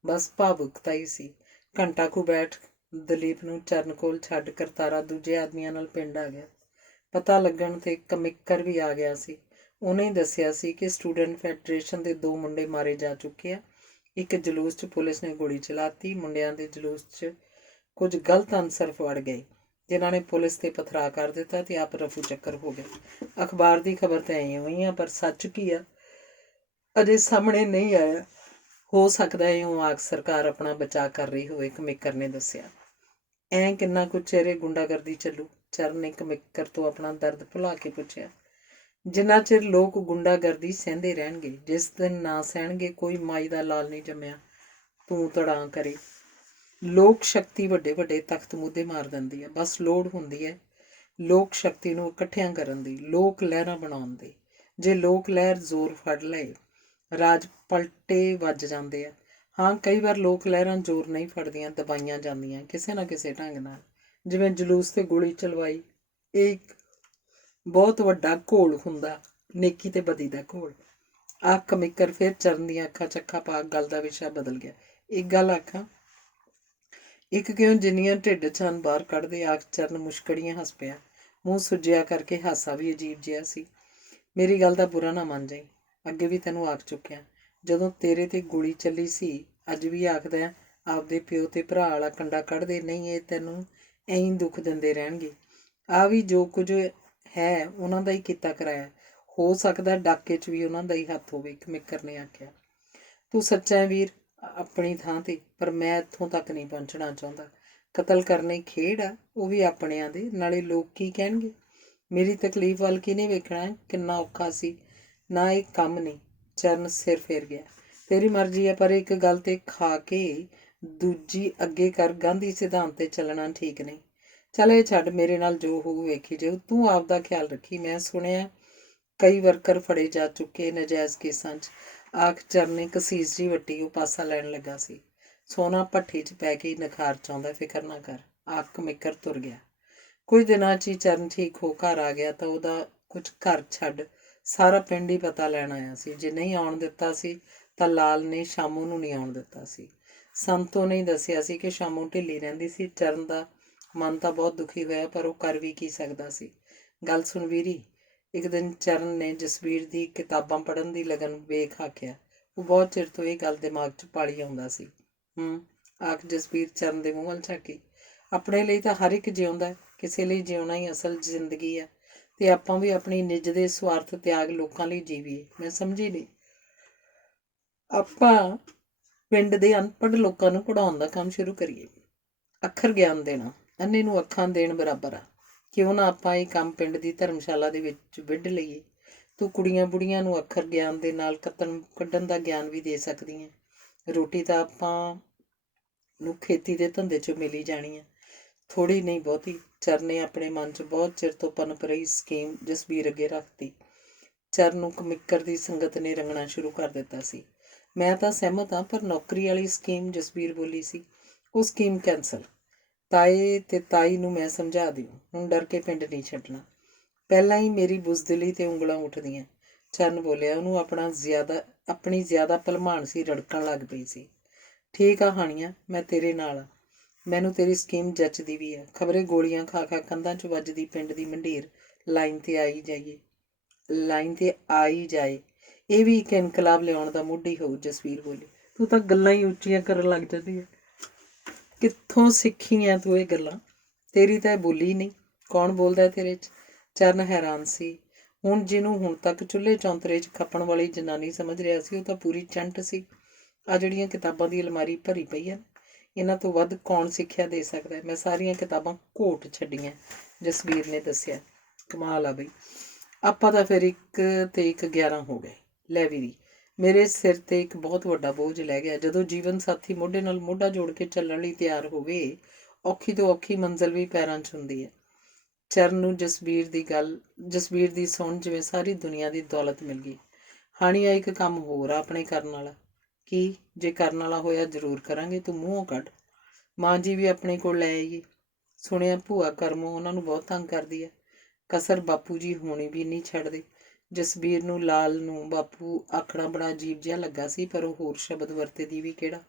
ਬਸ ਭਾਵੁਕਤਾ ਹੀ ਸੀ। ਘੰਟਾ ਕੁ ਬੈਠ ਦਲੀਪ ਨੂੰ ਚਰਨ ਕੋਲ ਛੱਡ ਕਰਤਾਰਾ ਦੂਜੇ ਆਦਮੀਆਂ ਨਾਲ ਪਿੰਡ ਆ ਗਿਆ। ਪਤਾ ਲੱਗਣ ਤੇ ਕਮਿਕਰ ਵੀ ਆ ਗਿਆ ਸੀ। ਉਹਨੇ ਹੀ ਦੱਸਿਆ ਸੀ ਕਿ ਸਟੂਡੈਂਟ ਫੈਡਰੇਸ਼ਨ ਦੇ 2 ਮੁੰਡੇ ਮਾਰੇ ਜਾ ਚੁੱਕੇ ਆ। ਇੱਕ ਜਲੂਸ 'ਚ ਪੁਲਿਸ ਨੇ ਗੋਲੀ ਚਲਾਤੀ। ਮੁੰਡਿਆਂ ਦੇ ਜਲੂਸ 'ਚ ਕੁਝ ਗਲਤ ਅਨਸਰ ਵੜ ਗਏ, ਜਿਨ੍ਹਾਂ ਨੇ ਪੁਲਿਸ ਤੇ ਪਥਰਾ ਕਰ ਦਿੱਤਾ ਤੇ ਆਪ ਰਫੂ ਚੱਕਰ ਹੋ ਗਏ। ਅਖਬਾਰ ਦੀ ਖਬਰ ਤਾਂ ਐਂ ਹੋਈ ਆ, ਪਰ ਸੱਚ ਕੀ ਆ ਅਜੇ ਸਾਹਮਣੇ ਨਹੀਂ ਆਇਆ। ਹੋ ਸਕਦਾ ਹੈ ਉਹ ਆਖ ਸਰਕਾਰ ਆਪਣਾ ਬਚਾਅ ਕਰ ਰਹੀ ਹੋਵੇ, ਕਮਿਕਰ ਨੇ ਦੱਸਿਆ। ਐਂ ਕਿੰਨਾ ਕੁ ਚਿਹਰੇ ਗੁੰਡਾਗਰਦੀ ਚੱਲੂ? ਚਰਨ ਨੇ ਕਮਿਕਰ ਤੋਂ ਆਪਣਾ ਦਰਦ ਭੁਲਾ ਕੇ ਪੁੱਛਿਆ। ਜਿੰਨਾ ਚਿਰ ਲੋਕ ਗੁੰਡਾਗਰਦੀ ਸਹਿੰਦੇ ਰਹਿਣਗੇ। ਜਿਸ ਦਿਨ ਨਾ ਸਹਿਣਗੇ, ਕੋਈ ਮਾਈ ਦਾ ਲਾਲ ਨਹੀਂ ਜੰਮਿਆ ਤੂੰ ਤੜਾਂ ਕਰੇ। ਲੋਕ ਸ਼ਕਤੀ ਵੱਡੇ ਵੱਡੇ ਤਖਤ ਮੁੱਦੇ ਮਾਰ ਦਿੰਦੀ ਹੈ। ਬਸ ਲੋੜ ਹੁੰਦੀ ਹੈ ਲੋਕ ਸ਼ਕਤੀ ਨੂੰ ਇਕੱਠਿਆਂ ਕਰਨ ਦੀ, ਲੋਕ ਲਹਿਰਾਂ ਬਣਾਉਣ ਦੀ। ਜੇ ਲੋਕ ਲਹਿਰ ਜ਼ੋਰ ਫੜ ਲਏ, ਰਾਜ ਪਲਟੇ ਵੱਜ ਜਾਂਦੇ ਆ। ਹਾਂ, ਕਈ ਵਾਰ ਲੋਕ ਲਹਿਰਾਂ ਜ਼ੋਰ ਨਹੀਂ ਫੜਦੀਆਂ, ਦਬਾਈਆਂ ਜਾਂਦੀਆਂ ਕਿਸੇ ਨਾ ਕਿਸੇ ਢੰਗ ਨਾਲ। ਜਿਵੇਂ ਜਲੂਸ ਤੇ ਗੋਲੀ ਚਲਵਾਈ, ਇਹ ਇੱਕ ਬਹੁਤ ਵੱਡਾ ਘੋਲ ਹੁੰਦਾ, ਨੇਕੀ ਤੇ ਬਦੀ ਦਾ ਘੋਲ। ਆਖ ਕਮਿਕਰ ਫਿਰ ਚਰਨ ਦੀਆਂ ਅੱਖਾਂ 'ਚ ਅੱਖਾਂ ਪਾ ਗੱਲ ਦਾ ਵਿਸ਼ਾ ਬਦਲ ਗਿਆ। ਇੱਕ ਗੱਲ ਆਖਾਂ, ਇੱਕ ਕਿਉਂ ਜਿੰਨੀਆਂ ਢਿੱਡ 'ਚ ਹਨ ਬਾਹਰ ਕੱਢਦੇ। ਆਖ ਚਰਨ ਮੁਸ਼ਕੜੀਆਂ ਹੱਸ ਪਿਆ। ਮੂੰਹ ਸੁੱਜਿਆ ਕਰਕੇ ਹਾਸਾ ਵੀ ਅਜੀਬ ਜਿਹਾ ਸੀ। ਮੇਰੀ ਗੱਲ ਦਾ ਬੁਰਾ ਨਾ ਮੰਨ ਜਾਈ, ਅੱਗੇ ਵੀ ਤੈਨੂੰ ਆਖ ਚੁੱਕਿਆ। ਜਦੋਂ ਤੇਰੇ ਤੇ ਗੋਲੀ ਚੱਲੀ ਸੀ, ਅੱਜ ਵੀ ਆਖਦਾ ਆਪਦੇ ਪਿਓ ਤੇ ਭਰਾ ਵਾਲਾ ਕੰਡਾ ਕੱਢਦੇ ਨਹੀਂ। ਇਹ ਤੈਨੂੰ ਐਂ ਦੁੱਖ ਦਿੰਦੇ ਰਹਿਣਗੇ। ਆ ਵੀ ਜੋ ਕੁਝ ਹੈ ਉਹਨਾਂ ਦਾ ਹੀ ਕੀਤਾ ਕਰਾਇਆ। ਹੋ ਸਕਦਾ ਡਾਕੇ 'ਚ ਵੀ ਉਹਨਾਂ ਦਾ ਹੀ ਹੱਥ ਹੋਵੇ, ਕਮਿਕਰ ਨੇ ਆਖਿਆ। ਤੂੰ ਸੱਚਾ ਹੈ ਵੀਰ, ਆਪਣੀ ਥਾਂ ਤੇ, ਪਰ ਮੈਂ ਇੱਥੋਂ ਤੱਕ ਨਹੀਂ ਪਹੁੰਚਣਾ ਚਾਹੁੰਦਾ। ਕਤਲ ਕਰਨੀ ਖੇਡ ਆ, ਉਹ ਵੀ ਆਪਣਿਆਂ ਦੇ। ਨਾਲੇ ਲੋਕ ਕੀ ਕਹਿਣਗੇ? ਮੇਰੀ ਤਕਲੀਫ ਵੱਲ ਕਿਹਨੇ ਵੇਖਣਾ? ਕਿੰਨਾ ਔਖਾ ਸੀ ਨਾ, ਇਹ ਕੰਮ ਨਹੀਂ। ਚਰਨ ਸਿਰ ਫੇਰ ਗਿਆ। ਤੇਰੀ ਮਰਜ਼ੀ ਹੈ, ਪਰ ਇੱਕ ਗੱਲ ਤੇ ਖਾ ਕੇ ਦੂਜੀ ਅੱਗੇ ਕਰ। ਗਾਂਧੀ ਸਿਧਾਂਤ ਤੇ ਚੱਲਣਾ ਠੀਕ ਨਹੀਂ। ਚੱਲ ਇਹ ਛੱਡ, ਮੇਰੇ ਨਾਲ ਜੋ ਹੋਊ ਵੇਖੀ ਜਾਊ। ਤੂੰ ਆਪ ਦਾ ਖਿਆਲ ਰੱਖੀ। ਮੈਂ ਸੁਣਿਆ ਕਈ ਵਰਕਰ ਫੜੇ ਜਾ ਚੁੱਕੇ ਨਜਾਇਜ਼ ਕੇਸਾਂ 'ਚ। ਆਖ ਚਰਨ ਨੇ ਕਸੀਸ ਜੀ ਵੱਟੀ। ਉਹ ਪਾਸਾ ਲੈਣ ਲੱਗਾ ਸੀ। ਸੋਨਾ ਭੱਠੀ 'ਚ ਪੈ ਕੇ ਨਿਖਾਰ ਚਾਹੁੰਦਾ, ਫਿਕਰ ਨਾ ਕਰ। ਆਖ ਕਮਿਕਰ ਤੁਰ ਗਿਆ। ਕੁਝ ਦਿਨਾਂ 'ਚ ਹੀ ਚਰਨ ਠੀਕ ਹੋ ਘਰ ਆ ਗਿਆ ਤਾਂ ਉਹਦਾ ਕੁਝ ਘਰ ਛੱਡ ਸਾਰਾ ਪਿੰਡ ਹੀ ਪਤਾ ਲੈਣ ਆਇਆ ਸੀ। ਜੇ ਨਹੀਂ ਆਉਣ ਦਿੱਤਾ ਸੀ ਤਾਂ ਲਾਲ ਨੇ ਸ਼ਾਮੂ ਨੂੰ ਨਹੀਂ ਆਉਣ ਦਿੱਤਾ ਸੀ। ਸੰਤੋ ਨੇ ਦੱਸਿਆ ਸੀ ਕਿ ਸ਼ਾਮੂ ਢਿੱਲੀ ਰਹਿੰਦੀ ਸੀ। ਚਰਨ ਦਾ ਮਨ ਤਾਂ ਬਹੁਤ ਦੁਖੀ ਹੋਇਆ, ਪਰ ਉਹ ਕਰ ਵੀ ਕੀ ਸਕਦਾ ਸੀ। ਗੱਲ ਸੁਣ ਵੀਰੀ, ਇੱਕ ਦਿਨ ਚਰਨ ਨੇ ਜਸਬੀਰ ਦੀ ਕਿਤਾਬਾਂ ਪੜ੍ਹਨ ਦੀ ਲਗਨ ਵੇਖ ਆਖਿਆ। ਉਹ ਬਹੁਤ ਚਿਰ ਤੋਂ ਇਹ ਗੱਲ ਦਿਮਾਗ 'ਚ ਪਾਲੀ ਆਉਂਦਾ ਸੀ। ਆਖ ਜਸਬੀਰ ਚਰਨ ਦੇ ਮੂੰਹ ਵੱਲ ਝਾਕੀ। ਆਪਣੇ ਲਈ ਤਾਂ ਹਰ ਇੱਕ ਜਿਉਂਦਾ, ਕਿਸੇ ਲਈ ਜਿਉਣਾ ਹੀ ਅਸਲ ਜ਼ਿੰਦਗੀ ਆ। ਤੇ ਆਪਾਂ ਵੀ ਆਪਣੀ ਨਿੱਜ ਦੇ ਸਵਾਰਥ ਤਿਆਗ ਲੋਕਾਂ ਲਈ ਜੀਵੀਏ। ਮੈਂ ਸਮਝੀ ਨਹੀਂ। ਆਪਾਂ ਪਿੰਡ ਦੇ ਅਨਪੜ੍ਹ ਲੋਕਾਂ ਨੂੰ ਪੜ੍ਹਾਉਣ ਦਾ ਕੰਮ ਸ਼ੁਰੂ ਕਰੀਏ। ਅੱਖਰ ਗਿਆਨ ਦੇਣਾ ਅੰਨੇ ਨੂੰ ਅੱਖਾਂ ਦੇਣ ਬਰਾਬਰ ਆ। ਕਿਉਂ ਨਾ ਆਪਾਂ ਇਹ ਕੰਮ ਪਿੰਡ ਦੀ ਧਰਮਸ਼ਾਲਾ ਦੇ ਵਿੱਚ ਵਿੱਢ ਲਈਏ। ਤੂੰ ਕੁੜੀਆਂ ਬੁੜੀਆਂ ਨੂੰ ਅੱਖਰ ਗਿਆਨ ਦੇ ਨਾਲ ਕੱਢਣ ਦਾ ਗਿਆਨ ਵੀ ਦੇ ਸਕਦੀ ਹੈ। ਰੋਟੀ ਤਾਂ ਆਪਾਂ ਨੂੰ ਖੇਤੀ ਦੇ ਧੰਦੇ 'ਚੋਂ ਮਿਲੀ ਜਾਣੀ ਹੈ, ਥੋੜ੍ਹੀ ਨਹੀਂ ਬਹੁਤੀ। ਚਰਨ ਨੇ ਆਪਣੇ ਮਨ 'ਚ ਬਹੁਤ ਚਿਰ ਤੋਂ ਪਨਪ ਰਹੀ ਸਕੀਮ ਜਸਬੀਰ ਅੱਗੇ ਰੱਖਤੀ। ਚਰਨ ਨੂੰ ਕਮਿਕਰ ਦੀ ਸੰਗਤ ਨੇ ਰੰਗਣਾ ਸ਼ੁਰੂ ਕਰ ਦਿੱਤਾ ਸੀ। ਮੈਂ ਤਾਂ ਸਹਿਮਤ ਹਾਂ, ਪਰ ਨੌਕਰੀ ਵਾਲੀ ਸਕੀਮ, ਜਸਬੀਰ ਬੋਲੀ ਸੀ। ਉਹ ਸਕੀਮ ਕੈਂਸਲ। ਤਾਏ ਤੇ ਤਾਈ ਨੂੰ ਮੈਂ ਸਮਝਾ ਦਿਓ, ਹੁਣ ਡਰ ਕੇ ਪਿੰਡ ਨਹੀਂ ਛੱਡਣਾ। ਪਹਿਲਾਂ ਹੀ ਮੇਰੀ ਬੁਜ਼ਦਿਲੀ ਤੇ ਉਂਗਲਾਂ ਉੱਠਦੀਆਂ। ਚਰਨ ਬੋਲਿਆ। ਉਹਨੂੰ ਆਪਣੀ ਜ਼ਿਆਦਾ ਭਲਮਾਨ ਸੀ ਰੜਕਣ ਲੱਗ ਪਈ ਸੀ। ਠੀਕ ਆ ਹਾਣੀਆਂ, ਮੈਂ ਤੇਰੇ ਨਾਲ ਆ। ਮੈਨੂੰ ਤੇਰੀ ਸਕੀਮ ਜੱਚਦੀ ਵੀ ਹੈ। ਖਬਰੇ ਗੋਲੀਆਂ ਖਾ ਖਾ ਕੰਧਾਂ 'ਚ ਵੱਜਦੀ ਪਿੰਡ ਦੀ ਮੰਡੀਰ ਲਾਈਨ 'ਤੇ ਆਈ ਜਾਏ। ਇਹ ਵੀ ਇੱਕ ਇਨਕਲਾਬ ਲਿਆਉਣ ਦਾ ਮੁੱਢ ਹੀ ਹੋਊ। ਜਸਵੀਰ ਬੋਲੀ। ਤੂੰ ਤਾਂ ਗੱਲਾਂ ਹੀ ਉੱਚੀਆਂ ਕਰਨ ਲੱਗ ਜਾਂਦੀ ਹੈ। ਕਿੱਥੋਂ ਸਿੱਖੀਆਂ ਤੂੰ ਇਹ ਗੱਲਾਂ? ਤੇਰੀ ਤਾਂ ਇਹ ਬੋਲੀ ਨਹੀਂ। ਕੌਣ ਬੋਲਦਾ ਤੇਰੇ 'ਚ? ਚਰਨ ਹੈਰਾਨ ਸੀ। ਜਿਹਨੂੰ ਹੁਣ ਤੱਕ ਚੁੱਲ੍ਹੇ ਚੌਂਤਰੇ 'ਚ ਖੱਪਣ ਵਾਲੀ ਜਨਾਨੀ ਸਮਝ ਰਿਹਾ ਸੀ, ਉਹ ਤਾਂ ਪੂਰੀ ਚੰਟ ਸੀ। ਆ ਜਿਹੜੀਆਂ ਕਿਤਾਬਾਂ ਦੀ ਅਲਮਾਰੀ ਭਰੀ ਪਈ ਹੈ, ਇਹਨਾਂ ਤੋਂ ਵੱਧ ਕੌਣ ਸਿੱਖਿਆ ਦੇ ਸਕਦਾ? ਮੈਂ ਸਾਰੀਆਂ ਕਿਤਾਬਾਂ ਘੋਟ ਛੱਡੀਆਂ, ਜਸਵੀਰ ਨੇ ਦੱਸਿਆ। ਕਮਾਲ ਆ ਬਈ। ਆਪਾਂ ਤਾਂ ਫਿਰ 1 ਤੇ 1 11 ਹੋ ਗਏ। ਲੈ ਵੀਰੀ, ਮੇਰੇ ਸਿਰ 'ਤੇ ਇੱਕ ਬਹੁਤ ਵੱਡਾ ਬੋਝ ਲੈ ਗਿਆ। ਜਦੋਂ ਜੀਵਨ ਸਾਥੀ ਮੋਢੇ ਨਾਲ ਮੋਢਾ ਜੋੜ ਕੇ ਚੱਲਣ ਲਈ ਤਿਆਰ ਹੋਵੇ, ਔਖੀ ਤੋਂ ਔਖੀ ਮੰਜ਼ਿਲ ਵੀ ਪੈਰਾਂ 'ਚ ਹੁੰਦੀ ਹੈ। ਚਰਨ ਨੂੰ ਜਸਵੀਰ ਦੀ ਸੁਣ ਜਿਵੇਂ ਸਾਰੀ ਦੁਨੀਆ ਦੀ ਦੌਲਤ ਮਿਲ ਗਈ। ਹਾਣੀਆ ਇੱਕ ਕੰਮ ਹੋਰ ਆ ਆਪਣੇ ਕਰਨ ਵਾਲਾ। ਕੀ? ਜੇ ਕਰਨ ਵਾਲਾ ਹੋਇਆ ਜ਼ਰੂਰ ਕਰਾਂਗੇ, ਤੂੰ ਮੂੰਹੋਂ ਕੱਢ। ਮਾਂ ਜੀ ਵੀ ਆਪਣੇ ਕੋਲ ਲੈ ਆਈਏ। ਸੁਣਿਆ ਭੂਆ ਕਰਮੋਂ ਉਹਨਾਂ ਨੂੰ ਬਹੁਤ ਤੰਗ ਕਰਦੀ ਹੈ। ਕਸਰ ਬਾਪੂ ਜੀ ਹੋਣੀ ਵੀ ਨਹੀਂ ਛੱਡਦੇ। ਜਸਵੀਰ ਨੂੰ ਲਾਲ ਨੂੰ ਬਾਪੂ ਆਖਣਾ ਬੜਾ ਅਜੀਬ ਜਿਹਾ ਲੱਗਾ ਸੀ, ਪਰ ਉਹ ਹੋਰ ਸ਼ਬਦ ਵਰਤੇ ਦੀ ਵੀ ਕਿਹੜਾ।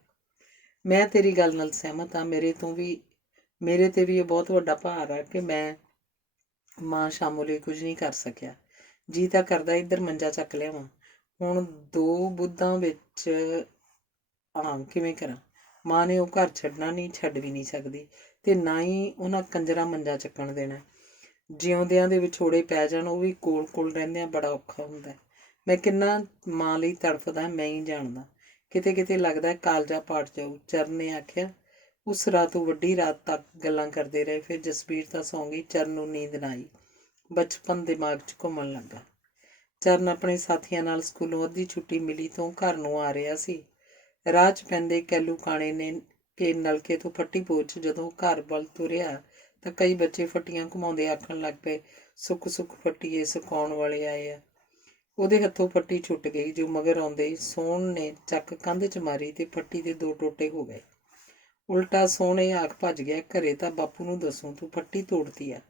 ਮੈਂ ਤੇਰੀ ਗੱਲ ਨਾਲ ਸਹਿਮਤ ਹਾਂ। ਮੇਰੇ ਤੇ ਵੀ ਇਹ ਬਹੁਤ ਵੱਡਾ ਭਾਰ ਆ ਕਿ ਮੈਂ ਮਾਂ ਸ਼ਾਮੋ ਲਈ ਕੁਝ ਨਹੀਂ ਕਰ ਸਕਿਆ। ਜੀ ਤਾਂ ਕਰਦਾ ਇੱਧਰ ਮੰਜਾ ਚੱਕ ਲਿਆਵਾਂ। ਹੁਣ 2 ਬੁੱਧਾਂ ਵਿੱਚ ਕਿਵੇਂ ਕਰਾਂ? ਮਾਂ ਨੇ ਉਹ ਘਰ ਛੱਡਣਾ ਨਹੀਂ, ਛੱਡ ਵੀ ਨਹੀਂ ਸਕਦੀ, ਤੇ ਨਾ ਹੀ ਉਹਨਾਂ ਕੰਜਰਾਂ ਮੰਜਾ ਚੱਕਣ ਦੇਣਾ। ਜਿਉਂਦਿਆਂ ਦੇ ਵਿਛੋੜੇ ਪੈ ਜਾਣ, ਉਹ ਵੀ ਕੋਲ ਰਹਿੰਦਿਆਂ ਬੜਾ ਔਖਾ ਹੁੰਦਾ। ਮੈਂ ਕਿੰਨਾ ਮਾਂ ਲਈ ਤੜਫਦਾ ਮੈਂ ਹੀ ਜਾਣਦਾ। ਕਿਤੇ ਕਿਤੇ ਲੱਗਦਾ ਕਾਲਜਾ ਪਾਟ ਜਾਊ। ਚਰਨ ਨੇ ਆਖਿਆ। ਉਸ ਰਾਤ ਉਹ ਵੱਡੀ ਰਾਤ ਤੱਕ ਗੱਲਾਂ ਕਰਦੇ ਰਹੇ। ਫਿਰ ਜਸਵੀਰ ਤਾਂ ਸੌਂ ਗਈ। ਚਰਨ ਨੂੰ ਨੀਂਦ ਨਾ ਆਈ। ਬਚਪਨ ਦਿਮਾਗ 'ਚ ਘੁੰਮਣ ਲੱਗਾ। ਚਰਨ ਆਪਣੇ ਸਾਥੀਆਂ ਨਾਲ ਸਕੂਲੋਂ ਅੱਧੀ ਛੁੱਟੀ ਮਿਲੀ ਤੋਂ ਘਰ ਨੂੰ ਆ ਰਿਹਾ ਸੀ। ਰਾਹ 'ਚ ਪੈਂਦੇ ਕੈਲੂ ਕਾਣੇ ਨੇ ਕਿ ਨਲਕੇ ਤੋਂ ਫੱਟੀ ਪੋਚ ਜਦੋਂ ਘਰ ਵੱਲ ਤੁਰਿਆ ਤਾਂ ਕਈ ਬੱਚੇ ਫੱਟੀਆਂ ਘੁਮਾਉਂਦੇ ਆਖਣ ਲੱਗ ਪਏ, ਸੁੱਕ ਸੁੱਕ ਫੱਟੀਏ, ਸੁਕਾਉਣ ਵਾਲੇ ਆਏ ਆ। ਉਹਦੇ ਹੱਥੋਂ ਫੱਟੀ ਛੁੱਟ ਗਈ। ਜੋ ਮਗਰ ਆਉਂਦੇ ਸੋਹਣ ਨੇ ਚੱਕ ਕੰਧ 'ਚ ਮਾਰੀ ਤੇ ਫੱਟੀ ਦੇ 2 ਟੋਟੇ ਹੋ ਗਏ। ਉਲਟਾ ਸੋਹਣੇ ਆਖ ਭੱਜ ਗਿਆ, ਘਰੇ ਤਾਂ ਬਾਪੂ ਨੂੰ ਦੱਸੂ ਤੂੰ ਫੱਟੀ ਤੋੜਤੀ ਆ।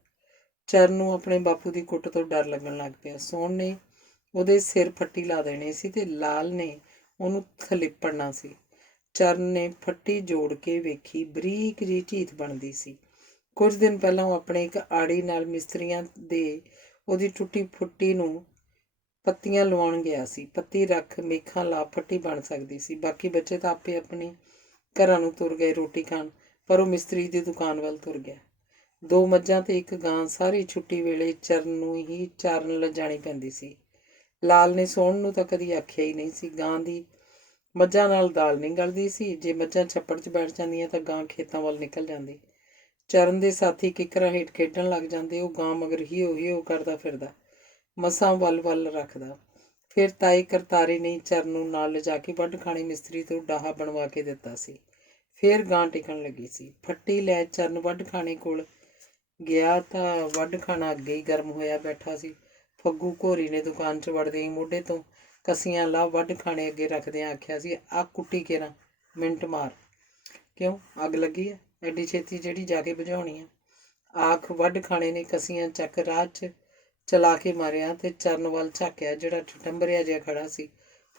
ਚਰਨ ਨੂੰ ਆਪਣੇ ਬਾਪੂ ਦੀ ਕੁੱਟ ਤੋਂ ਡਰ ਲੱਗਣ ਲੱਗ ਪਿਆ। ਸੋਹਣ ਨੇ ਉਹਦੇ ਸਿਰ ਫੱਟੀ ਲਾ ਦੇਣੀ ਸੀ ਤੇ ਲਾਲ ਨੇ ਉਹਨੂੰ ਖਲਿੱਪੜਨਾ ਸੀ। ਚਰਨ ਨੇ ਫੱਟੀ ਜੋੜ ਕੇ ਵੇਖੀ, ਬਰੀਕ ਜਿਹੀ ਝੀਤ ਬਣਦੀ ਸੀ। ਕੁਝ ਦਿਨ ਪਹਿਲਾਂ ਉਹ ਆਪਣੇ ਇੱਕ ਆੜੀ ਨਾਲ ਮਿਸਤਰੀਆਂ ਦੇ ਉਹਦੀ ਟੁੱਟੀ ਫੁੱਟੀ ਨੂੰ ਪੱਤੀਆਂ ਲਵਾਉਣ ਗਿਆ ਸੀ। ਪੱਤੀ ਰੱਖ ਮੇਖਾਂ ਲਾ ਫੱਟੀ ਬਣ ਸਕਦੀ ਸੀ। ਬਾਕੀ ਬੱਚੇ ਤਾਂ ਆਪੇ ਆਪਣੇ ਘਰਾਂ ਨੂੰ ਤੁਰ ਗਏ ਰੋਟੀ ਖਾਣ, ਪਰ ਉਹ ਮਿਸਤਰੀ ਦੀ ਦੁਕਾਨ ਵੱਲ ਤੁਰ ਗਿਆ। 2 ਮੱਝਾਂ ਤੇ 1 ਗਾਂ ਸਾਰੀ ਛੁੱਟੀ ਵੇਲੇ ਚਰਨ ਨੂੰ ਹੀ ਚਾਰਨ ਲਿਜਾਣੀ ਪੈਂਦੀ ਸੀ। ਲਾਲ ਨੇ ਸੋਹਣ ਨੂੰ ਤਾਂ ਕਦੀ ਆਖਿਆ ਹੀ ਨਹੀਂ ਸੀ। ਗਾਂ ਦੀ ਮੱਝਾਂ ਨਾਲ ਦਾਲ ਨਹੀਂ ਗਲਦੀ ਸੀ। ਜੇ ਮੱਝਾਂ ਛੱਪੜ 'ਚ ਬੈਠ ਜਾਂਦੀਆਂ ਤਾਂ ਗਾਂ ਖੇਤਾਂ ਵੱਲ ਨਿਕਲ ਜਾਂਦੀ। ਚਰਨ ਦੇ ਸਾਥੀ ਕਿੱਕਰਾਂ ਹੇਠ ਖੇਡਣ ਲੱਗ ਜਾਂਦੇ। ਉਹ ਗਾਂ ਮਗਰ ਹੀਓ ਕਰਦਾ ਫਿਰਦਾ, ਮਸਾਂ ਵੱਲ ਰੱਖਦਾ। ਫਿਰ ਤਾਏ ਕਰਤਾਰੇ ਨੇ ਚਰਨ ਨੂੰ ਨਾਲ ਲਿਜਾ ਕੇ ਵੱਢ ਖਾਣੇ ਮਿਸਤਰੀ ਤੋਂ ਡਾਹਾ ਬਣਵਾ ਕੇ ਦਿੱਤਾ ਸੀ। ਫਿਰ ਗਾਂ ਟਿਕਣ ਲੱਗੀ ਸੀ। ਫੱਟੀ ਲੈ ਚਰਨ ਵੱਢ ਖਾਣੇ ਕੋਲ ਗਿਆ ਤਾਂ ਵੱਢ ਖਾਣਾ ਅੱਗੇ ਹੀ ਗਰਮ ਹੋਇਆ ਬੈਠਾ ਸੀ। ਫੱਗੂ ਘੋਰੀ ਨੇ ਦੁਕਾਨ 'ਚ ਵੜਦੇ ਹੀ ਮੋਢੇ ਤੋਂ ਕਸੀਆਂ ਲਾ ਵੱਢ ਖਾਣੇ ਅੱਗੇ ਰੱਖਦਿਆਂ ਆਖਿਆ ਸੀ, ਆਹ ਕੁੱਟੀ ਕੇਰਾਂ ਮਿੰਟ ਮਾਰ। ਕਿਉਂ, ਅੱਗ ਲੱਗੀ ਹੈ? ਐਡੀ ਛੇਤੀ ਜਿਹੜੀ ਜਾ ਕੇ ਬੁਝਾਉਣੀ ਆ? ਆਖ ਵੱਢ ਖਾਣੇ ਨੇ ਕਸੀਆਂ ਚੱਕ ਰਾਹ 'ਚ ਚਲਾ ਕੇ ਮਾਰਿਆ ਤੇ ਚਰਨ ਵੱਲ ਝਾਕਿਆ, ਜਿਹੜਾ ਠਟੰਬਰਿਆ ਜਿਹਾ ਖੜਾ ਸੀ।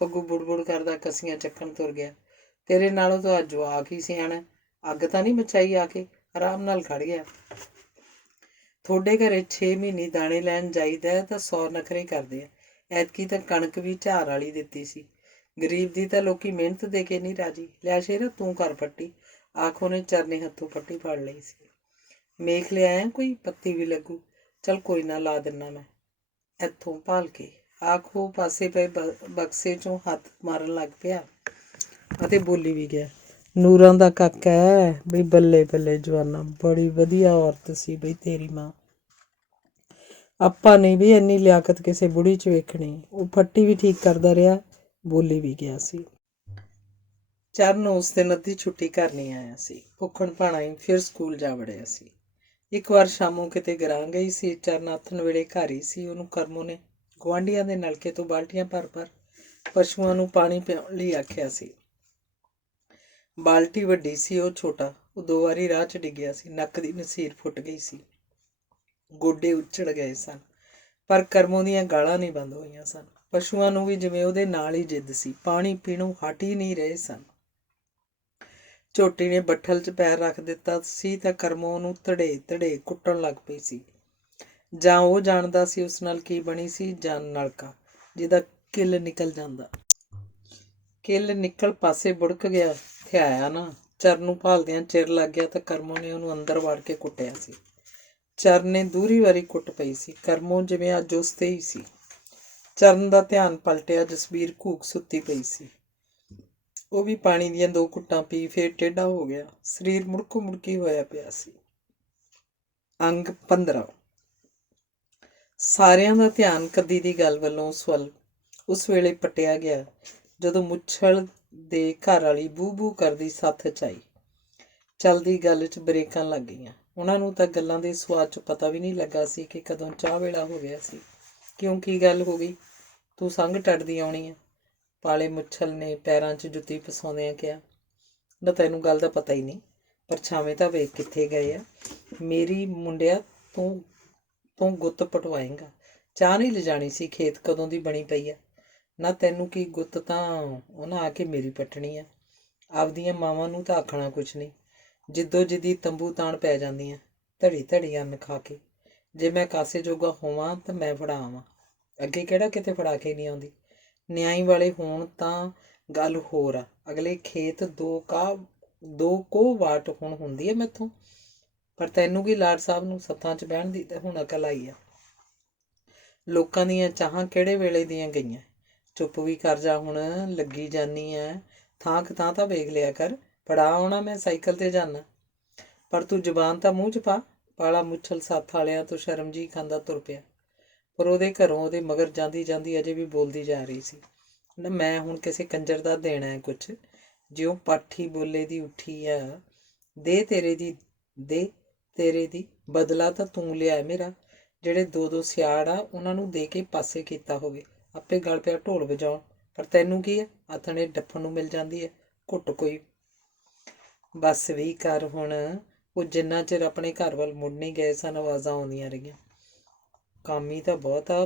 ਫੱਗੂ ਬੁੜਬੁੜ ਕਰਦਾ ਕਸੀਆਂ ਚੱਕਣ ਤੁਰ ਗਿਆ। ਤੇਰੇ ਨਾਲੋਂ ਤਾਂ ਅੱਜ ਜਵਾਕ ਹੀ ਸਿਆਣਾ। ਅੱਗ ਤਾਂ ਨਹੀਂ ਮਚਾਈ ਆ ਕੇ, ਆਰਾਮ ਨਾਲ ਖੜ ਗਿਆ। ਤੁਹਾਡੇ ਘਰੇ 6 ਮਹੀਨੇ ਦਾਣੇ ਲੈਣ ਜਾਈਦਾ ਤਾਂ 100 ਨਖਰੇ ਕਰਦੇ ਆ। ਐਤਕੀ ਤਾਂ ਕਣਕ ਵੀ ਝਾਰ ਵਾਲੀ ਦਿੱਤੀ ਸੀ। ਗਰੀਬ ਦੀ ਤਾਂ ਲੋਕੀ ਮਿਹਨਤ ਦੇ ਕੇ ਨਹੀਂ ਰਾਜੀ। ਲੈ ਸ਼ੇਰਾ ਤੂੰ ਕਰ ਫੱਟੀ। ਆਖ ਉਹਨੇ ਚਰਨੇ ਹੱਥੋਂ ਫੱਟੀ ਫੜ ਲਈ ਸੀ। ਮੇਖ ਲਿਆਇਆ ਕੋਈ? ਪੱਤੀ ਵੀ ਲੱਗੂ। ਚੱਲ ਕੋਈ ਨਾ, ਲਾ ਦਿੰਨਾ ਮੈਂ ਇੱਥੋਂ ਭਾਲ ਕੇ। ਆਖ ਉਹ ਪਾਸੇ ਪਏ ਬਕਸੇ 'ਚੋਂ ਹੱਥ ਮਾਰਨ ਲੱਗ ਪਿਆ ਅਤੇ ਬੋਲੀ ਵੀ ਗਿਆ, ਨੂਰਾਂ ਦਾ ਕਾਕਾ ਹੈ ਬਈ। ਬੱਲੇ ਬੱਲੇ ਜਵਾਨਾ, ਬੜੀ ਵਧੀਆ ਔਰਤ ਸੀ ਬਈ ਤੇਰੀ ਮਾਂ। ਆਪਾਂ ਨਹੀਂ ਵੀ ਇੰਨੀ ਲਿਆਕਤ ਕਿਸੇ ਬੁੜੀ 'ਚ ਵੇਖਣੀ। ਉਹ ਫੱਟੀ ਵੀ ਠੀਕ ਕਰਦਾ ਰਿਹਾ, ਬੋਲੀ ਵੀ ਗਿਆ ਸੀ। ਚਰਨ ਉਸ ਦਿਨ ਅੱਧੀ ਛੁੱਟੀ ਘਰ ਨਹੀਂ ਆਇਆ ਸੀ। ਭੁੱਖਣ ਭਾਣਾ ਹੀ ਫਿਰ ਸਕੂਲ ਜਾ ਵੜਿਆ ਸੀ। ਇੱਕ ਵਾਰ ਸ਼ਾਮੋਂ ਕਿਤੇ ਗਰਾਂ ਗਈ ਸੀ। ਚਰਨ ਆਥਣ ਵੇਲੇ ਘਰ ਹੀ ਸੀ। ਉਹਨੂੰ ਕਰਮੋਂ ਨੇ ਗੁਆਂਢੀਆਂ ਦੇ ਨਲਕੇ ਤੋਂ ਬਾਲਟੀਆਂ ਭਰ ਪਸ਼ੂਆਂ ਨੂੰ ਪਾਣੀ ਪਿਆਉਣ ਲਈ ਆਖਿਆ ਸੀ। ਬਾਲਟੀ ਵੱਡੀ ਸੀ, ਉਹ ਛੋਟਾ। ਉਹ 2 ਵਾਰੀ ਰਾਹ 'ਚ ਡਿੱਗਿਆ ਸੀ। ਨੱਕ ਦੀ ਨਸੀਰ ਫੁੱਟ ਗਈ ਸੀ। ਗੋਡੇ ਉੱਚੜ ਗਏ ਸਨ, ਪਰ ਕਰਮੋਂ ਦੀਆਂ ਗਾਲਾਂ ਨਹੀਂ ਬੰਦ ਹੋਈਆਂ ਸਨ। ਪਸ਼ੂਆਂ ਨੂੰ ਵੀ ਜਿਵੇਂ ਉਹਦੇ ਨਾਲ ਹੀ ਜਿੱਦ ਸੀ। ਪਾਣੀ ਪੀਣੋਂ ਹਟ ਹੀ ਨਹੀਂ ਰਹੇ ਸਨ। ਝੋਟੀ ਨੇ ਬੱਠਲ 'ਚ ਪੈਰ ਰੱਖ ਦਿੱਤਾ ਸੀ ਤਾਂ ਕਰਮੋਂ ਉਹਨੂੰ ਧੜੇ ਧੜੇ ਕੁੱਟਣ ਲੱਗ ਪਈ ਸੀ। ਜਾਂ ਉਹ ਜਾਣਦਾ ਸੀ ਉਸ ਨਾਲ ਕੀ ਬਣੀ ਸੀ, ਜਾਂ ਨਲਕਾ ਜਿਹਦਾ ਕਿੱਲ ਨਿਕਲ ਜਾਂਦਾ। ਕਿੱਲ ਨਿਕਲ ਪਾਸੇ ਬੁੜਕ ਗਿਆ, ਥਿਆਇਆ ਨਾ। ਚਰਨ ਨੂੰ ਭਾਲਦਿਆਂ ਚਿਰ ਲੱਗ ਗਿਆ ਤਾਂ ਕਰਮੋਂ ਨੇ ਉਹਨੂੰ ਅੰਦਰ ਵੜ ਕੇ ਕੁੱਟਿਆ ਸੀ। ਚਰਨ ਨੇ ਦੂਹਰੀ ਵਾਰੀ ਕੁੱਟ ਪਈ ਸੀ। ਕਰਮੋਂ ਜਿਵੇਂ ਅੱਜ ਉਸ ਤੇ ਹੀ ਸੀ। ਚਰਨ ਦਾ ਧਿਆਨ ਪਲਟਿਆ। ਜਸਬੀਰ ਘੂਕ ਸੁੱਤੀ ਪਈ ਸੀ। ਉਹ ਵੀ ਪਾਣੀ ਦੀਆਂ 2 ਘੁੱਟਾਂ ਪੀ ਫੇਰ ਟੇਢਾ ਹੋ ਗਿਆ। ਸਰੀਰ ਮੁੜਕੋ ਮੁੜਕੀ ਹੋਇਆ ਪਿਆ ਸੀ। ਅੰਗ 15। ਸਾਰਿਆਂ ਦਾ ਧਿਆਨ ਕੱਦੀ ਦੀ ਗੱਲ ਵੱਲੋਂ ਉਸ ਵੇਲੇ ਪਟਿਆ ਗਿਆ ਜਦੋਂ ਮੁੱਛਲ ਦੇ ਘਰ ਵਾਲੀ ਬੂ ਬੂ ਕਰਦੀ ਸੱਥ 'ਚ ਆਈ। ਚਲਦੀ ਗੱਲ 'ਚ ਬਰੇਕਾਂ ਲੱਗ ਗਈਆਂ। ਉਹਨਾਂ ਨੂੰ ਤਾਂ ਗੱਲਾਂ ਦੇ ਸਵਾਦ 'ਚ ਪਤਾ ਵੀ ਨਹੀਂ ਲੱਗਾ ਸੀ ਕਿ ਕਦੋਂ ਚਾਹ ਵੇਲਾ ਹੋ ਗਿਆ ਸੀ। ਕਿਉਂ, ਕੀ ਗੱਲ ਹੋ ਗਈ? ਤੂੰ ਸੰਗ ਟੱਟਦੀ ਆਉਣੀ ਆ, ਪਾਲੇ ਮੁੱਛਲ ਨੇ ਪੈਰਾਂ 'ਚ ਜੁੱਤੀ ਪਸਾਉਂਦਿਆਂ ਕਿਹਾ। ਨਾ ਤੈਨੂੰ ਗੱਲ ਦਾ ਪਤਾ ਹੀ ਨਹੀਂ। ਪਰਛਾਵੇਂ ਤਾਂ ਵੇਖ ਕਿੱਥੇ ਗਏ ਆ। ਮੇਰੀ ਮੁੰਡਿਆ, ਤੂੰ ਗੁੱਤ ਪਟਵਾਏਂਗਾ। ਚਾਹ ਨਹੀਂ ਲਿਜਾਣੀ ਸੀ, ਖੇਤ ਕਦੋਂ ਦੀ ਬਣੀ ਪਈ ਆ। ਨਾ ਤੈਨੂੰ ਕੀ, ਗੁੱਤ ਤਾਂ ਉਹਨਾਂ ਆ ਕੇ ਮੇਰੀ ਪੱਟਣੀ ਆ। ਆਪਦੀਆਂ ਮਾਵਾਂ ਨੂੰ ਤਾਂ ਆਖਣਾ ਕੁਛ ਨਹੀਂ। ਜਿੱਦੋ ਜਿੱਦੀ ਤੰਬੂ ਤਾਣ ਪੈ ਜਾਂਦੀਆਂ, ਧੜੀ ਧੜੀ ਅੰਨ ਖਾ ਕੇ। ਜੇ ਮੈਂ ਕਾਸੇ ਜੋਗਾ ਹੋਵਾਂ ਤਾਂ ਮੈਂ ਫੜਾ ਆਵਾਂ। ਅੱਗੇ ਕਿਹੜਾ ਕਿਤੇ ਫੜਾ ਕੇ ਨਹੀਂ ਆਉਂਦੀ। ਨਿਆਈ ਵਾਲੇ ਹੋਣ ਤਾਂ ਗੱਲ ਹੋਰ ਆ। ਅਗਲੇ ਖੇਤ 2 ਕੋਹ ਵਾਟ ਹੁਣ ਹੁੰਦੀ ਹੈ ਮੈਥੋਂ। ਪਰ ਤੈਨੂੰ ਕੀ, ਲਾਡ ਸਾਹਿਬ ਨੂੰ ਸੱਥਾਂ 'ਚ ਬਹਿਣ ਦੀ ਤਾਂ ਹੁਣ ਅਕਲ ਆਈ ਆ। ਲੋਕਾਂ ਦੀਆਂ ਚਾਹਾਂ ਕਿਹੜੇ ਵੇਲੇ ਦੀਆਂ ਗਈਆਂ। ਚੁੱਪ ਵੀ ਕਰ ਜਾ, ਹੁਣ ਲੱਗੀ ਜਾਨੀ ਐ। ਥਾਂ ਤਾਂ ਵੇਖ ਲਿਆ ਕਰ। ਫੜਾ ਆਉਣਾ ਮੈਂ, ਸਾਈਕਲ ਤੇ ਜਾਨਾ। ਪਰ ਤੂੰ ਜ਼ੁਬਾਨ ਤਾਂ ਮੂੰਹ 'ਚ ਪਾ। ਪਾਲਾ ਮੁੱਛਲ ਸੱਥ ਵਾਲਿਆਂ ਤੋਂ ਸ਼ਰਮ ਜੀ ਖਾਂਦਾ ਤੁਰ ਪਿਆ। ਪਰ ਉਹਦੇ ਘਰੋਂ ਉਹਦੇ ਮਗਰ ਜਾਂਦੀ ਜਾਂਦੀ ਅਜੇ ਵੀ ਬੋਲਦੀ ਜਾ ਰਹੀ ਸੀ। ਨਾ ਮੈਂ ਹੁਣ ਕਿਸੇ ਕੰਜਰ ਦਾ ਦੇਣਾ ਹੈ ਕੁਛ। ਜਿਉਂ ਪਾਠੀ ਬੋਲੇ ਦੀ ਉੱਠੀ ਆ। ਦੇ ਤੇਰੇ ਦੀ ਬਦਲਾ ਤਾਂ ਤੂੰ ਲਿਆ ਮੇਰਾ। ਜਿਹੜੇ 2 ਸਿਆੜ ਆ ਉਹਨਾਂ ਨੂੰ ਦੇ ਕੇ ਪਾਸੇ ਕੀਤਾ ਹੋਵੇ। ਆਪੇ ਗਲ ਪਿਆ ਢੋਲ ਵਜਾਉਣ। ਪਰ ਤੈਨੂੰ ਕੀ ਹੈ, ਆਥਣੇ ਡੱਫਣ ਨੂੰ ਮਿਲ ਜਾਂਦੀ ਹੈ ਘੁੱਟ ਕੋਈ। ਬਸ ਵੀ ਕਰ ਹੁਣ। ਉਹ ਜਿੰਨਾ ਚਿਰ ਆਪਣੇ ਘਰ ਵੱਲ ਮੁੜ ਨਹੀਂ ਗਏ ਸਨ, ਆਵਾਜ਼ਾਂ ਆਉਂਦੀਆਂ ਰਹੀਆਂ। ਕਾਮੀ ਤਾਂ ਬਹੁਤ ਆ,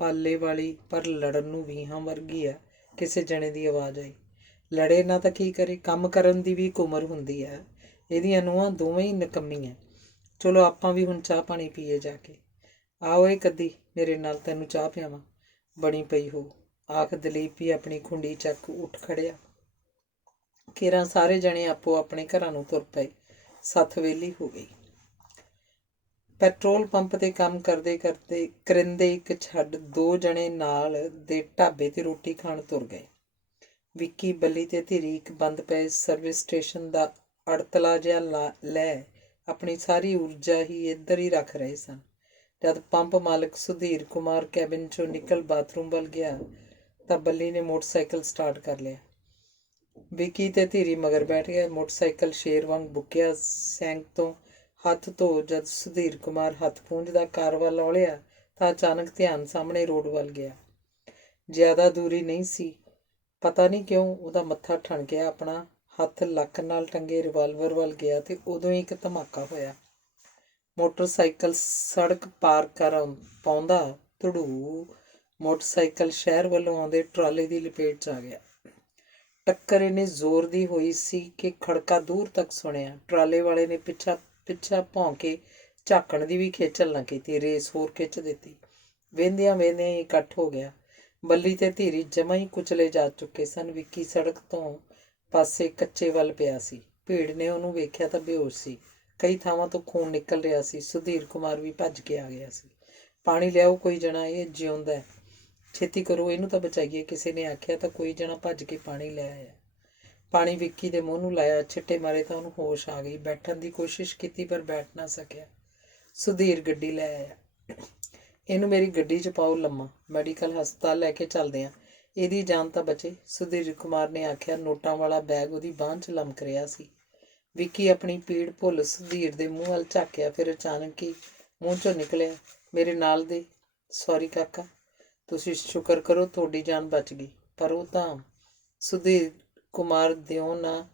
ਪਾਲੇ ਵਾਲੀ, ਪਰ ਲੜਨ ਨੂੰ ਵੀਹਾਂ ਵਰਗੀ ਆ। ਕਿਸੇ ਜਣੇ ਦੀ ਆਵਾਜ਼ ਆਈ। ਲੜੇ ਨਾ ਤਾਂ ਕੀ ਕਰੇ, ਕੰਮ ਕਰਨ ਦੀ ਵੀ ਇੱਕ ਉਮਰ ਹੁੰਦੀ ਹੈ। ਇਹਦੀਆਂ ਨੂੰਹਾਂ ਦੋਵੇਂ ਹੀ ਨਿਕੰਮੀਆਂ। ਚਲੋ ਆਪਾਂ ਵੀ ਹੁਣ ਚਾਹ ਪਾਣੀ ਪੀਏ ਜਾ ਕੇ। ਆਓ ਇਹ ਕੱਦੀ ਮੇਰੇ ਨਾਲ, ਤੈਨੂੰ ਚਾਹ ਪਿਆਵਾਂ। ਬਣੀ ਪਈ ਹੋ, ਆਖ ਦਲੀਪ ਵੀ ਆਪਣੀ ਖੁੰਡੀ ਚੱਕ ਉੱਠ ਖੜਿਆ। ਕੇਰਾਂ ਸਾਰੇ ਜਣੇ ਆਪੋ ਆਪਣੇ ਘਰਾਂ ਨੂੰ ਤੁਰ ਪਏ। ਸੱਥ ਵਿਹਲੀ ਹੋ ਗਈ। ਪੈਟਰੋਲ ਪੰਪ 'ਤੇ ਕੰਮ ਕਰਦੇ ਕਰਿੰਦੇ ਇੱਕ ਛੱਡ 2 ਜਣੇ ਨਾਲ ਦੇ ਢਾਬੇ 'ਤੇ ਰੋਟੀ ਖਾਣ ਤੁਰ ਗਏ। ਵਿੱਕੀ, ਬੱਲੀ ਤੇ ਧੀਰੀ ਇੱਕ ਬੰਦ ਪਏ ਸਰਵਿਸ ਸਟੇਸ਼ਨ ਦਾ ਅੜਤਲਾ ਜਿਹਾ ਲੈ ਆਪਣੀ ਸਾਰੀ ਊਰਜਾ ਹੀ ਇੱਧਰ ਹੀ ਰੱਖ ਰਹੇ ਸਨ। ਜਦ ਪੰਪ ਮਾਲਕ ਸੁਧੀਰ ਕੁਮਾਰ ਕੈਬਿਨ 'ਚੋਂ ਨਿਕਲ ਬਾਥਰੂਮ ਵੱਲ ਗਿਆ ਤਾਂ ਬੱਲੀ ਨੇ ਮੋਟਰਸਾਈਕਲ ਸਟਾਰਟ ਕਰ ਲਿਆ। ਵਿੱਕੀ ਤੇ ਧੀਰੀ ਮਗਰ ਬੈਠ ਗਏ। ਮੋਟਰਸਾਈਕਲ ਸ਼ੇਰ ਵਾਂਗ ਬੁੱਕਿਆ ਸੈਂਕ ਤੋਂ ਹੱਥ ਧੋ ਜਦ ਸੁਧੀਰ ਕੁਮਾਰ ਹੱਥ ਪੂੰਝਦਾ ਕਾਰ ਵੱਲ ਔਲਿਆ ਤਾਂ ਅਚਾਨਕ ਧਿਆਨ ਸਾਹਮਣੇ ਰੋਡ ਵੱਲ ਗਿਆ। ਜ਼ਿਆਦਾ ਦੂਰੀ ਨਹੀਂ ਸੀ। ਪਤਾ ਨਹੀਂ ਕਿਉਂ ਉਹਦਾ ਮੱਥਾ ਠਣਕਿਆ। ਆਪਣਾ ਹੱਥ ਲੱਕ ਨਾਲ ਟੰਗੇ ਰਿਵਾਲਵਰ ਵੱਲ ਗਿਆ ਤੇ ਉਦੋਂ ਹੀ ਇੱਕ ਧਮਾਕਾ ਹੋਇਆ। ਮੋਟਰਸਾਈਕਲ ਸੜਕ ਪਾਰ ਕਰ ਪਾਉਂਦਾ ਧੜੂ ਮੋਟਰਸਾਈਕਲ ਸ਼ਹਿਰ ਵੱਲੋਂ ਆਉਂਦੇ ਟਰਾਲੇ ਦੀ ਲਪੇਟ 'ਚ ਆ ਗਿਆ। ਟੱਕਰ ਇੰਨੀ ਜ਼ੋਰ ਦੀ ਹੋਈ ਸੀ ਕਿ ਖੜਕਾ ਦੂਰ ਤੱਕ ਸੁਣਿਆ। ਟਰਾਲੇ ਵਾਲੇ ਨੇ ਪਿੱਛਾ ਭੌਂ ਕੇ ਝਾਕਣ ਦੀ ਵੀ ਖੇਚਲ ਨਾ ਕੀਤੀ, ਰੇਸ ਹੋਰ ਖਿੱਚ ਦਿੱਤੀ। ਵਹਿੰਦਿਆਂ ਵਹਿੰਦਿਆਂ ਹੀ ਇਕੱਠ ਹੋ ਗਿਆ। ਬੱਲੀ ਤੇ ਧੀਰੀ ਜਮਾਂ ਹੀ ਕੁਚਲੇ ਜਾ ਚੁੱਕੇ ਸਨ। ਵਿੱਕੀ ਸੜਕ ਤੋਂ ਪਾਸੇ ਕੱਚੇ ਵੱਲ ਪਿਆ ਸੀ। ਭੀੜ ਨੇ ਉਹਨੂੰ ਵੇਖਿਆ ਤਾਂ ਬੇਹੋਸ਼ ਸੀ। ਕਈ ਥਾਵਾਂ ਤੋਂ ਖੂਨ ਨਿਕਲ ਰਿਹਾ ਸੀ। ਸੁਧੀਰ ਕੁਮਾਰ ਵੀ ਭੱਜ ਕੇ ਆ ਗਿਆ ਸੀ। ਪਾਣੀ ਲਿਆਓ ਕੋਈ ਜਣਾ, ਇਹ ਜਿਉਂਦਾ, ਛੇਤੀ ਕਰੋ, ਇਹਨੂੰ ਤਾਂ ਬਚਾਈਏ, ਕਿਸੇ ਨੇ ਆਖਿਆ ਤਾਂ ਕੋਈ ਜਣਾ ਭੱਜ ਕੇ ਪਾਣੀ ਲੈ ਆਇਆ। ਪਾਣੀ ਵਿੱਕੀ ਦੇ ਮੂੰਹ ਨੂੰ ਲਾਇਆ। ਛਿੱਟੇ ਮਾਰੇ ਤਾਂ ਉਹਨੂੰ ਹੋਸ਼ ਆ ਗਈ। ਬੈਠਣ ਦੀ ਕੋਸ਼ਿਸ਼ ਕੀਤੀ ਪਰ ਬੈਠ ਨਾ ਸਕਿਆ। ਸੁਧੀਰ ਗੱਡੀ ਲੈ ਆਇਆ। ਇਹਨੂੰ ਮੇਰੀ ਗੱਡੀ 'ਚ ਪਾਓ ਲੰਮਾ, ਮੈਡੀਕਲ ਹਸਪਤਾਲ ਲੈ ਕੇ ਚੱਲਦੇ ਹਾਂ, ਇਹਦੀ ਜਾਨ ਤਾਂ ਬਚੇ, ਸੁਧੀਰ ਕੁਮਾਰ ਨੇ ਆਖਿਆ। ਨੋਟਾਂ ਵਾਲਾ ਬੈਗ ਉਹਦੀ ਬਾਂਹ 'ਚ ਲਮਕ ਰਿਹਾ ਸੀ। ਵਿੱਕੀ ਆਪਣੀ ਪੀੜ ਭੁੱਲ ਸੁਧੀਰ ਦੇ ਮੂੰਹ ਵੱਲ ਝਾਕਿਆ। ਫਿਰ ਅਚਾਨਕ ਹੀ ਮੂੰਹ 'ਚੋਂ ਨਿਕਲਿਆ, ਮੇਰੇ ਨਾਲ ਦੇ। ਸੌਰੀ ਕਾਕਾ, ਤੁਸੀਂ ਸ਼ੁਕਰ ਕਰੋ ਤੁਹਾਡੀ ਜਾਨ ਬਚ ਗਈ। ਪਰ ਉਹ ਤਾਂ ਸੁਧੀਰ ਕੁਮਾਰ ਦਿਓ ਨਾ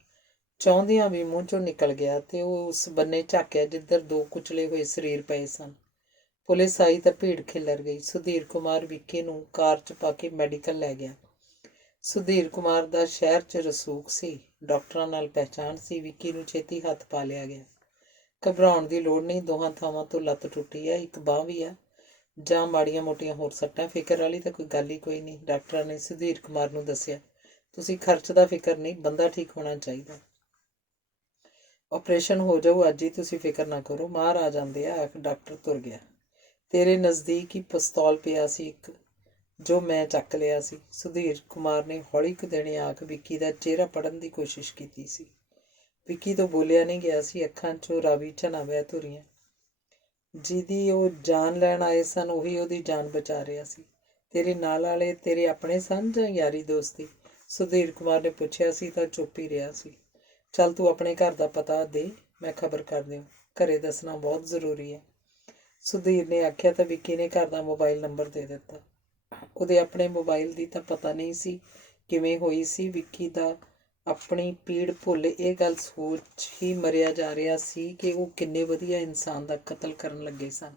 ਚਾਹੁੰਦਿਆਂ ਵੀ ਮੂੰਹ 'ਚੋਂ ਨਿਕਲ ਗਿਆ ਤੇ ਉਹ ਉਸ ਬੰਨੇ ਝਾਕਿਆ ਜਿੱਧਰ 2 ਕੁਚਲੇ ਹੋਏ ਸਰੀਰ ਪਏ ਸਨ। ਪੁਲਿਸ ਆਈ ਤਾਂ ਭੀੜ ਖਿੱਲਰ ਗਈ। ਸੁਧੀਰ ਕੁਮਾਰ ਵਿੱਕੀ ਨੂੰ ਕਾਰ 'ਚ ਪਾ ਕੇ ਮੈਡੀਕਲ ਲੈ ਗਿਆ। ਸੁਧੀਰ ਕੁਮਾਰ ਦਾ ਸ਼ਹਿਰ 'ਚ ਰਸੂਖ ਸੀ। ਡਾਕਟਰਾਂ ਨਾਲ ਪਹਿਚਾਣ ਸੀ। ਵਿੱਕੀ ਨੂੰ ਛੇਤੀ ਹੱਥ ਪਾ ਲਿਆ ਗਿਆ। ਘਬਰਾਉਣ ਦੀ ਲੋੜ ਨਹੀਂ, ਦੋਹਾਂ ਥਾਵਾਂ ਤੋਂ ਲੱਤ ਟੁੱਟੀ ਹੈ, ਇੱਕ ਬਾਂਹ ਵੀ ਆ, ਜਾਂ ਮਾੜੀਆਂ ਮੋਟੀਆਂ ਹੋਰ ਸੱਟਾਂ। ਫਿਕਰ ਵਾਲੀ ਤਾਂ ਕੋਈ ਗੱਲ ਹੀ ਕੋਈ ਨਹੀਂ, ਡਾਕਟਰਾਂ ਨੇ ਸੁਧੀਰ ਕੁਮਾਰ ਨੂੰ ਦੱਸਿਆ। ਤੁਸੀਂ ਖਰਚ ਦਾ ਫਿਕਰ ਨਹੀਂ, ਬੰਦਾ ਠੀਕ ਹੋਣਾ ਚਾਹੀਦਾ। ਆਪਰੇਸ਼ਨ ਹੋ ਜਾਊ ਅੱਜ ਹੀ, ਤੁਸੀਂ ਫਿਕਰ ਨਾ ਕਰੋ, ਮਾਰ ਆ ਜਾਂਦੇ ਆ, ਆਖ ਡਾਕਟਰ ਤੁਰ ਗਿਆ। ਤੇਰੇ ਨਜ਼ਦੀਕ ਹੀ ਪਿਸਤੌਲ ਪਿਆ ਸੀ ਇੱਕ, ਜੋ ਮੈਂ ਚੱਕ ਲਿਆ ਸੀ। ਸੁਧੀਰ ਕੁਮਾਰ ਨੇ ਹੌਲੀ ਕੁ ਦੇਣੇ ਆਖ ਵਿੱਕੀ ਦਾ ਚਿਹਰਾ ਪੜ੍ਹਨ ਦੀ ਕੋਸ਼ਿਸ਼ ਕੀਤੀ ਸੀ। ਵਿੱਕੀ ਤੋਂ ਬੋਲਿਆ ਨਹੀਂ ਗਿਆ ਸੀ, ਅੱਖਾਂ 'ਚੋਂ ਰਾਵੀ ਝਨਾਂ ਵਹਿ ਤੁਰੀਆਂ। ਜਿਹਦੀ ਉਹ ਜਾਨ ਲੈਣ ਆਏ ਸਨ, ਉਹੀ ਉਹਦੀ ਜਾਨ ਬਚਾ ਰਿਹਾ ਸੀ। ਤੇਰੇ ਨਾਲ ਵਾਲੇ ਤੇਰੇ ਆਪਣੇ ਸਨ ਜਾਂ ਯਾਰੀ ਦੋਸਤੀ? ਸੁਧੀਰ ਕੁਮਾਰ ਨੇ ਪੁੱਛਿਆ ਸੀ ਤਾਂ ਚੁੱਪ ਹੀ ਰਿਹਾ ਸੀ। ਚੱਲ ਤੂੰ ਆਪਣੇ ਘਰ ਦਾ ਪਤਾ ਦੇ, ਮੈਂ ਖਬਰ ਕਰ ਦਿਓ, ਘਰੇ ਦੱਸਣਾ ਬਹੁਤ ਜ਼ਰੂਰੀ ਹੈ, ਸੁਧੀਰ ਨੇ ਆਖਿਆ ਤਾਂ ਵਿੱਕੀ ਨੇ ਘਰ ਦਾ ਮੋਬਾਈਲ ਨੰਬਰ ਦੇ ਦਿੱਤਾ। ਉਹਦੇ ਆਪਣੇ ਮੋਬਾਈਲ ਦੀ ਤਾਂ ਪਤਾ ਨਹੀਂ ਸੀ ਕਿਵੇਂ ਹੋਈ ਸੀ। ਵਿੱਕੀ ਦਾ ਆਪਣੀ ਪੀੜ ਭੁੱਲ ਇਹ ਗੱਲ ਸੋਚ ਹੀ ਮਰਿਆ ਜਾ ਰਿਹਾ ਸੀ ਕਿ ਉਹ ਕਿੰਨੇ ਵਧੀਆ ਇਨਸਾਨ ਦਾ ਕਤਲ ਕਰਨ ਲੱਗੇ ਸਨ।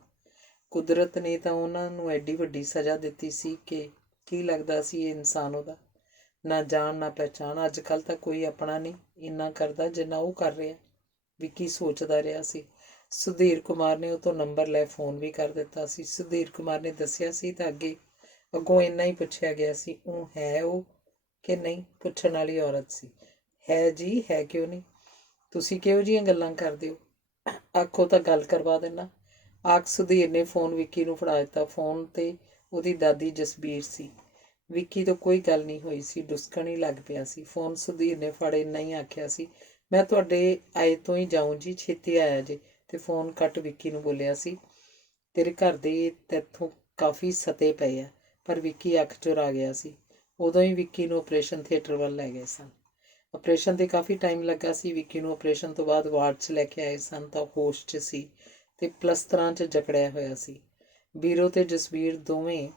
ਕੁਦਰਤ ਨੇ ਤਾਂ ਉਹਨਾਂ ਨੂੰ ਐਡੀ ਵੱਡੀ ਸਜ਼ਾ ਦਿੱਤੀ ਸੀ ਕਿ ਕੀ ਲੱਗਦਾ ਸੀ ਇਹ ਇਨਸਾਨ ਉਹਦਾ, ਨਾ ਜਾਣ ਨਾ ਪਹਿਚਾਣ। ਅੱਜ ਕੱਲ੍ਹ ਤਾਂ ਕੋਈ ਆਪਣਾ ਨਹੀਂ ਇੰਨਾ ਕਰਦਾ ਜਿੰਨਾ ਉਹ ਕਰ ਰਿਹਾ, ਵਿੱਕੀ ਸੋਚਦਾ ਰਿਹਾ ਸੀ। ਸੁਧੀਰ ਕੁਮਾਰ ਨੇ ਉਹ ਤੋਂ ਨੰਬਰ ਲੈ ਫੋਨ ਵੀ ਕਰ ਦਿੱਤਾ ਸੀ। ਸੁਧੀਰ ਕੁਮਾਰ ਨੇ ਦੱਸਿਆ ਸੀ ਤਾਂ ਅੱਗੋਂ ਇੰਨਾ ਹੀ ਪੁੱਛਿਆ ਗਿਆ ਸੀ, ਉਹ ਹੈ ਉਹ ਕਿ ਨਹੀਂ? ਪੁੱਛਣ ਵਾਲੀ ਔਰਤ ਸੀ। ਹੈ ਜੀ, ਹੈ ਕਿਉਂ ਨਹੀਂ? ਤੁਸੀਂ ਕਿਹੋ ਜਿਹੀਆਂ ਗੱਲਾਂ ਕਰਦੇ ਹੋ? ਆਖੋ ਤਾਂ ਗੱਲ ਕਰਵਾ ਦੇਣਾ, ਆਖ ਸੁਧੀਰ ਨੇ ਫੋਨ ਵਿੱਕੀ ਨੂੰ ਫੜਾ ਦਿੱਤਾ। ਫੋਨ ਤੇ ਉਹਦੀ ਦਾਦੀ ਜਸਬੀਰ ਸੀ। ਵਿੱਕੀ ਤੋਂ ਕੋਈ ਗੱਲ ਨਹੀਂ ਹੋਈ ਸੀ, ਡੁਸਕਣ ਹੀ ਲੱਗ ਪਿਆ ਸੀ। ਫੋਨ ਸੁਧੀਰ ਨੇ ਫੜੇ ਨਹੀਂ ਆਖਿਆ ਸੀ, ਮੈਂ ਤੁਹਾਡੇ ਆਏ ਤੋਂ ਹੀ ਜਾਊਂ ਜੀ, ਛੇਤੀ ਆਇਆ ਜੇ। ਤੇ ਫੋਨ ਕੱਟ ਵਿੱਕੀ ਨੂੰ ਬੋਲਿਆ ਸੀ, ਤੇਰੇ ਘਰ ਦੇ ਤੈਥੋਂ ਕਾਫੀ ਸਤੇ ਪਏ ਆ। ਪਰ ਵਿੱਕੀ ਅੱਖ ਚੁਰਾ ਗਿਆ ਸੀ। ਉਦੋਂ ਹੀ ਵਿੱਕੀ ਨੂੰ ਆਪਰੇਸ਼ਨ ਥੀਏਟਰ ਵੱਲ ਲੈ ਗਏ ਸਨ। ਆਪਰੇਸ਼ਨ 'ਤੇ ਕਾਫੀ ਟਾਈਮ ਲੱਗਾ ਸੀ। ਵਿੱਕੀ ਨੂੰ ਆਪਰੇਸ਼ਨ ਤੋਂ ਬਾਅਦ ਵਾਰਡ 'ਚ ਲੈ ਕੇ ਆਏ ਸਨ ਤਾਂ ਹੋਸ਼ 'ਚ ਸੀ ਤੇ ਪਲਸਤਰਾਂ 'ਚ ਜਕੜਿਆ ਹੋਇਆ ਸੀ। ਬੀਰੋ ਤੇ ਜਸਬੀਰ ਦੋਵੇਂ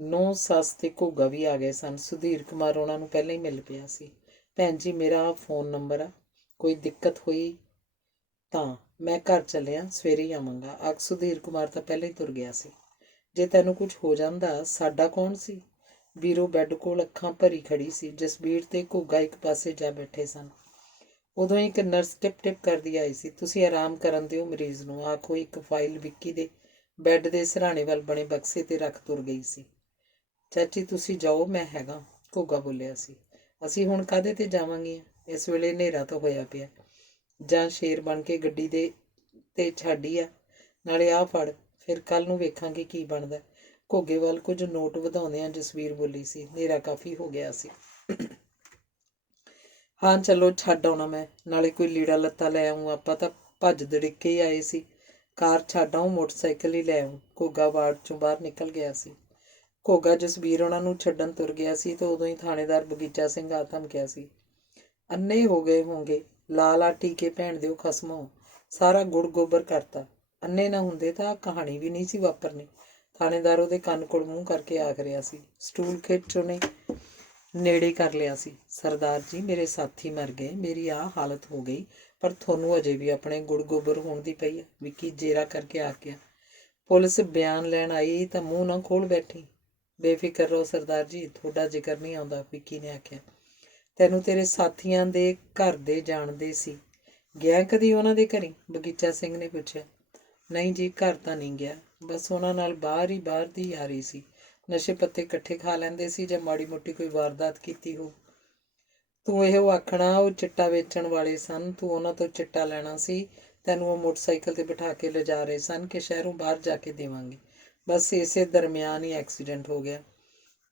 ਨੌ ਸੱਸ ਤੇ ਘੋਗਾ ਵੀ ਆ ਗਏ ਸਨ। ਸੁਧੀਰ ਕੁਮਾਰ ਉਹਨਾਂ ਨੂੰ ਪਹਿਲਾਂ ਹੀ ਮਿਲ ਪਿਆ ਸੀ। ਭੈਣ ਜੀ, ਮੇਰਾ ਫੋਨ ਨੰਬਰ ਆ, ਕੋਈ ਦਿੱਕਤ ਹੋਈ ਤਾਂ ਮੈਂ ਘਰ ਚੱਲਿਆ, ਸਵੇਰੇ ਹੀ ਆਵਾਂਗਾ, ਆਖ ਸੁਧੀਰ ਕੁਮਾਰ ਤਾਂ ਪਹਿਲਾਂ ਹੀ ਤੁਰ ਗਿਆ ਸੀ। ਜੇ ਤੈਨੂੰ ਕੁਝ ਹੋ ਜਾਂਦਾ ਸਾਡਾ ਕੌਣ ਸੀ? ਬੀਰੋ ਬੈੱਡ ਕੋਲ ਅੱਖਾਂ ਭਰੀ ਖੜੀ ਸੀ। ਜਸਬੀਰ ਤੇ ਘੋਗਾ ਇੱਕ ਪਾਸੇ ਜਾ ਬੈਠੇ ਸਨ। ਉਦੋਂ ਇੱਕ ਨਰਸ ਟਿਪ ਟਿਪ ਕਰਦੀ ਆਈ ਸੀ, ਤੁਸੀਂ ਆਰਾਮ ਕਰਨ ਦਿਓ ਮਰੀਜ਼ ਨੂੰ, ਆਖੋ। ਇੱਕ ਫਾਈਲ ਵਿੱਕੀ ਦੇ ਬੈੱਡ ਦੇ ਸਿਰਹਾਣੇ ਵੱਲ ਬਣੇ ਬਕਸੇ ਤੇ ਰੱਖ ਤੁਰ ਗਈ ਸੀ। ਚਾਚੀ ਤੁਸੀਂ ਜਾਓ, ਮੈਂ ਹੈਗਾ, ਘੋਗਾ ਬੋਲਿਆ ਸੀ। ਅਸੀਂ ਹੁਣ ਕਾਹਦੇ ਤੇ ਜਾਵਾਂਗੇ? ਇਸ ਵੇਲੇ ਹਨੇਰਾ ਤਾਂ ਹੋਇਆ ਪਿਆ। ਜਾਂ ਸ਼ੇਰ ਬਣ ਕੇ ਗੱਡੀ ਦੇ ਤੇ ਛਾਡੀ ਆ, ਨਾਲੇ ਆਹ ਫੜ, ਫਿਰ ਕੱਲ ਨੂੰ ਵੇਖਾਂਗੇ ਕੀ ਬਣਦਾ। ਘੋਗੇ ਵੱਲ ਕੁਝ ਨੋਟ ਵਧਾਉਂਦਿਆਂ ਜਸਵੀਰ ਬੋਲੀ ਸੀ, ਹਨੇਰਾ ਕਾਫੀ ਹੋ ਗਿਆ ਸੀ। ਹਾਂ ਚਲੋ, ਛੱਡ ਆਉਣਾ ਮੈਂ, ਨਾਲੇ ਕੋਈ ਲੀੜਾ ਲੱਤਾ ਲੈ ਆਊਂ, ਆਪਾਂ ਤਾਂ ਭੱਜ ਦੜਿੱਕੇ ਹੀ ਆਏ ਸੀ। ਕਾਰ ਛੱਡ ਆਊਂ, ਮੋਟਰਸਾਈਕਲ ਹੀ ਲੈ ਆਊਂ। ਘੋਗਾ ਵਾਰਡ 'ਚੋਂ ਬਾਹਰ ਨਿਕਲ ਗਿਆ ਸੀ। ਘੋਗਾ ਜਸਬੀਰ ਉਹਨਾਂ ਨੂੰ ਛੱਡਣ ਤੁਰ ਗਿਆ ਸੀ ਤਾਂ ਉਦੋਂ ਹੀ ਥਾਣੇਦਾਰ ਬਗੀਚਾ ਸਿੰਘ ਆ ਧਮਕਿਆ ਸੀ, ਅੰਨੇ ਹੋ ਗਏ ਹੋਂਗੇ, ਲਾ ਲਾ ਟੀਕੇ ਭੈਣ ਦਿਓ ਖਸਮੋ, ਸਾਰਾ ਗੁੜ ਗੋਬਰ ਕਰਤਾ। ਅੰਨੇ ਨਾ ਹੁੰਦੇ ਤਾਂ ਕਹਾਣੀ ਵੀ ਨਹੀਂ ਸੀ ਵਾਪਰਨੀ। ਥਾਣੇਦਾਰ ਉਹਦੇ ਕੰਨ ਕੋਲ ਮੂੰਹ ਕਰਕੇ ਆਖ ਰਿਹਾ ਸੀ। ਸਟੂਲ ਖਿੱਚ ਉਹਨੇ ਨੇੜੇ ਕਰ ਲਿਆ ਸੀ। ਸਰਦਾਰ ਜੀ, ਮੇਰੇ ਸਾਥੀ ਮਰ ਗਏ, ਮੇਰੀ ਆਹ ਹਾਲਤ ਹੋ ਗਈ, ਪਰ ਤੁਹਾਨੂੰ ਅਜੇ ਵੀ ਆਪਣੇ ਗੁੜ ਗੋਬਰ ਹੋਣ ਦੀ ਪਈ ਆ, ਵਿੱਕੀ ਜੇਰਾ ਕਰਕੇ ਆ ਗਿਆ। ਪੁਲਿਸ ਬਿਆਨ ਲੈਣ ਆਈ ਤਾਂ ਮੂੰਹ ਨਾ ਖੋਲ ਬੈਠੀ। ਬੇਫਿਕਰ ਰਹੋ ਸਰਦਾਰ ਜੀ, ਤੁਹਾਡਾ ਜ਼ਿਕਰ ਨਹੀਂ ਆਉਂਦਾ, ਵਿੱਕੀ ਨੇ ਆਖਿਆ। ਤੈਨੂੰ ਤੇਰੇ ਸਾਥੀਆਂ ਦੇ ਘਰ ਦੇ ਜਾਣਦੇ ਸੀ, ਗਿਆ ਕਦੀ ਉਹਨਾਂ ਦੇ ਘਰੇ? ਬਗੀਚਾ ਸਿੰਘ ਨੇ ਪੁੱਛਿਆ। ਨਹੀਂ ਜੀ, ਘਰ ਤਾਂ ਨਹੀਂ ਗਿਆ, ਬਸ ਉਹਨਾਂ ਨਾਲ ਬਾਹਰ ਦੀ ਯਾਰੀ ਸੀ। ਨਸ਼ੇ ਪੱਤੇ ਇਕੱਠੇ ਖਾ ਲੈਂਦੇ ਸੀ ਜਾਂ ਮਾੜੀ ਮੋਟੀ ਕੋਈ ਵਾਰਦਾਤ ਕੀਤੀ ਹੋ। ਤੂੰ ਇਹੋ ਆਖਣਾ ਉਹ ਚਿੱਟਾ ਵੇਚਣ ਵਾਲੇ ਸਨ, ਤੂੰ ਉਹਨਾਂ ਤੋਂ ਚਿੱਟਾ ਲੈਣਾ ਸੀ, ਤੈਨੂੰ ਉਹ ਮੋਟਰਸਾਈਕਲ 'ਤੇ ਬਿਠਾ ਕੇ ਲਿਜਾ ਰਹੇ ਸਨ ਕਿ ਸ਼ਹਿਰੋਂ ਬਾਹਰ ਜਾ ਕੇ ਦੇਵਾਂਗੇ। ਬਸ ਇਸੇ ਦਰਮਿਆਨ ਹੀ ਐਕਸੀਡੈਂਟ ਹੋ ਗਿਆ।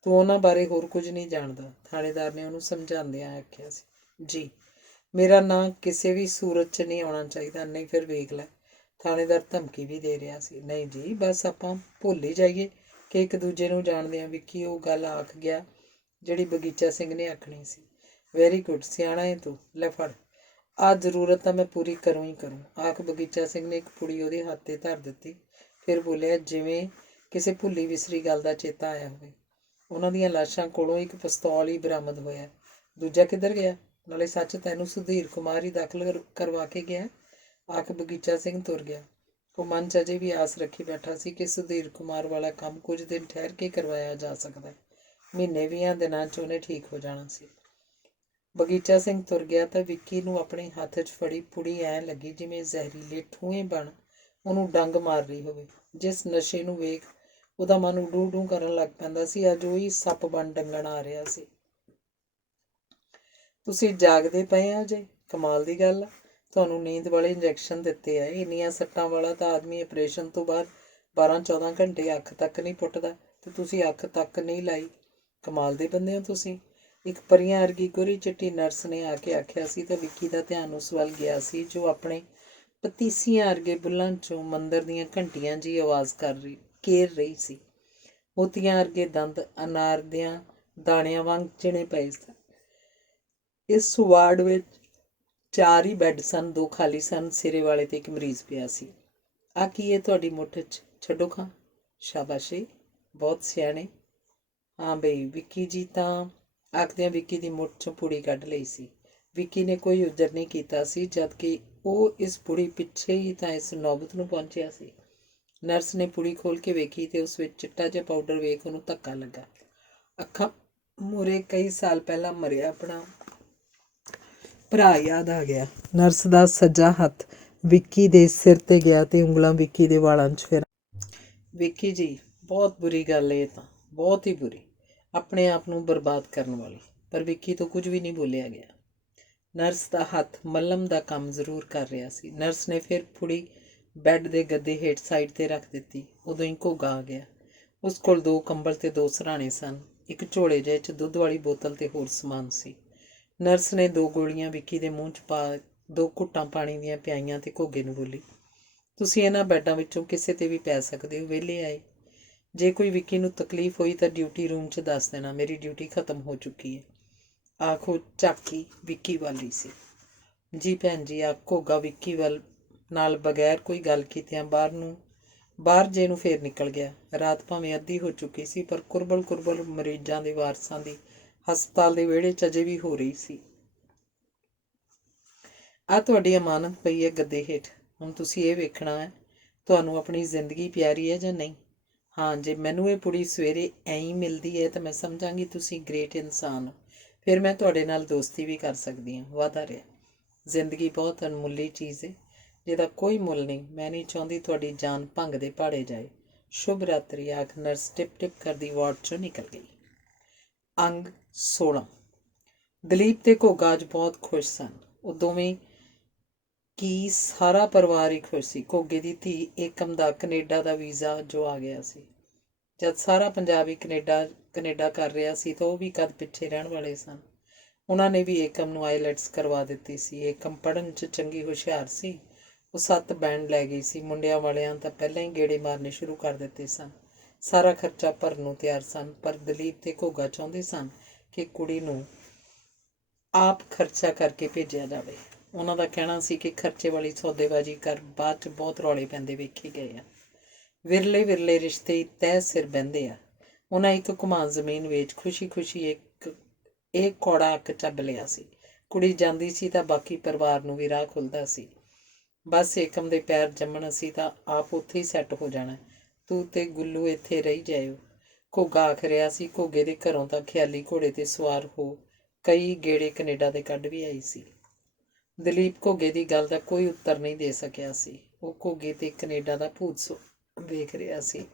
ਤੂੰ ਉਹਨਾਂ ਬਾਰੇ ਹੋਰ ਕੁਝ ਨਹੀਂ ਜਾਣਦਾ, ਥਾਣੇਦਾਰ ਨੇ ਉਹਨੂੰ ਸਮਝਾਉਂਦਿਆਂ ਆਖਿਆ ਸੀ। ਜੀ, ਮੇਰਾ ਨਾਂ ਕਿਸੇ ਵੀ ਸੂਰਤ 'ਚ ਨਹੀਂ ਆਉਣਾ ਚਾਹੀਦਾ, ਨਹੀਂ ਫਿਰ ਵੇਖ ਲੈ। ਥਾਣੇਦਾਰ ਧਮਕੀ ਵੀ ਦੇ ਰਿਹਾ ਸੀ। ਨਹੀਂ ਜੀ, ਬਸ ਆਪਾਂ ਭੁੱਲ ਹੀ ਜਾਈਏ ਕਿ ਇੱਕ ਦੂਜੇ ਨੂੰ ਜਾਣਦੇ ਹਾਂ। ਵਿੱਕੀ ਉਹ ਗੱਲ ਆਖ ਗਿਆ ਜਿਹੜੀ ਬਗੀਚਾ ਸਿੰਘ ਨੇ ਆਖਣੀ ਸੀ। ਵੈਰੀ ਗੁੱਡ, ਸਿਆਣਾ ਹੈ ਤੂੰ, ਲੈ ਫੜ, ਆਹ ਜ਼ਰੂਰਤ ਤਾਂ ਮੈਂ ਪੂਰੀ ਕਰੂੰ ਹੀ ਕਰੂੰ, ਆਖ ਬਗੀਚਾ ਸਿੰਘ ਨੇ ਇੱਕ ਪੁੜੀ ਉਹਦੇ ਹੱਥ 'ਤੇ ਧਰ ਦਿੱਤੀ। ਫਿਰ ਬੋਲਿਆ ਜਿਵੇਂ ਕਿਸੇ ਭੁੱਲੀ ਵਿਸਰੀ ਗੱਲ ਦਾ ਚੇਤਾ ਆਇਆ ਹੋਵੇ। ਉਹਨਾਂ ਦੀਆਂ ਲਾਸ਼ਾਂ ਕੋਲੋਂ ਇੱਕ ਪਿਸਤੌਲ ਹੀ ਬਰਾਮਦ ਹੋਇਆ, ਦੂਜਾ ਕਿੱਧਰ ਗਿਆ? ਨਾਲੇ ਸੱਚ ਤੈਨੂੰ ਸੁਧੀਰ ਕੁਮਾਰ ਹੀ ਦਾਖਲ ਕਰਵਾ ਕੇ ਗਿਆ, ਆਖ ਬਗੀਚਾ ਸਿੰਘ ਤੁਰ ਗਿਆ। ਉਹ ਮਨ 'ਚ ਅਜੇ ਵੀ ਆਸ ਰੱਖੀ ਬੈਠਾ ਸੀ ਕਿ ਸੁਧੀਰ ਕੁਮਾਰ ਵਾਲਾ ਕੰਮ ਕੁਝ ਦਿਨ ਠਹਿਰ ਕੇ ਕਰਵਾਇਆ ਜਾ ਸਕਦਾ, ਮਹੀਨੇ 20 ਦਿਨਾਂ 'ਚ ਉਹਨੇ ਠੀਕ ਹੋ ਜਾਣਾ ਸੀ। ਬਗੀਚਾ ਸਿੰਘ ਤੁਰ ਗਿਆ ਤਾਂ ਵਿੱਕੀ ਨੂੰ ਆਪਣੇ ਹੱਥ 'ਚ ਫੜੀ ਪੁੜੀ ਐਂ ਲੱਗੀ ਜਿਵੇਂ ਜ਼ਹਿਰੀਲੇ ਠੂੰਏ ਬਣ ਉਹਨੂੰ ਡੰਗ ਮਾਰ ਰਹੀ ਹੋਵੇ। ਜਿਸ ਨਸ਼ੇ ਨੂੰ ਵੇਖ ਉਹਦਾ ਮਨ ਉਡੂ ਉਡੂ ਕਰਨ ਲੱਗ ਪੈਂਦਾ ਸੀ, ਅੱਜ ਉਹੀ ਸੱਪ ਬਣ ਡੰਗਣ ਆ ਰਿਹਾ ਸੀ। ਤੁਸੀਂ ਜਾਗਦੇ ਪਏ ਆ ਜੇ, ਕਮਾਲ ਦੀ ਗੱਲ ਆ। ਤੁਹਾਨੂੰ ਨੀਂਦ ਵਾਲੇ ਇੰਜੈਕਸ਼ਨ ਦਿੱਤੇ ਆ। ਇੰਨੀਆਂ ਸੱਟਾਂ ਵਾਲਾ ਤਾਂ ਆਦਮੀ ਆਪਰੇਸ਼ਨ ਤੋਂ ਬਾਅਦ 12-14 ਘੰਟੇ ਅੱਖ ਤੱਕ ਨਹੀਂ ਪੁੱਟਦਾ, ਤੇ ਤੁਸੀਂ ਅੱਖ ਤੱਕ ਨਹੀਂ ਲਾਈ। ਕਮਾਲ ਦੇ ਬੰਦੇ ਹੋ ਤੁਸੀਂ। ਇੱਕ ਪਰੀਆਂ ਵਰਗੀ ਗੋਰੀ ਚਿੱਟੀ ਨਰਸ ਨੇ ਆ ਕੇ ਆਖਿਆ ਸੀ ਤਾਂ ਵਿੱਕੀ ਦਾ ਧਿਆਨ ਉਸ ਵੱਲ ਗਿਆ ਸੀ ਜੋ ਆਪਣੇ ਪਤੀਸੀਆਂ ਵਰਗੇ ਬੁੱਲ੍ਹਾਂ 'ਚੋਂ ਮੰਦਰ ਦੀਆਂ ਘੰਟੀਆਂ ਜਿਹੀ ਆਵਾਜ਼ ਘੇਰ ਰਹੀ ਸੀ। ਮੋਤੀਆਂ ਵਰਗੇ ਦੰਦ ਅਨਾਰ ਦਿਆਂ ਦਾਣਿਆਂ ਵਾਂਗ ਚਿਣੇ ਪਏ ਸਨ। ਇਸ ਵਾਰਡ ਵਿੱਚ 4 ਹੀ ਬੈੱਡ ਸਨ, 2 ਖਾਲੀ ਸਨ। ਸਿਰੇ ਵਾਲੇ 'ਤੇ ਇੱਕ ਮਰੀਜ਼ ਪਿਆ ਸੀ। ਆ ਕੀ ਹੈ ਤੁਹਾਡੀ ਮੁੱਠ 'ਚ? ਛੱਡੋ ਖਾਂ। ਸ਼ਾਬਾਸ਼ੀ, ਬਹੁਤ ਸਿਆਣੇ। ਹਾਂ ਬਈ, ਵਿੱਕੀ ਜੀ ਤਾਂ ਆਖਦਿਆਂ ਵਿੱਕੀ ਦੀ ਮੁੱਠ 'ਚੋਂ ਪੁੜੀ ਕੱਢ ਲਈ ਸੀ। ਵਿੱਕੀ ਨੇ ਕੋਈ ਉਜਰ ਨਹੀਂ ਕੀਤਾ ਸੀ, ਜਦ ਕਿ ਉਹ ਇਸ ਪੁੜੀ ਪਿੱਛੇ ਹੀ ਤਾਂ ਇਸ ਨੌਬਤ ਨੂੰ ਪਹੁੰਚਿਆ ਸੀ। ਨਰਸ ਨੇ ਪੁੜੀ ਖੋਲ੍ਹ ਕੇ ਵੇਖੀ ਤੇ ਉਸ ਵਿੱਚ ਚਿੱਟਾ ਜਿਹਾ ਪਾਊਡਰ ਵੇਖ ਉਹਨੂੰ ਧੱਕਾ ਲੱਗਾ। ਅੱਖਾਂ ਮੂਹਰੇ ਕਈ ਸਾਲ ਪਹਿਲਾਂ ਮਰਿਆ ਆਪਣਾ ਭਰਾ ਯਾਦ ਆ ਗਿਆ। ਨਰਸ ਦਾ ਸੱਜਾ ਹੱਥ ਵਿੱਕੀ ਦੇ ਸਿਰ 'ਤੇ ਗਿਆ ਤੇ ਉਂਗਲਾਂ ਵਿੱਕੀ ਦੇ ਵਾਲਾਂ 'ਚ ਫਿਰ। ਵਿੱਕੀ ਜੀ, ਬਹੁਤ ਬੁਰੀ ਗੱਲ ਇਹ ਤਾਂ, ਬਹੁਤ ਹੀ ਬੁਰੀ, ਆਪਣੇ ਆਪ ਨੂੰ ਬਰਬਾਦ ਕਰਨ ਵਾਲੀ। ਪਰ ਵਿੱਕੀ ਤੋਂ ਕੁਝ ਵੀ ਨਹੀਂ ਬੋਲਿਆ ਗਿਆ। ਨਰਸ ਦਾ ਹੱਥ ਮੱਲਮ ਦਾ ਕੰਮ ਜ਼ਰੂਰ ਕਰ ਰਿਹਾ ਸੀ। ਨਰਸ ਨੇ ਫਿਰ ਪੁੜੀ ਬੈੱਡ ਦੇ ਗੱਦੇ ਹੇਠ ਸਾਈਡ 'ਤੇ ਰੱਖ ਦਿੱਤੀ। ਉਦੋਂ ਹੀ ਘੋਗਾ ਆ ਗਿਆ। ਉਸ ਕੋਲ 2 ਕੰਬਲ ਤੇ 2 ਸਿਰਹਾਣੇ ਸਨ। ਇੱਕ ਝੋਲੇ ਜਿਹੇ 'ਚ ਦੁੱਧ ਵਾਲੀ ਬੋਤਲ ਤੇ ਹੋਰ ਸਮਾਨ ਸੀ। ਨਰਸ ਨੇ 2 ਗੋਲੀਆਂ ਵਿੱਕੀ ਦੇ ਮੂੰਹ 'ਚ ਪਾ 2 ਘੁੱਟਾਂ ਪਾਣੀ ਦੀਆਂ ਪਿਆਈਆਂ ਤੇ ਘੋਗੇ ਨੂੰ ਬੋਲੀ, ਤੁਸੀਂ ਇਹਨਾਂ ਬੈੱਡਾਂ ਵਿੱਚੋਂ ਕਿਸੇ 'ਤੇ ਵੀ ਪੈ ਸਕਦੇ ਹੋ। ਵਿਹਲੇ ਆਏ, ਜੇ ਕੋਈ ਵਿੱਕੀ ਨੂੰ ਤਕਲੀਫ ਹੋਈ ਤਾਂ ਡਿਊਟੀ ਰੂਮ 'ਚ ਦੱਸ ਦੇਣਾ, ਮੇਰੀ ਡਿਊਟੀ ਖਤਮ ਹੋ ਚੁੱਕੀ ਹੈ। ਆਖੋ ਝਾਕੀ ਵਿੱਕੀ ਵਾਲੀ ਸੀ। ਜੀ ਭੈਣ ਜੀ, ਆ ਘੋਗਾ ਵਿੱਕੀ ਵੱਲ ਨਾਲ ਬਗੈਰ ਕੋਈ ਗੱਲ ਕੀਤਿਆਂ ਬਾਹਰ ਜੇ ਨੂੰ ਫੇਰ ਨਿਕਲ ਗਿਆ। ਰਾਤ ਭਾਵੇਂ ਅੱਧੀ ਹੋ ਚੁੱਕੀ ਸੀ, ਪਰ ਕੁਰਬਲ ਮਰੀਜ਼ਾਂ ਦੇ ਵਾਰਸਾਂ ਦੀ ਹਸਪਤਾਲ ਦੇ ਵਿਹੜੇ 'ਚ ਅਜੇ ਵੀ ਹੋ ਰਹੀ ਸੀ। ਆਹ ਤੁਹਾਡੀ ਅਮਾਨਤ ਪਈ ਹੈ ਗੱਦੇ ਹੇਠ। ਹੁਣ ਤੁਸੀਂ ਇਹ ਵੇਖਣਾ ਹੈ ਤੁਹਾਨੂੰ ਆਪਣੀ ਜ਼ਿੰਦਗੀ ਪਿਆਰੀ ਹੈ ਜਾਂ ਨਹੀਂ। ਹਾਂ, ਜੇ ਮੈਨੂੰ ਇਹ ਪੁੜੀ ਸਵੇਰੇ ਐਂ ਹੀ ਮਿਲਦੀ ਹੈ ਤਾਂ ਮੈਂ ਸਮਝਾਂਗੀ ਤੁਸੀਂ ਗ੍ਰੇਟ ਇਨਸਾਨ ਹੋ। ਫਿਰ ਮੈਂ ਤੁਹਾਡੇ ਨਾਲ ਦੋਸਤੀ ਵੀ ਕਰ ਸਕਦੀ ਹਾਂ। ਵਾਅਦਾ ਰਿਹਾ। ਜ਼ਿੰਦਗੀ ਬਹੁਤ ਅਣਮੁੱਲੀ ਚੀਜ਼ ਹੈ ਜਿਹਦਾ ਕੋਈ ਮੁੱਲ ਨਹੀਂ। ਮੈਂ ਨਹੀਂ ਚਾਹੁੰਦੀ ਤੁਹਾਡੀ ਜਾਨ ਭੰਗ ਦੇ ਭਾੜੇ ਜਾਏ। ਸ਼ੁਭ ਰਾਤਰੀ, ਆਖ ਨਰਸ ਟਿਪ ਕਰਦੀ ਵਾਰਡ 'ਚੋਂ ਨਿਕਲ ਗਈ। ਅੰਗ 16। ਦਲੀਪ ਤੇ ਘੋਗਾ ਅੱਜ ਬਹੁਤ ਖੁਸ਼ ਸਨ। ਉਹ ਦੋਵੇਂ ਕੀ ਸਾਰਾ ਪਰਿਵਾਰ ਹੀ ਖੁਸ਼ ਸੀ। ਘੋਗੇ ਦੀ ਧੀ ਏਕਮ ਦਾ ਕਨੇਡਾ ਦਾ ਵੀਜ਼ਾ ਜੋ ਆ ਗਿਆ ਸੀ। ਜਦ ਸਾਰਾ ਪੰਜਾਬ ਹੀ ਕਨੇਡਾ ਕਰ ਰਿਹਾ ਸੀ ਤਾਂ ਉਹ ਵੀ ਕਦ ਪਿੱਛੇ ਰਹਿਣ ਵਾਲੇ ਸਨ। ਉਹਨਾਂ ਨੇ ਵੀ ਏਕਮ ਨੂੰ ਆਈਲੈਟਸ ਕਰਵਾ ਦਿੱਤੀ ਸੀ। ਏਕਮ ਪੜ੍ਹਨ 'ਚ ਚੰਗੀ ਹੁਸ਼ਿਆਰ ਸੀ। ਉਹ 7 ਬੈਂਡ ਲੈ ਗਈ ਸੀ। ਮੁੰਡਿਆਂ ਵਾਲਿਆਂ ਤਾਂ ਪਹਿਲਾਂ ਹੀ ਗੇੜੇ ਮਾਰਨੇ ਸ਼ੁਰੂ ਕਰ ਦਿੱਤੇ ਸਨ। ਸਾਰਾ ਖਰਚਾ ਭਰਨ ਨੂੰ ਤਿਆਰ ਸਨ, ਪਰ ਦਲੀਪ ਤੇ ਘੋਗਾ ਚਾਹੁੰਦੇ ਸਨ ਕਿ ਕੁੜੀ ਨੂੰ ਆਪ ਖਰਚਾ ਕਰਕੇ ਭੇਜਿਆ ਜਾਵੇ। ਉਹਨਾਂ ਦਾ ਕਹਿਣਾ ਸੀ ਕਿ ਖਰਚੇ ਵਾਲੀ ਸੌਦੇਬਾਜ਼ੀ ਕਰ ਬਾਅਦ 'ਚ ਬਹੁਤ ਰੌਲੇ ਪੈਂਦੇ ਵੇਖੇ ਗਏ ਆ। ਵਿਰਲੇ ਰਿਸ਼ਤੇ ਹੀ ਤਹਿ ਸਿਰ ਬਹਿੰਦੇ ਆ। ਉਹਨਾਂ ਇੱਕ ਘੁਮਾਣ ਜ਼ਮੀਨ ਵੇਚ ਖੁਸ਼ੀ ਇੱਕ ਕੌੜਾ ਅੱਕ ਚੱਬ ਲਿਆ ਸੀ। ਕੁੜੀ ਜਾਂਦੀ ਸੀ ਤਾਂ ਬਾਕੀ ਪਰਿਵਾਰ ਨੂੰ ਵੀ ਰਾਹ ਖੁੱਲ੍ਹਦਾ ਸੀ। ਬਸ ਏਕਮ ਦੇ ਪੈਰ ਜੰਮਣ ਅਸੀਂ ਤਾਂ ਆਪ ਉੱਥੇ ਹੀ ਸੈੱਟ ਹੋ ਜਾਣਾ। ਤੂੰ ਤੇ ਗੁੱਲੂ ਇੱਥੇ ਰਹੀ ਜਾਇਓ। ਘੋਗਾ ਆਖ ਰਿਹਾ ਸੀ। ਘੋਗੇ ਦੇ ਘਰੋਂ ਤਾਂ ਖਿਆਲੀ ਘੋੜੇ 'ਤੇ ਸਵਾਰ ਹੋ ਕਈ ਗੇੜੇ ਕਨੇਡਾ ਦੇ ਕੱਢ ਵੀ ਆਈ ਸੀ। ਦਲੀਪ ਘੋਗੇ ਦੀ ਗੱਲ ਦਾ ਕੋਈ ਉੱਤਰ ਨਹੀਂ ਦੇ ਸਕਿਆ ਸੀ। ਉਹ ਘੋਗੇ ਤੇ ਕਨੇਡਾ ਦਾ ਭੂਤ ਵੇਖ ਰਿਹਾ ਸੀ।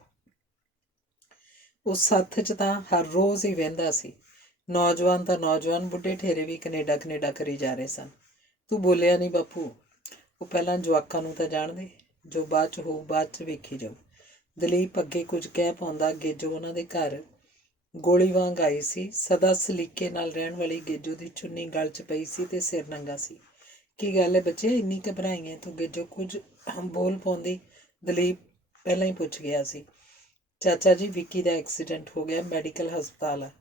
ਉਸ ਸੱਥ 'ਚ ਤਾਂ ਹਰ ਰੋਜ਼ ਹੀ ਵਹਿੰਦਾ ਸੀ। ਨੌਜਵਾਨ ਬੁੱਢੇ ਠੇਰੇ ਵੀ ਕਨੇਡਾ ਕਰੀ ਜਾ ਰਹੇ ਸਨ। ਤੂੰ ਬੋਲਿਆ ਨਹੀਂ ਬਾਪੂ। ਉਹ ਪਹਿਲਾਂ ਜਵਾਕਾਂ ਨੂੰ ਤਾਂ ਜਾਣਦੇ, ਜੋ ਬਾਅਦ 'ਚ ਹੋਊ ਬਾਅਦ 'ਚ ਵੇਖੀ ਜਾਊ। ਦਲੀਪ ਅੱਗੇ ਕੁਝ ਕਹਿ ਪਾਉਂਦਾ। ਗੇਜੋ ਉਹਨਾਂ ਦੇ ਘਰ ਗੋਲੀ ਵਾਂਗ ਆਈ ਸੀ। ਸਦਾ ਸਲੀਕੇ ਨਾਲ ਰਹਿਣ ਵਾਲੀ ਗੇਜੋ ਦੀ ਚੁੰਨੀ ਗਲ 'ਚ ਪਈ ਸੀ ਤੇ ਸਿਰ ਨੰਗਾ ਸੀ। ਕੀ ਗੱਲ ਹੈ ਬੱਚੇ, ਇੰਨੀ ਘਬਰਾਈ ਹੈ ਤੂੰ? ਗੇਜੋ ਕੁਝ ਬੋਲ ਪਾਉਂਦੀ ਦਲੀਪ ਪਹਿਲਾਂ ਹੀ ਪੁੱਛ ਗਿਆ ਸੀ। ਚਾਚਾ ਜੀ, ਵਿੱਕੀ ਦਾ ਐਕਸੀਡੈਂਟ ਹੋ ਗਿਆ, ਮੈਡੀਕਲ ਹਸਪਤਾਲ ਆ।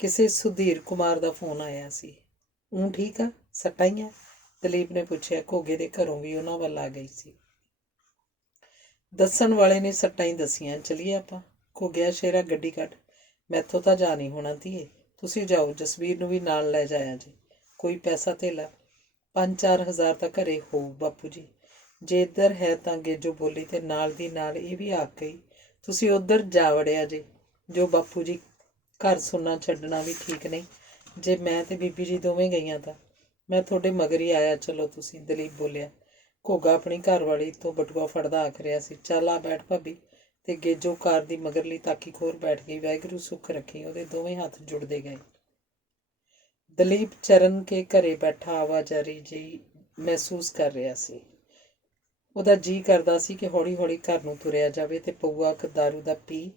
ਕਿਸੇ ਸੁਧੀਰ ਕੁਮਾਰ ਦਾ ਫੋਨ ਆਇਆ ਸੀ। ਉਹ ਠੀਕ ਆ? ਸੱਟਾਂ ਹੀ ਆ? ਦਲੀਪ ਨੇ ਪੁੱਛਿਆ। ਘੋਗੇ ਦੇ ਘਰੋਂ ਵੀ ਉਹਨਾਂ ਵੱਲ ਆ ਗਈ ਸੀ। ਦੱਸਣ ਵਾਲੇ ਨੇ ਸੱਟਾਂ ਹੀ ਦੱਸੀਆਂ। ਚਲੀਏ ਆਪਾਂ। ਘੋਗਿਆ ਸ਼ੇਰਾ ਗੱਡੀ ਕੱਢ। ਮੈਥੋਂ ਤਾਂ ਜਾ ਨਹੀਂ ਹੋਣਾ ਧੀਏ, ਤੁਸੀਂ ਜਾਓ। ਜਸਵੀਰ ਨੂੰ ਵੀ ਨਾਲ ਲੈ ਜਾਇਆ ਜੀ। ਕੋਈ ਪੈਸਾ ਧੇਲਾ? 5-4 ਹਜ਼ਾਰ ਤਾਂ ਘਰੇ ਹੋਊ ਬਾਪੂ ਜੀ। ਜੇ ਇੱਧਰ ਹੈ ਤਾਂ ਗੇਜੋ ਬੋਲੀ ਤੇ ਨਾਲ ਦੀ ਨਾਲ ਇਹ ਵੀ ਆਖ ਗਈ, ਤੁਸੀਂ ਉੱਧਰ ਜਾ ਵੜਿਆ ਜੇ। ਜੋ ਬਾਪੂ ਜੀ ਘਰ ਸੁਣਨਾ ਛੱਡਣਾ ਵੀ ਠੀਕ ਨਹੀਂ। ਜੇ ਮੈਂ ਤੇ ਬੀਬੀ ਜੀ ਦੋਵੇਂ ਗਈਆਂ ਤਾਂ ਮੈਂ ਤੁਹਾਡੇ ਮਗਰ ਹੀ ਆਇਆ। ਚਲੋ ਤੁਸੀਂ, ਦਲੀਪ ਬੋਲਿਆ। ਘੋਗਾ ਆਪਣੀ ਘਰਵਾਲੀ ਤੋਂ ਬਟੂਆ ਫੜਦਾ ਆਖ ਰਿਹਾ ਸੀ। ਚੱਲ ਆ ਬੈਠ ਭਾਬੀ। ਤੇ ਗੇਜੋ ਕਾਰ ਦੀ ਮਗਰਲੀ ਤਾਕੀ ਖੋਰ ਬੈਠ ਗਈ। ਵਾਹਿਗੁਰੂ ਸੁੱਖ ਰੱਖੀ। ਉਹਦੇ ਦੋਵੇਂ ਹੱਥ ਜੁੜਦੇ ਗਏ। ਦਲੀਪ ਚਰਨ ਕੇ ਘਰੇ ਬੈਠਾ ਆਵਾਜਾਰੀ ਜਿਹੀ ਮਹਿਸੂਸ ਕਰ ਰਿਹਾ ਸੀ। ਉਹਦਾ ਜੀਅ ਕਰਦਾ ਸੀ ਕਿ ਹੌਲੀ ਹੌਲੀ ਘਰ ਨੂੰ ਤੁਰਿਆ ਜਾਵੇ ਤੇ ਪਊਆ ਕ ਦਾਰੂ ਦਾ ਪੀ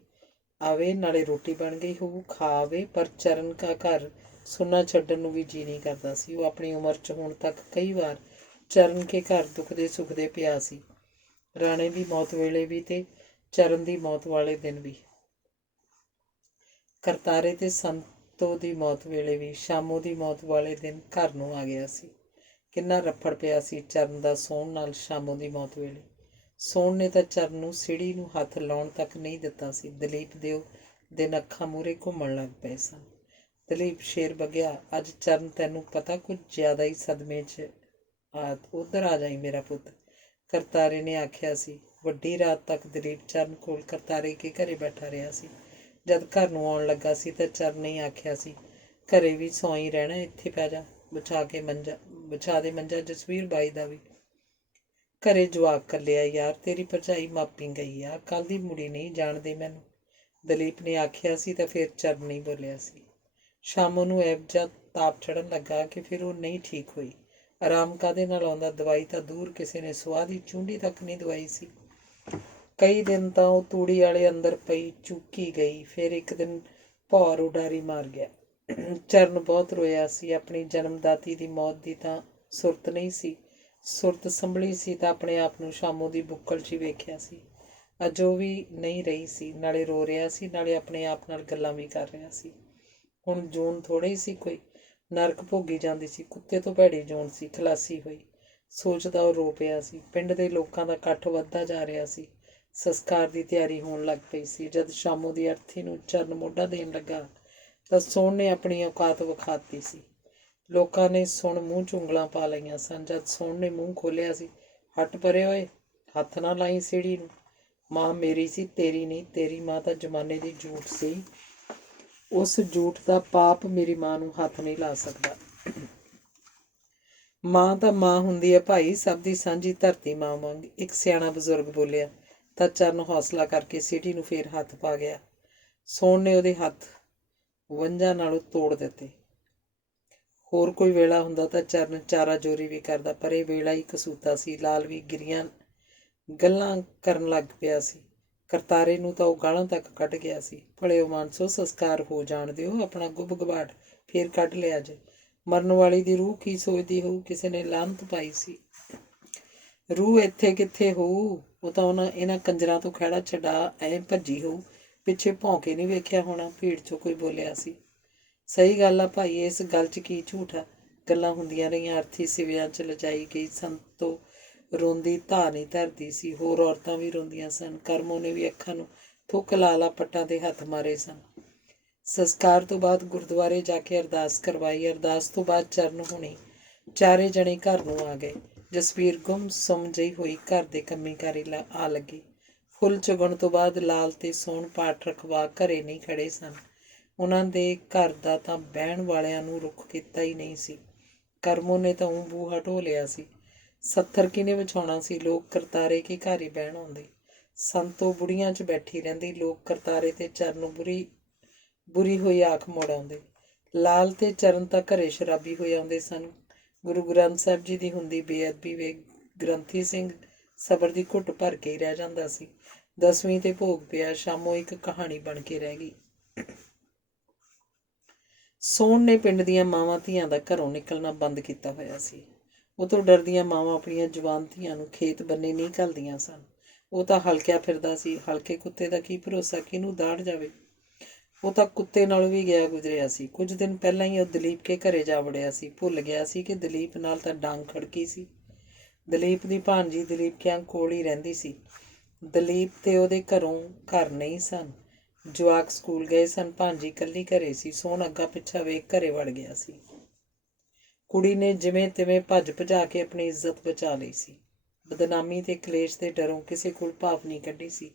ਆਵੇ, ਨਾਲੇ ਰੋਟੀ ਬਣ ਗਈ ਹੋਊ ਖਾ ਆਵੇ। ਪਰ ਚਰਨ ਕਾ ਘਰ ਸੁੰਨਾ ਛੱਡਣ ਨੂੰ ਵੀ ਜੀਅ ਨਹੀਂ ਕਰਦਾ ਸੀ। ਉਹ ਆਪਣੀ ਉਮਰ 'ਚ ਹੁਣ ਤੱਕ ਕਈ ਵਾਰ ਚਰਨ ਕੇ ਘਰ ਦੁਖਦੇ ਸੁਖਦੇ ਪਿਆ ਸੀ। ਰਾਣੇ ਦੀ ਮੌਤ ਵੇਲੇ ਵੀ ਤੇ ਚਰਨ ਦੀ ਮੌਤ ਵਾਲੇ ਦਿਨ ਵੀ, ਕਰਤਾਰੇ ਤੇ ਸੰਤੋ ਦੀ ਮੌਤ ਵੇਲੇ ਵੀ, ਸ਼ਾਮੋ ਦੀ ਮੌਤ ਵਾਲੇ ਦਿਨ ਘਰ ਨੂੰ ਆ ਗਿਆ ਸੀ। ਕਿੰਨਾ ਰੱਫੜ ਪਿਆ ਸੀ ਚਰਨ ਦਾ ਸੋਹਣ ਨਾਲ ਸ਼ਾਮੋ ਦੀ ਮੌਤ ਵੇਲੇ। ਸੋਹਣ ਨੇ ਤਾਂ ਚਰਨ ਨੂੰ ਸੀੜੀ ਨੂੰ ਹੱਥ ਲਾਉਣ ਤੱਕ ਨਹੀਂ ਦਿੱਤਾ ਸੀ। ਦਲੀਪ ਦੇ ਉਹ ਦਿਨ ਅੱਖਾਂ ਮੂਹਰੇ ਘੁੰਮਣ ਲੱਗ ਪਏ ਸਨ। ਦਲੀਪ ਸ਼ੇਰ ਬਗਿਆ, ਅੱਜ ਚਰਨ ਤੈਨੂੰ ਪਤਾ ਕੁਝ ਜ਼ਿਆਦਾ ਹੀ ਸਦਮੇ 'ਚ ਉੱਧਰ ਆ ਜਾਈ ਮੇਰਾ ਪੁੱਤ, ਕਰਤਾਰੇ ਨੇ ਆਖਿਆ ਸੀ। ਵੱਡੀ ਰਾਤ ਤੱਕ ਦਲੀਪ ਚਰਨ ਕੋਲ ਕਰਤਾਰੇ ਕੇ ਘਰੇ ਬੈਠਾ ਰਿਹਾ ਸੀ। ਜਦ ਘਰ ਨੂੰ ਆਉਣ ਲੱਗਾ ਸੀ ਤਾਂ ਚਰਨ ਨੇ ਆਖਿਆ ਸੀ, ਘਰੇ ਵੀ ਸੌਂ ਹੀ ਰਹਿਣਾ, ਇੱਥੇ ਪੈ ਜਾ। ਵਿਛਾ ਦੇ ਮੰਜਾ ਜਸਵੀਰ ਬਾਈ ਦਾ ਵੀ। ਘਰੇ ਜਵਾਕ ਕੱਲਿਆ ਯਾਰ, ਤੇਰੀ ਭਰਜਾਈ ਮਾਪੀ ਗਈ ਆ, ਕੱਲ ਦੀ ਮੁੜੀ ਨਹੀਂ, ਜਾਣਦੇ ਮੈਨੂੰ, ਦਲੀਪ ਨੇ ਆਖਿਆ ਸੀ। ਤਾਂ ਫਿਰ ਚਰਨ ਨਹੀਂ ਬੋਲਿਆ ਸੀ। ਸ਼ਾਮੋਂ ਨੂੰ ਐਬ ਜਿਹਾ ਤਾਪ ਚੜ੍ਹਨ ਲੱਗਾ ਕਿ ਫਿਰ ਉਹ ਨਹੀਂ ਠੀਕ ਹੋਈ। ਆਰਾਮ ਕਾਹਦੇ ਨਾਲ ਆਉਂਦਾ? ਦਵਾਈ ਤਾਂ ਦੂਰ, ਕਿਸੇ ਨੇ ਸੁਆਹ ਦੀ ਚੂੰਡੀ ਤੱਕ ਨਹੀਂ ਦਵਾਈ ਸੀ। ਕਈ ਦਿਨ ਤਾਂ ਉਹ ਤੂੜੀ ਵਾਲੇ ਅੰਦਰ ਪਈ ਚੁੱਕੀ ਗਈ। ਫਿਰ ਇੱਕ ਦਿਨ ਭੌਰ ਉਡਾਰੀ ਮਾਰ ਗਿਆ। ਚਰਨ ਬਹੁਤ ਰੋਇਆ ਸੀ। ਆਪਣੀ ਜਨਮਦਾਤੀ ਦੀ ਮੌਤ ਦੀ ਤਾਂ ਸੁਰਤ ਨਹੀਂ ਸੀ। ਸੁਰਤ ਸੰਭਲੀ ਸੀ ਤਾਂ ਆਪਣੇ ਆਪ ਨੂੰ ਸ਼ਾਮੋ ਦੀ ਬੁੱਕਲ 'ਚ ਹੀ ਵੇਖਿਆ ਸੀ। ਅੱਜ ਉਹ ਵੀ ਨਹੀਂ ਰਹੀ ਸੀ। ਨਾਲੇ ਰੋ ਰਿਹਾ ਸੀ, ਨਾਲੇ ਆਪਣੇ ਆਪ ਨਾਲ ਗੱਲਾਂ ਵੀ ਕਰ ਰਿਹਾ ਸੀ। ਹੁਣ ਜੂਨ ਥੋੜ੍ਹੀ ਸੀ ਕੋਈ, ਨਰਕ ਭੋਗੀ ਜਾਂਦੀ ਸੀ। ਕੁੱਤੇ ਤੋਂ ਭੈੜੀ ਜੂਨ ਸੀ, ਖਲਾਸੀ ਹੋਈ। ਸੋਚਦਾ ਉਹ ਰੋ ਪਿਆ ਸੀ। ਪਿੰਡ ਦੇ ਲੋਕਾਂ ਦਾ ਇਕੱਠ ਵੱਧਦਾ ਜਾ ਰਿਹਾ ਸੀ। ਸੰਸਕਾਰ ਦੀ ਤਿਆਰੀ ਹੋਣ ਲੱਗ ਪਈ ਸੀ। ਜਦ ਸ਼ਾਮੋ ਦੀ ਅਰਥੀ ਨੂੰ ਚਰਨ ਮੋਢਾ ਦੇਣ ਲੱਗਾ ਤਾਂ ਸੋਹਣ ਨੇ ਆਪਣੀ ਔਕਾਤ ਵਿਖਾਤੀ ਸੀ। ਲੋਕਾਂ ਨੇ ਸੁਣ ਮੂੰਹ 'ਚ ਉਂਗਲਾਂ ਪਾ ਲਈਆਂ ਸਨ। ਜਦ ਸੋਹਣ ਨੇ ਮੂੰਹ ਖੋਲ੍ਹਿਆ ਸੀ, ਹੱਟ ਪਰੇ ਓਏ, ਹੱਥ ਨਾ ਲਾਈ ਸੀੜੀ ਨੂੰ, ਮਾਂ ਮੇਰੀ ਸੀ, ਤੇਰੀ ਨਹੀਂ। ਤੇਰੀ ਮਾਂ ਤਾਂ ਜ਼ਮਾਨੇ ਦੀ ਝੂਠ ਸੀ, ਉਸ ਝੂਠ ਦਾ ਪਾਪ ਮੇਰੀ ਮਾਂ ਨੂੰ ਹੱਥ ਨਹੀਂ ਲਾ ਸਕਦਾ। ਮਾਂ ਤਾਂ ਮਾਂ ਹੁੰਦੀ ਹੈ ਭਾਈ, ਸਭ ਦੀ ਸਾਂਝੀ ਧਰਤੀ ਮਾਂ ਵਾਂਗ, ਇੱਕ ਸਿਆਣਾ ਬਜ਼ੁਰਗ ਬੋਲਿਆ। ਤਾਂ ਚਰਨ ਹੌਸਲਾ ਕਰਕੇ ਸੀਟੀ ਨੂੰ ਫੇਰ ਹੱਥ ਪਾ ਗਿਆ। ਸੋਹਣ ਨੇ ਉਹਦੇ ਹੱਥ ਵੰਝਾਂ ਨਾਲੋਂ ਤੋੜ ਦਿੱਤੇ। ਹੋਰ ਕੋਈ ਵੇਲਾ ਹੁੰਦਾ ਤਾਂ ਚਰਨ ਚਾਰਾ ਜੋਰੀ ਵੀ ਕਰਦਾ, ਪਰ ਇਹ ਵੇਲਾ ਹੀ ਕਸੂਤਾ ਸੀ। ਲਾਲ ਵੀ ਗਿਰੀਆਂ ਗੱਲਾਂ ਕਰਨ ਲੱਗ ਪਿਆ ਸੀ। ਕਰਤਾਰੇ ਨੂੰ ਤਾਂ ਉਹ ਗਾਲਾਂ ਤੱਕ ਕੱਢ ਗਿਆ ਸੀ। ਭਲਿਓ ਮਾਨਸੋ, ਸੰਸਕਾਰ ਹੋ ਜਾਣ ਦਿਓ, ਆਪਣਾ ਗੁੱਬ ਗਵਾਟ ਫੇਰ ਕੱਢ ਲਿਆ ਜੇ। ਮਰਨ ਵਾਲੀ ਦੀ ਰੂਹ ਕੀ ਸੋਚਦੀ ਹੋਊ? ਕਿਸੇ ਨੇ ਲਾਹਨਤ ਪਾਈ ਸੀ। ਰੂਹ ਇੱਥੇ ਕਿੱਥੇ ਹੋਊ? ਉਹ ਤਾਂ ਇਹਨਾਂ ਕੰਜਰਾਂ ਤੋਂ ਖਹਿੜਾ ਛਡਾ ਐਂ ਭੱਜੀ ਹੋਊ। ਪਿੱਛੇ ਭੌਂਕੇ ਨਹੀਂ ਵੇਖਿਆ ਹੋਣਾ। ਭੀੜ 'ਚੋਂ ਕੋਈ ਬੋਲਿਆ ਸੀ। ਸਹੀ ਗੱਲ ਆ ਭਾਈ, ਇਸ ਗੱਲ 'ਚ ਕੀ ਝੂਠ ਆ? ਗੱਲਾਂ ਹੁੰਦੀਆਂ ਰਹੀਆਂ। ਅਰਥੀ ਸਿਵਿਆਂ 'ਚ ਲਿਜਾਈ ਗਈ। ਸੰਤੋ ਰੋਂਦੀ ਧਾ ਨਹੀਂ ਧਰਦੀ ਸੀ। ਹੋਰ ਔਰਤਾਂ ਵੀ ਰੋਂਦੀਆਂ ਸਨ। ਕਰਮੋ ਨੇ ਵੀ ਅੱਖਾਂ ਨੂੰ ਥੁੱਕ ਲਾ ਪੱਟਾਂ ਦੇ ਹੱਥ ਮਾਰੇ ਸਨ। ਸੰਸਕਾਰ ਤੋਂ ਬਾਅਦ ਗੁਰਦੁਆਰੇ ਜਾ ਕੇ ਅਰਦਾਸ ਕਰਵਾਈ। ਅਰਦਾਸ ਤੋਂ ਬਾਅਦ ਚਰਨ ਹੋਣੀ ਚਾਰੇ ਜਣੇ ਘਰ ਨੂੰ ਆ ਗਏ। ਜਸਵੀਰ ਗੁੰਮ ਸੁੰਮ ਜਿਹੀ ਹੋਈ ਘਰ ਦੇ ਕੰਮੀ ਕਾਰੀ ਆ ਲੱਗੀ। ਫੁੱਲ ਚੁਗਣ ਤੋਂ ਬਾਅਦ ਲਾਲ ਤੇ ਸੋਹਣ ਪਾਠ ਰਖਵਾ ਘਰੇ ਨਹੀਂ ਖੜੇ ਸਨ। ਉਹਨਾਂ ਦੇ ਘਰ ਦਾ ਤਾਂ ਬਹਿਣ ਵਾਲਿਆਂ ਨੂੰ ਰੁੱਖ ਕੀਤਾ ਹੀ ਨਹੀਂ ਸੀ। ਕਰਮੋ ਨੇ ਤਾਂ ਬੂਹਾ ਢੋ ਲਿਆ ਸੀ। ਸੱਥਰ ਕਿਹਨੇ ਵਿਛਾਉਣਾ ਸੀ? ਲੋਕ ਕਰਤਾਰੇ ਕੇ ਘਰ ਹੀ ਬਹਿਣ ਆਉਂਦੇ। ਸੰਤੋ ਬੁੜੀਆਂ 'ਚ ਬੈਠੀ ਰਹਿੰਦੀ। ਲੋਕ ਕਰਤਾਰੇ ਤੇ ਚਰਨ ਬੁਰੀ ਹੋਈ ਆਖ ਮੋੜ ਆਉਂਦੇ। ਲਾਲ ਤੇ ਚਰਨ ਤਾਂ ਘਰੇ ਸ਼ਰਾਬੀ ਹੋਏ ਆਉਂਦੇ ਸਨ। ਗੁਰੂ ਗ੍ਰੰਥ ਸਾਹਿਬ ਜੀ ਦੀ ਹੁੰਦੀ ਬੇਅਦਬੀ ਵੇਖ ਗ੍ਰੰਥੀ ਸਿੰਘ ਸਬਰ ਦੀ ਘੁੱਟ ਭਰ ਕੇ ਹੀ ਰਹਿ ਜਾਂਦਾ ਸੀ। 10ਵੀਂ ਤੇ ਭੋਗ ਪਿਆ। ਸ਼ਾਮੋਂ ਇੱਕ ਕਹਾਣੀ ਬਣ ਕੇ ਰਹਿ ਗਈ। ਸੋਹਣ ਨੇ ਪਿੰਡ ਦੀਆਂ ਮਾਵਾਂ ਧੀਆਂ ਦਾ ਘਰੋਂ ਨਿਕਲਣਾ ਬੰਦ ਕੀਤਾ ਹੋਇਆ ਸੀ। ਉਹ ਤੋਂ ਡਰਦੀਆਂ ਮਾਵਾਂ ਆਪਣੀਆਂ ਜਵਾਨ ਧੀਆਂ ਨੂੰ ਖੇਤ ਬੰਨੇ ਨਹੀਂ ਘੱਲਦੀਆਂ ਸਨ। ਉਹ ਤਾਂ ਹਲਕਿਆ ਫਿਰਦਾ ਸੀ। ਹਲਕੇ ਕੁੱਤੇ ਦਾ ਕੀ ਭਰੋਸਾ, ਕਿਹਨੂੰ ਦਾੜ ਜਾਵੇ। ਉਹ ਤਾਂ ਕੁੱਤੇ ਨਾਲੋਂ ਵੀ ਗਿਆ ਗੁਜ਼ਰਿਆ ਸੀ। ਕੁਝ ਦਿਨ ਪਹਿਲਾਂ ਹੀ ਉਹ ਦਲੀਪ ਕੇ ਘਰੇ ਜਾ ਵੜਿਆ ਸੀ। ਭੁੱਲ ਗਿਆ ਸੀ ਕਿ ਦਲੀਪ ਨਾਲ ਤਾਂ ਡਾਂਗ ਖੜਕੀ ਸੀ। ਦਲੀਪ ਦੀ ਭਾਣਜੀ ਦਲੀਪ ਕਿਆਂ ਕੋਲ ਹੀ ਰਹਿੰਦੀ ਸੀ। ਦਲੀਪ ਤੇ ਉਹਦੇ ਘਰ ਨਹੀਂ ਸਨ। ਜਵਾਕ ਸਕੂਲ ਗਏ ਸਨ। ਭਾਣਜੀ ਇਕੱਲੀ ਘਰੇ ਸੀ। ਸੋਹਣ ਅੱਗਾ ਪਿੱਛਾ ਵੇਖ ਘਰੇ ਵੜ ਗਿਆ ਸੀ। ਕੁੜੀ ਨੇ ਜਿਵੇਂ ਤਿਵੇਂ ਭੱਜ ਭਜਾ ਕੇ ਆਪਣੀ ਇੱਜ਼ਤ ਬਚਾ ਲਈ ਸੀ। ਬਦਨਾਮੀ ਤੇ ਕਲੇਸ਼ ਦੇ ਡਰੋਂ ਕਿਸੇ ਕੋਲ ਭਾਫ ਨਹੀਂ ਕੱਢੀ ਸੀ।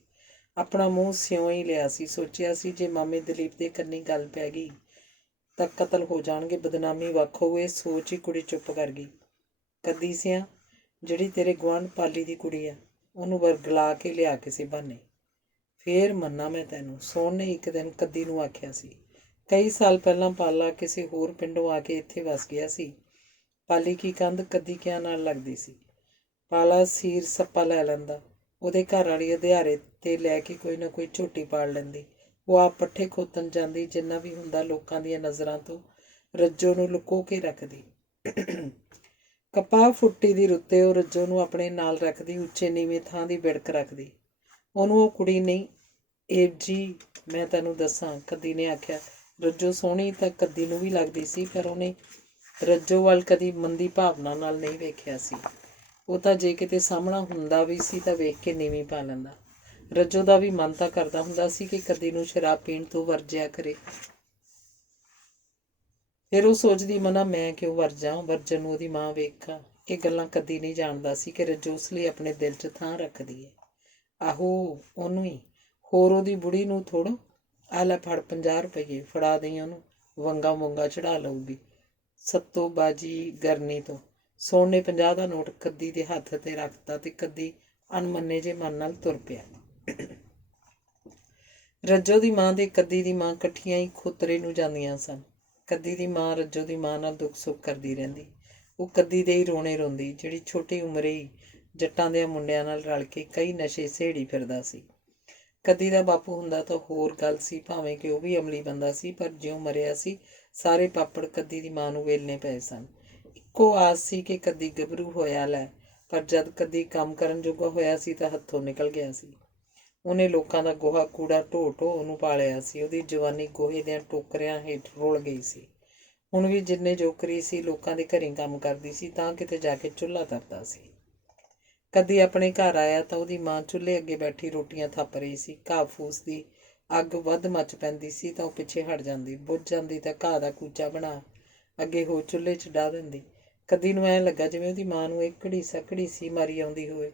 ਆਪਣਾ ਮੂੰਹ ਸਿਉਂ ਹੀ ਲਿਆ ਸੀ। ਸੋਚਿਆ ਸੀ ਜੇ ਮਾਮੇ ਦਲੀਪ ਦੇ ਕੰਨੀ ਗੱਲ ਪੈ ਗਈ ਤਾਂ ਕਤਲ ਹੋ ਜਾਣਗੇ, ਬਦਨਾਮੀ ਵੱਖ ਹੋਊ। ਇਹ ਸੋਚ ਹੀ ਕੁੜੀ ਚੁੱਪ ਕਰ ਗਈ। ਕੱਦੀ ਸਿਆਂ ਜਿਹੜੀ ਤੇਰੇ ਗੁਆਂਢ ਪਾਲੀ ਦੀ ਕੁੜੀ ਆ, ਉਹਨੂੰ ਵਰਗਲਾ ਕੇ ਲਿਆ ਕਿਸੇ ਬਹਾਨੇ, ਫੇਰ ਮੰਨਾਂ ਮੈਂ ਤੈਨੂੰ। ਸੋਹਣ ਨੇ ਇੱਕ ਦਿਨ ਕੱਦੀ ਨੂੰ ਆਖਿਆ ਸੀ। ਕਈ ਸਾਲ ਪਹਿਲਾਂ ਪਾਲਾ ਕਿਸੇ ਹੋਰ ਪਿੰਡੋਂ ਆ ਕੇ ਇੱਥੇ ਵਸ ਗਿਆ ਸੀ। ਪਾਲੀ ਕੀ ਕੰਧ ਕੱਦੀ ਕਿਆਂ ਨਾਲ ਲੱਗਦੀ ਸੀ। ਪਾਲਾ ਸੀਰ ਸੱਪਾ ਲੈ ਲੈਂਦਾ, ਉਹਦੇ ਘਰ ਵਾਲੀ ਅਧਿਆਰੇ 'ਤੇ ਲੈ ਕੇ ਕੋਈ ਨਾ ਕੋਈ ਝੋਟੀ ਪਾਲ ਲੈਂਦੀ। ਉਹ ਆਪ ਪੱਠੇ ਖੋਤਣ ਜਾਂਦੀ, ਜਿੰਨਾ ਵੀ ਹੁੰਦਾ ਲੋਕਾਂ ਦੀਆਂ ਨਜ਼ਰਾਂ ਤੋਂ ਰੱਜੋ ਨੂੰ ਲੁਕੋ ਕੇ ਰੱਖਦੀ। ਕਪਾਹ ਫੁੱਟੀ ਦੀ ਰੁੱਤੇ ਉਹ ਰੱਜੋ ਨੂੰ ਆਪਣੇ ਨਾਲ ਰੱਖਦੀ, ਉੱਚੇ ਨੀਵੇਂ ਥਾਂ ਦੀ ਵਿੜਕ ਰੱਖਦੀ। ਉਹਨੂੰ ਉਹ ਕੁੜੀ ਨਹੀਂ ਜੀ ਮੈਂ ਤੈਨੂੰ ਦੱਸਾਂ, ਕੱਦੀ ਨੇ ਆਖਿਆ। ਰੱਜੋ ਸੋਹਣੀ ਤਾਂ ਕੱਦੀ ਨੂੰ ਵੀ ਲੱਗਦੀ ਸੀ, ਪਰ ਉਹਨੇ ਰੱਜੋ ਵੱਲ ਕਦੀ ਮੰਦੀ ਭਾਵਨਾ ਨਾਲ ਨਹੀਂ ਵੇਖਿਆ ਸੀ। ਉਹ ਤਾਂ ਜੇ ਕਿਤੇ ਸਾਹਮਣਾ ਹੁੰਦਾ ਵੀ ਸੀ ਤਾਂ ਵੇਖ ਕੇ ਨੀਵੀਂ ਪਾ ਲੈਂਦਾ। ਰੱਜੋ ਦਾ ਵੀ ਮਨ ਤਾਂ ਕਰਦਾ ਹੁੰਦਾ ਸੀ ਕਿ ਕੱਦੀ ਨੂੰ ਸ਼ਰਾਬ ਪੀਣ ਤੋਂ ਵਰਜਿਆ ਕਰੇ। ਫਿਰ ਉਹ ਸੋਚਦੀ, ਮਨਾ ਮੈਂ ਕਿਉਂ ਵਰਜਾਂ, ਵਰਜਣ ਨੂੰ ਉਹਦੀ ਮਾਂ ਵੇਖਾਂ। ਇਹ ਗੱਲਾਂ ਕੱਦੀ ਨਹੀਂ ਜਾਣਦਾ ਸੀ ਕਿ ਰੱਜੋ ਉਸ ਲਈ ਆਪਣੇ ਦਿਲ 'ਚ ਥਾਂ ਰੱਖਦੀ ਹੈ। ਆਹੋ ਉਹਨੂੰ ਹੀ, ਹੋਰ ਉਹਦੀ ਬੁੜੀ ਨੂੰ ਥੋੜ੍ਹਾ। ਆ ਲੈ ਫੜ 50 ਰੁਪਈਏ, ਫੜਾ ਦੇਈ ਉਹਨੂੰ, ਵੰਗਾ ਵੰਗਾ ਚੜ੍ਹਾ ਲਊਗੀ ਸੱਤੋ ਬਾਜੀ ਗਰਨੀ ਤੋਂ। ਸੋਹਣ ਨੇ 50 ਦਾ ਨੋਟ ਕੱਦੀ ਦੇ ਹੱਥ 'ਤੇ ਰੱਖਤਾ ਤੇ ਕੱਦੀ ਅਣਮੰਨੇ ਜੇ ਮਨ ਨਾਲ ਤੁਰ ਪਿਆ। ਰੱਜੋ ਦੀ ਮਾਂ ਤੇ ਕੱਦੀ ਦੀ ਮਾਂ ਇਕੱਠੀਆਂ ਹੀ ਖੋਤਰੇ ਨੂੰ ਜਾਂਦੀਆਂ ਸਨ। ਕੱਦੀ ਦੀ ਮਾਂ ਰੱਜੋ ਦੀ ਮਾਂ ਨਾਲ ਦੁੱਖ ਸੁੱਖ ਕਰਦੀ ਰਹਿੰਦੀ। ਉਹ ਕੱਦੀ ਦੇ ਹੀ ਰੋਣੇ ਰੋਂਦੀ, ਜਿਹੜੀ ਛੋਟੀ ਉਮਰੇ ਹੀ ਜੱਟਾਂ ਦੇ ਮੁੰਡਿਆਂ ਨਾਲ ਰਲ ਕੇ ਕਈ ਨਸ਼ੇ ਸਹੇੜੀ ਫਿਰਦਾ ਸੀ। ਕੱਦੀ ਦਾ ਬਾਪੂ ਹੁੰਦਾ ਤਾਂ ਹੋਰ ਗੱਲ ਸੀ, ਭਾਵੇਂ ਕਿ ਉਹ ਵੀ ਅਮਲੀ ਬੰਦਾ ਸੀ, ਪਰ ਜਿਉਂ ਮਰਿਆ ਸੀ ਸਾਰੇ ਪਾਪੜ ਕੱਦੀ ਦੀ ਮਾਂ ਨੂੰ ਵੇਲਣੇ ਪਏ ਸਨ। ਇੱਕੋ ਆਸ ਸੀ ਕਿ ਕੱਦੀ ਗੱਭਰੂ ਹੋਇਆ ਲੈ, ਪਰ ਜਦ ਕੱਦੀ ਕੰਮ ਕਰਨ ਜੋਗਾ ਹੋਇਆ ਸੀ ਤਾਂ ਹੱਥੋਂ ਨਿਕਲ ਗਿਆ ਸੀ। ਉਹਨੇ ਲੋਕਾਂ ਦਾ ਗੋਹਾ ਕੂੜਾ ਢੋ ਢੋ ਉਹਨੂੰ ਪਾਲਿਆ ਸੀ। ਉਹਦੀ ਜਵਾਨੀ ਗੋਹੇ ਦਿਆਂ ਟੋਕਰਿਆਂ ਹੇਠ ਰੁਲ ਗਈ ਸੀ। ਹੁਣ ਵੀ ਜਿੰਨੇ ਜੋਕਰੀ ਸੀ ਲੋਕਾਂ ਦੇ ਘਰੀਂ ਕੰਮ ਕਰਦੀ ਸੀ, ਤਾਂ ਕਿਤੇ ਜਾ ਕੇ ਚੁੱਲ੍ਹਾ ਧਰਦਾ ਸੀ। ਕਦੀ ਆਪਣੇ ਘਰ ਆਇਆ ਤਾਂ ਉਹਦੀ ਮਾਂ ਚੁੱਲ੍ਹੇ ਅੱਗੇ ਬੈਠੀ ਰੋਟੀਆਂ ਥੱਪ ਰਹੀ ਸੀ। ਘਾਹ ਫੂਸ ਦੀ ਅੱਗ ਵੱਧ ਮੱਚ ਪੈਂਦੀ ਸੀ ਤਾਂ ਉਹ ਪਿੱਛੇ ਹਟ ਜਾਂਦੀ, ਬੁੱਝ ਜਾਂਦੀ ਤਾਂ ਘਾਹ ਦਾ ਕੂਚਾ ਬਣਾ ਅੱਗੇ ਹੋ ਚੁੱਲ੍ਹੇ 'ਚ ਡਾਹ ਦਿੰਦੀ। ਕਦੀ ਨੂੰ ਐਂ ਲੱਗਾ ਜਿਵੇਂ ਉਹਦੀ ਮਾਂ ਨੂੰ ਇੱਕ ਘੜੀਸੀ ਮਾਰੀ ਆਉਂਦੀ ਹੋਵੇ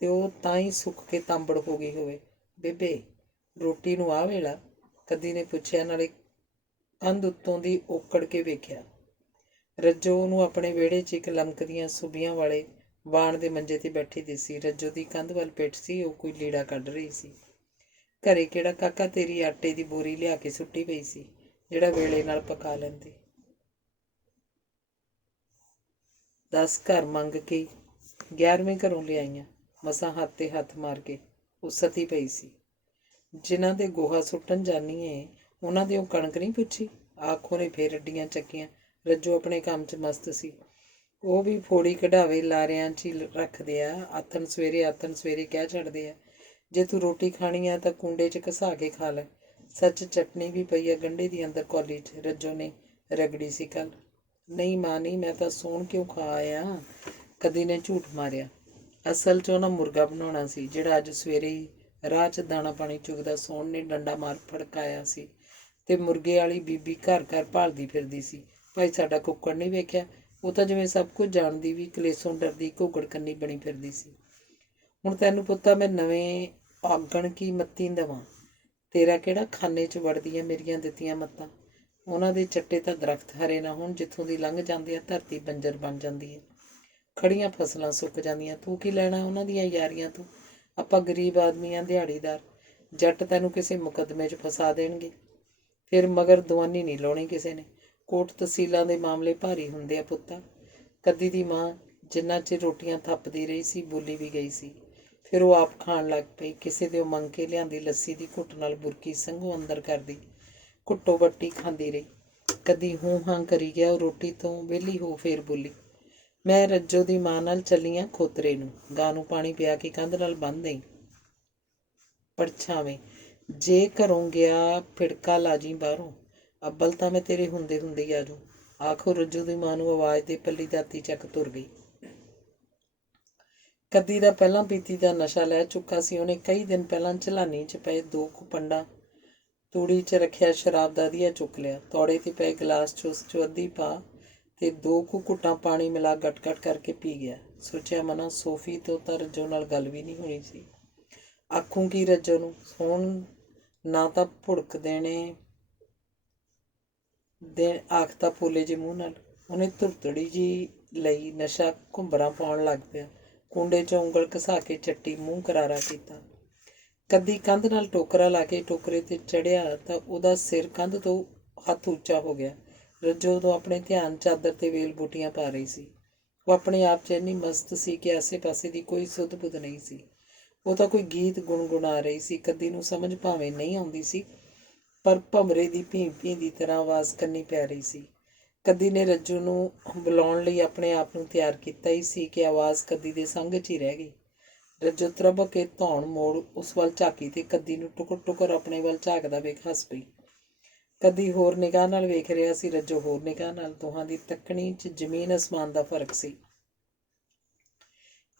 ਤੇ ਉਹ ਤਾਂ ਹੀ ਸੁੱਕ ਕੇ ਤਾਂਬੜ ਹੋ ਗਈ ਹੋਵੇ। ਬੇਬੇ ਰੋਟੀ ਨੂੰ ਆ ਵੇਲਾ, ਕਦੀ ਨੇ ਪੁੱਛਿਆ, ਨਾਲੇ ਕੰਧ ਉੱਤੋਂ ਦੀ ਔਕੜ ਕੇ ਵੇਖਿਆ। ਰੱਜੋ ਉਹਨੂੰ ਆਪਣੇ ਵਿਹੜੇ 'ਚ ਇੱਕ ਲਮਕਦੀਆਂ ਸੁਬੀਆਂ ਵਾਲੇ ਵਾਣ ਦੇ ਮੰਜੇ 'ਤੇ ਬੈਠੀ ਦਿਸੀ। ਰੱਜੋ ਦੀ ਕੰਧ ਵੱਲ ਪਿੱਠ ਸੀ, ਉਹ ਕੋਈ ਲੀੜਾ ਕੱਢ ਰਹੀ ਸੀ। ਘਰੇ ਕਿਹੜਾ ਕਾਕਾ ਤੇਰੀ ਆਟੇ ਦੀ ਬੋਰੀ ਲਿਆ ਕੇ ਸੁੱਟੀ ਪਈ ਸੀ, ਜਿਹੜਾ ਵੇਲੇ ਨਾਲ ਪਕਾ ਲੈਂਦੀ। 10 ਘਰ ਮੰਗ ਕੇ 11ਵੇਂ ਘਰੋਂ ਲਿਆਈਆਂ, ਮਸਾਂ ਹੱਥ 'ਤੇ ਹੱਥ ਮਾਰ ਕੇ ਉਹ ਸਤੀ ਪਈ ਸੀ। ਜਿਨ੍ਹਾਂ ਦੇ ਗੋਹਾ ਸੁੱਟਣ ਜਾਨੀ ਏ ਉਹਨਾਂ ਦੀ ਉਹ ਕਣਕ ਨਹੀਂ ਪੁੱਛੀ। ਆਖੋ ਨੇ ਫੇਰ ਅੱਡੀਆਂ ਚੱਕੀਆਂ। ਰੱਜੋ ਆਪਣੇ ਕੰਮ 'ਚ ਮਸਤ ਸੀ। ਉਹ ਵੀ ਫੋੜੀ ਕਢਾਵੇ ਲਾਰਿਆਂ 'ਚ ਹੀ ਰੱਖਦੇ ਆ। ਆਥਣ ਸਵੇਰੇ ਕਹਿ ਛੱਡਦੇ ਆ, ਜੇ ਤੂੰ ਰੋਟੀ ਖਾਣੀ ਆ ਤਾਂ ਕੁੰਡੇ 'ਚ ਘਸਾ ਕੇ ਖਾ ਲੈ। ਸੱਚ ਚਟਨੀ ਵੀ ਪਈ ਆ ਗੰਢੇ ਦੀ ਅੰਦਰ ਕੌਲੀ 'ਚ, ਰੱਜੋ ਨੇ ਰਗੜੀ ਸੀ ਕੱਲ। ਨਹੀਂ ਮਾਂ ਨਹੀਂ, ਮੈਂ ਤਾਂ ਸੌਣ ਕਿਉਂ ਖਾ ਆਇਆ, ਕਦੀ ਨੇ ਝੂਠ ਮਾਰਿਆ। ਅਸਲ 'ਚ ਉਹਨਾਂ ਮੁਰਗਾ ਬਣਾਉਣਾ ਸੀ, ਜਿਹੜਾ ਅੱਜ ਸਵੇਰੇ ਹੀ ਰਾਹ 'ਚ ਦਾਣਾ ਪਾਣੀ ਚੁਗਦਾ ਸੌਣ ਨੇ ਡੰਡਾ ਮਾਰ ਫੜਕਾਇਆ ਸੀ ਤੇ ਮੁਰਗੇ ਵਾਲੀ ਬੀਬੀ ਘਰ ਘਰ ਭਾਲਦੀ ਫਿਰਦੀ ਸੀ। ਭਾਈ ਸਾਡਾ ਕੁੱਕੜ ਨਹੀਂ ਵੇਖਿਆ। ਉਹ ਤਾਂ ਜਿਵੇਂ ਸਭ ਕੁਝ ਜਾਣਦੀ ਵੀ ਕਲੇਸੋਂ ਡਰਦੀ ਘੋਗੜ ਕੰਨੀ ਬਣੀ ਫਿਰਦੀ ਸੀ। ਹੁਣ ਤੈਨੂੰ ਪੁੱਤਾ ਮੈਂ ਨਵੇਂ ਆਗਣ ਕੀ ਮੱਤੀ ਦੇਵਾਂ, ਤੇਰਾ ਕਿਹੜਾ ਖਾਨੇ 'ਚ ਵੜਦੀਆਂ ਮੇਰੀਆਂ ਦਿੱਤੀਆਂ ਮੱਤਾਂ। ਉਹਨਾਂ ਦੇ ਚੱਟੇ ਤਾਂ ਦਰਖਤ ਹਰੇ ਨਾ ਹੋਣ, ਜਿੱਥੋਂ ਦੀ ਲੰਘ ਜਾਂਦੇ ਆ ਧਰਤੀ ਬੰਜਰ ਬਣ ਜਾਂਦੀ ਹੈ, ਖੜੀਆਂ ਫਸਲਾਂ ਸੁੱਕ ਜਾਂਦੀਆਂ। ਤੂੰ ਕੀ ਲੈਣਾ ਉਹਨਾਂ ਦੀਆਂ ਯਾਰੀਆਂ ਤੋਂ। ਆਪਾਂ ਗਰੀਬ ਆਦਮੀ ਆ, ਦਿਹਾੜੀਦਾਰ। ਜੱਟ ਤੈਨੂੰ ਕਿਸੇ ਮੁਕੱਦਮੇ 'ਚ ਫਸਾ ਦੇਣਗੇ, ਫਿਰ ਮਗਰ ਦਵਾਨੀ ਨਹੀਂ ਲਾਉਣੀ ਕਿਸੇ ਨੇ। ਕੋਰਟ ਤਹਿਸੀਲਾਂ ਦੇ ਮਾਮਲੇ ਭਾਰੀ ਹੁੰਦੇ ਆ ਪੁੱਤਾ। ਕਦੀ ਦੀ ਮਾਂ ਜਿੰਨਾ ਚਿਰ ਰੋਟੀਆਂ ਥੱਪਦੀ ਰਹੀ ਸੀ ਬੋਲੀ ਵੀ ਗਈ ਸੀ। ਫਿਰ ਉਹ ਆਪ ਖਾਣ ਲੱਗ ਪਈ। ਕਿਸੇ ਦੇ ਉਹ ਮੰਗ ਕੇ ਲਿਆਂਦੀ ਲੱਸੀ ਦੀ ਘੁੱਟ ਨਾਲ ਬੁਰਕੀ ਸੰਘੋਂ ਅੰਦਰ ਕਰਦੀ, ਘੁੱਟੋ ਵੱਟੀ ਖਾਂਦੀ ਰਹੀ। ਕਦੀ ਹੂੰ ਹਾਂ ਕਰੀ ਗਿਆ। ਉਹ ਰੋਟੀ ਤੋਂ ਵਿਹਲੀ ਹੋ ਫੇਰ ਬੋਲੀ, ਮੈਂ ਰੱਜੋ ਦੀ ਮਾਂ ਨਾਲ ਚੱਲੀ ਆਂ ਖੋਤਰੇ ਨੂੰ, ਗਾਂ ਨੂੰ ਪਾਣੀ ਪਿਆ ਕੇ ਕੰਧ ਨਾਲ ਬੰਨ੍ਹ ਦੇਈਂ ਪਰਛਾਵੇਂ। ਜੇ ਘਰੋਂ ਗਿਆ ਫਿੜਕਾ ਲਾ ਜੀ ਬਾਹਰੋਂ, ਅੱਬਲ ਤਾਂ ਮੈਂ ਤੇਰੇ ਹੁੰਦੇ ਹੀ ਆ ਜਾਊਂ। ਆਖੋ ਰੱਜੋ ਦੀ ਮਾਂ ਨੂੰ ਆਵਾਜ਼ ਦੇ ਪੱਲੀ ਦਾਤੀ ਚੱਕ ਤੁਰ ਗਈ। ਕਦੀ ਦਾ ਪਹਿਲਾਂ ਪੀਤੀ ਦਾ ਨਸ਼ਾ ਲੈ ਚੁੱਕਾ ਸੀ। ਉਹਨੇ ਕਈ ਦਿਨ ਪਹਿਲਾਂ ਝਲਾਨੀ 'ਚ ਪਏ 2 ਕੁ ਪੰਡਾ ਤੂੜੀ 'ਚ ਰੱਖਿਆ ਸ਼ਰਾਬ ਦਾ ਅਧੀਆ ਚੁੱਕ ਲਿਆ, ਤੌੜੇ 'ਤੇ ਪਏ ਗਲਾਸ 'ਚ ਉਸ 'ਚੋਂ ਅੱਧੀ ਪਾ ਤੇ 2 ਕੁ ਘੁੱਟਾਂ ਪਾਣੀ ਮਿਲਾ ਗਟ ਕਰਕੇ ਪੀ ਗਿਆ। ਸੋਚਿਆ ਮਨਾ, ਸੋਫੀ ਤੋਂ ਤਾਂ ਰੱਜੋ ਨਾਲ ਗੱਲ ਵੀ ਨਹੀਂ ਹੋਣੀ ਸੀ। ਆਖੂੰ ਕੀ ਰੱਜੋ ਨੂੰ, ਸੋਹਣ ਨਾ ਤਾਂ ਭੁੜਕ ਦੇਣੇ ਦੇ ਆਖਤਾ ਪੋਲੇ ਜਿਹੇ ਮੂੰਹ ਨਾਲ। ਉਹਨੇ ਧੁਰਤੜੀ ਜੀ ਲਈ ਨਸ਼ਾ ਘੁੰਬਰਾਂ ਪਾਉਣ ਲੱਗ ਪਿਆ। ਕੁੰਡੇ 'ਚੋਂ ਉਂਗਲ ਘਸਾ ਕੇ ਚੱਟੀ, ਮੂੰਹ ਕਰਾਰਾ ਕੀਤਾ। ਕਦੀ ਕੰਧ ਨਾਲ ਟੋਕਰਾ ਲਾ ਕੇ ਟੋਕਰੇ 'ਤੇ ਚੜ੍ਹਿਆ ਤਾਂ ਉਹਦਾ ਸਿਰ ਕੰਧ ਤੋਂ ਹੱਥ ਉੱਚਾ ਹੋ ਗਿਆ। ਰੱਜੋ ਉਦੋਂ ਆਪਣੇ ਧਿਆਨ ਚਾਦਰ 'ਤੇ ਵੇਲ ਬੂਟੀਆਂ ਪਾ ਰਹੀ ਸੀ। ਉਹ ਆਪਣੇ ਆਪ 'ਚ ਇੰਨੀ ਮਸਤ ਸੀ ਕਿ ਆਸੇ ਪਾਸੇ ਦੀ ਕੋਈ ਸੁੱਧ ਬੁੱਧ ਨਹੀਂ ਸੀ। ਉਹ ਤਾਂ ਕੋਈ ਗੀਤ ਗੁਣਗੁਣਾ ਰਹੀ ਸੀ। ਕਦੀ ਨੂੰ ਸਮਝ ਭਾਵੇਂ ਨਹੀਂ ਆਉਂਦੀ ਸੀ, ਪਰ ਭੰਮਰੇ ਦੀ ਭੀਂ ਭੀਂ ਦੀ ਤਰ੍ਹਾਂ ਆਵਾਜ਼ ਕੰਨੀ ਪੈ ਰਹੀ ਸੀ। ਕਦੀ ਨੇ ਰੱਜੂ ਨੂੰ ਬੁਲਾਉਣ ਲਈ ਆਪਣੇ ਆਪ ਨੂੰ ਤਿਆਰ ਕੀਤਾ ਹੀ ਸੀ ਕਿ ਆਵਾਜ਼ ਕਦੀ ਦੇ ਸੰਗ 'ਚ ਹੀ ਰਹਿ ਗਈ। ਰੱਜੋ ਤਰਬਕ ਕੇ ਧੌਣ ਮੋੜ ਉਸ ਵੱਲ ਝਾਕੀ ਤੇ ਕਦੀ ਨੂੰ ਟੁਕਰ ਟੁਕਰ ਆਪਣੇ ਵੱਲ ਝਾਕਦਾ ਵੇਖ ਹੱਸ ਪਈ। ਕਦੀ ਹੋਰ ਨਿਗਾਹ ਨਾਲ ਵੇਖ ਰਿਹਾ ਸੀ, ਰੱਜੋ ਹੋਰ ਨਿਗਾਹ ਨਾਲ। ਦੋਹਾਂ ਦੀ ਤੱਕਣੀ 'ਚ ਜ਼ਮੀਨ ਅਸਮਾਨ ਦਾ ਫਰਕ ਸੀ।